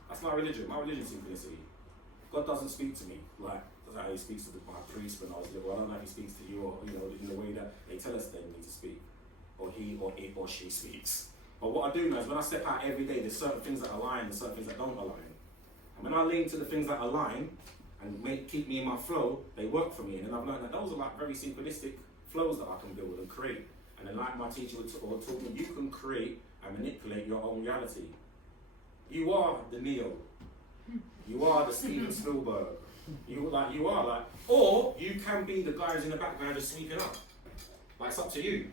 That's my religion. My religion is synchronicity. God doesn't speak to me like that's how he speaks to my priest when I was little. I don't know if he speaks to you or in the way that they tell us they need to speak, or he or it or she speaks. But what I do know is when I step out every day, there's certain things that align and certain things that don't align. And when I lean to the things that align and keep me in my flow, they work for me. And then I've learned that those are like very synchronistic flows that I can build and create. And then like my teacher taught me, you can create and manipulate your own reality. You are the Neo. You are the Steven Spielberg. Or you can be the guys in the background just sweeping up. Like, it's up to you.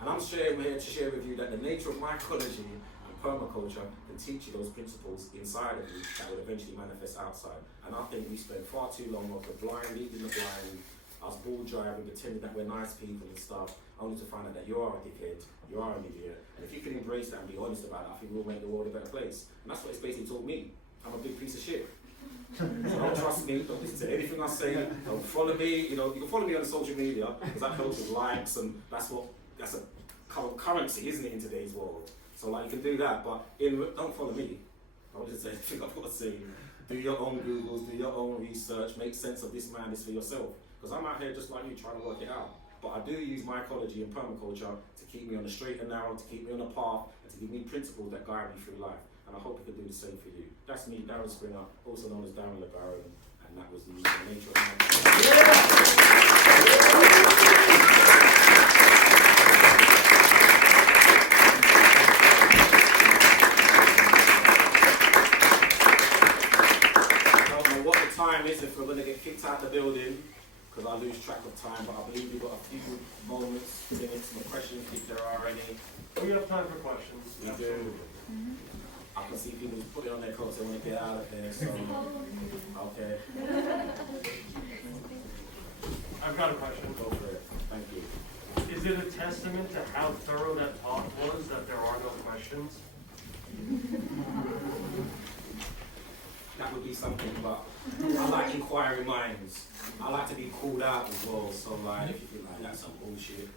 And I'm here to share with you that the nature of mycology and permaculture can teach you those principles inside of you that will eventually manifest outside. And I think we spend far too long on the blind, leading the blind, us ball driving, pretending that we're nice people and stuff, only to find out that you are a dickhead, you are an idiot. And if you can embrace that and be honest about it, I think we'll make the world a better place. And that's what it's basically taught me. I'm a big piece of shit. So don't trust me, don't listen to anything I say, don't follow me, you can follow me on social media, because that helps with likes, and that's a currency, isn't it, in today's world. So like you can do that, but don't follow me. Don't just say anything I've got to say. Do your own Googles, do your own research, make sense of this madness for yourself. Because I'm out here just like you trying to work it out. But I do use mycology and permaculture to keep me on the straight and narrow, to keep me on a path, and to give me principles that guide me through life. And I hope it can do the same for you. That's me, Darren Springer, also known as Darren LeBaron, and that was the nature of I don't know what the time is if we're going to get kicked out of the building, because I lose track of time, but I believe we've got a few moments, minutes, some questions if there are any. We have time for questions. We do. I can see people putting on their coats, they want to get out of there, so, okay. I've got a question. Go for it, thank you. Is it a testament to how thorough that talk was that there are no questions? That would be something, but I like inquiring minds. I like to be called out as well, so like, if you feel like that's some bullshit,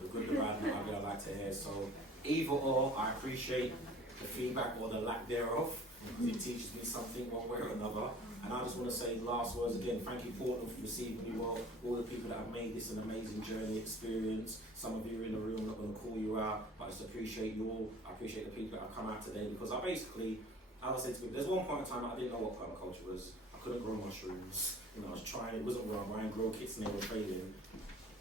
the good, the bad, and the ugly I like to hear, so either or, I appreciate the feedback or the lack thereof, because it teaches me something one way or another. And I just want to say last words again, thank you Portland for receiving me well, all the people that have made this an amazing journey experience. Some of you are in the room, I'm not going to call you out, but I just appreciate you all. I appreciate the people that have come out today, because I basically, as I said to people, there's one point in time I didn't know what permaculture was. I couldn't grow mushrooms, I was trying, it wasn't where I'm buying grow kits and they were failing.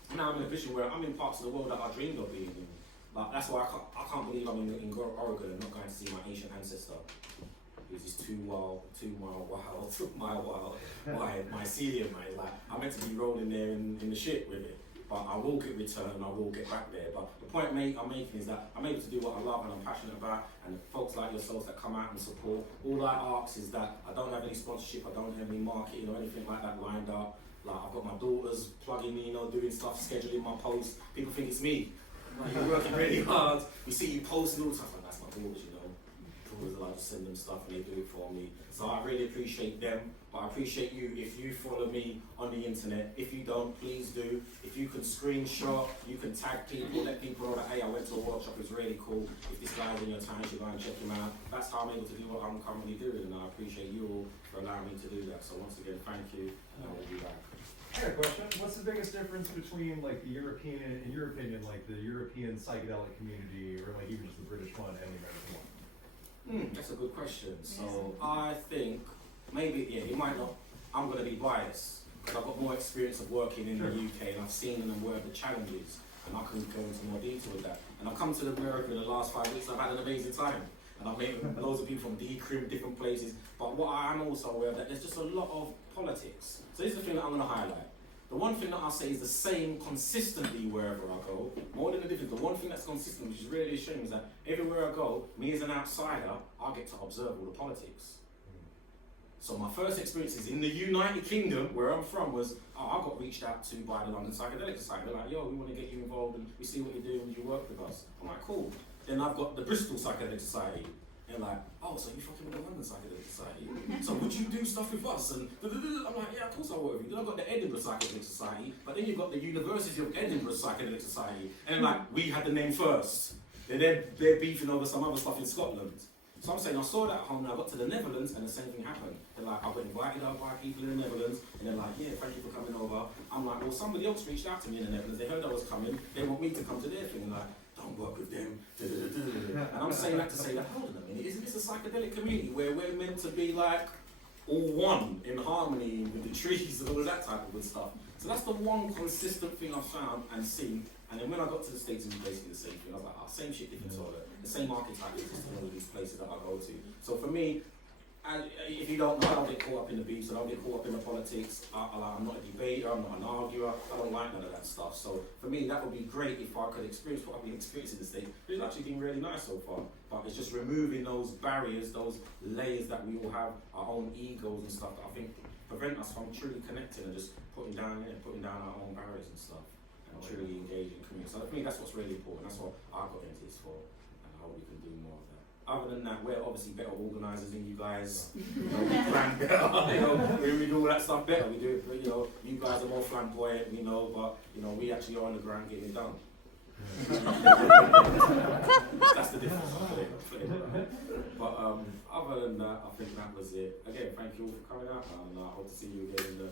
And now I'm in a position where I'm in parts of the world that I dreamed of being in. Like, that's why I can't believe I'm in Oregon and not going to see my ancient ancestor. It was 2 mile wild, mycelium, mate. Like, I'm meant to be rolling there in the shit with it. but I will get return and I will get back there. But the point I'm making is that I'm able to do what I love and I'm passionate about, and folks like yourselves that come out and support. All I ask is that I don't have any sponsorship, I don't have any marketing or anything like that lined up. Like, I've got my daughters plugging me, you know, doing stuff, scheduling my posts. People think it's me. Like, you're working really hard. You see you post and all stuff, like, that's my daughters, you know. Daughters, I just send them stuff and they do it for me. So I really appreciate them, but I appreciate you if you follow me on the internet. If you don't, please do. If you can screenshot, you can tag people, let people know that, hey, I went to a workshop, it's really cool. If this guy's in your town, you should go and check him out. That's how I'm able to do what I'm currently doing, and I appreciate you all for allowing me to do that. So once again, thank you, and I will be back. I got a question. What's the biggest difference between like the European, in your opinion, like the European psychedelic community, or like even just the British one and the American one? That's a good question. So I think maybe, yeah, it might not, I'm going to be biased because I've got more experience of working in the UK and I've seen them and where the challenges, and I can go into more detail with that. And I've come to America in the last 5 weeks, I've had an amazing time. And I've met loads of people from Decrim, different places. But what I am also aware of that there's just a lot of politics. So this is the thing that I'm going to highlight. The one thing that I'll say is the same consistently wherever I go, more than the difference. The one thing that's consistent, which is really a shame, is that everywhere I go, me as an outsider, I get to observe all the politics. So my first experiences in the United Kingdom, where I'm from, was I got reached out to by the London Psychedelic Society. They're like, yo, we want to get you involved and we see what you do and you work with us. I'm like, cool. Then I've got the Bristol Psychedelic Society. They're like, oh, so you fucking with the London Psychedelic Society? So would you do stuff with us? And I'm like, yeah, of course I work with you. Then I've got the Edinburgh Psychedelic Society, but then you've got the University of Edinburgh Psychedelic Society. And like, we had the name first. They're beefing over some other stuff in Scotland. So I'm saying, I saw that at home and I got to the Netherlands and the same thing happened. They're like, I got invited out by people in the Netherlands and they're like, yeah, thank you for coming over. I'm like, well, somebody else reached out to me in the Netherlands. They heard I was coming. They want me to come to their thing. And like, don't work with them. And I'm saying that to say that, hold on a minute, isn't this a psychedelic community where we're meant to be like all one in harmony with the trees and all of that type of good stuff? So that's the one consistent thing I've found and seen. And then when I got to the States, it was basically the same thing. I was like, oh, same shit, different toilet. The same archetype exists in all of these places that I go to. So for me, if you don't know, I don't get caught up in the beefs, I don't get caught up in the politics. I'm not a debater, I'm not an arguer, I don't like none of that stuff. So for me, that would be great if I could experience what I've been experiencing in the States. It's actually been really nice so far. But it's just removing those barriers, those layers that we all have, our own egos and stuff that I think prevent us from truly connecting and just putting down our own barriers and stuff. And truly engaging community. So for me, that's what's really important. That's what I got into this for. And I hope we can do more of that. Other than that, we're obviously better organisers than you guys. You know, we plan better. You know, we do all that stuff better. We do it. You know, you guys are more flamboyant. You know, but you know, we actually are on the ground getting it done. That's the difference. But other than that, I think that was it. Again, thank you all for coming out, and I hope to see you again in the.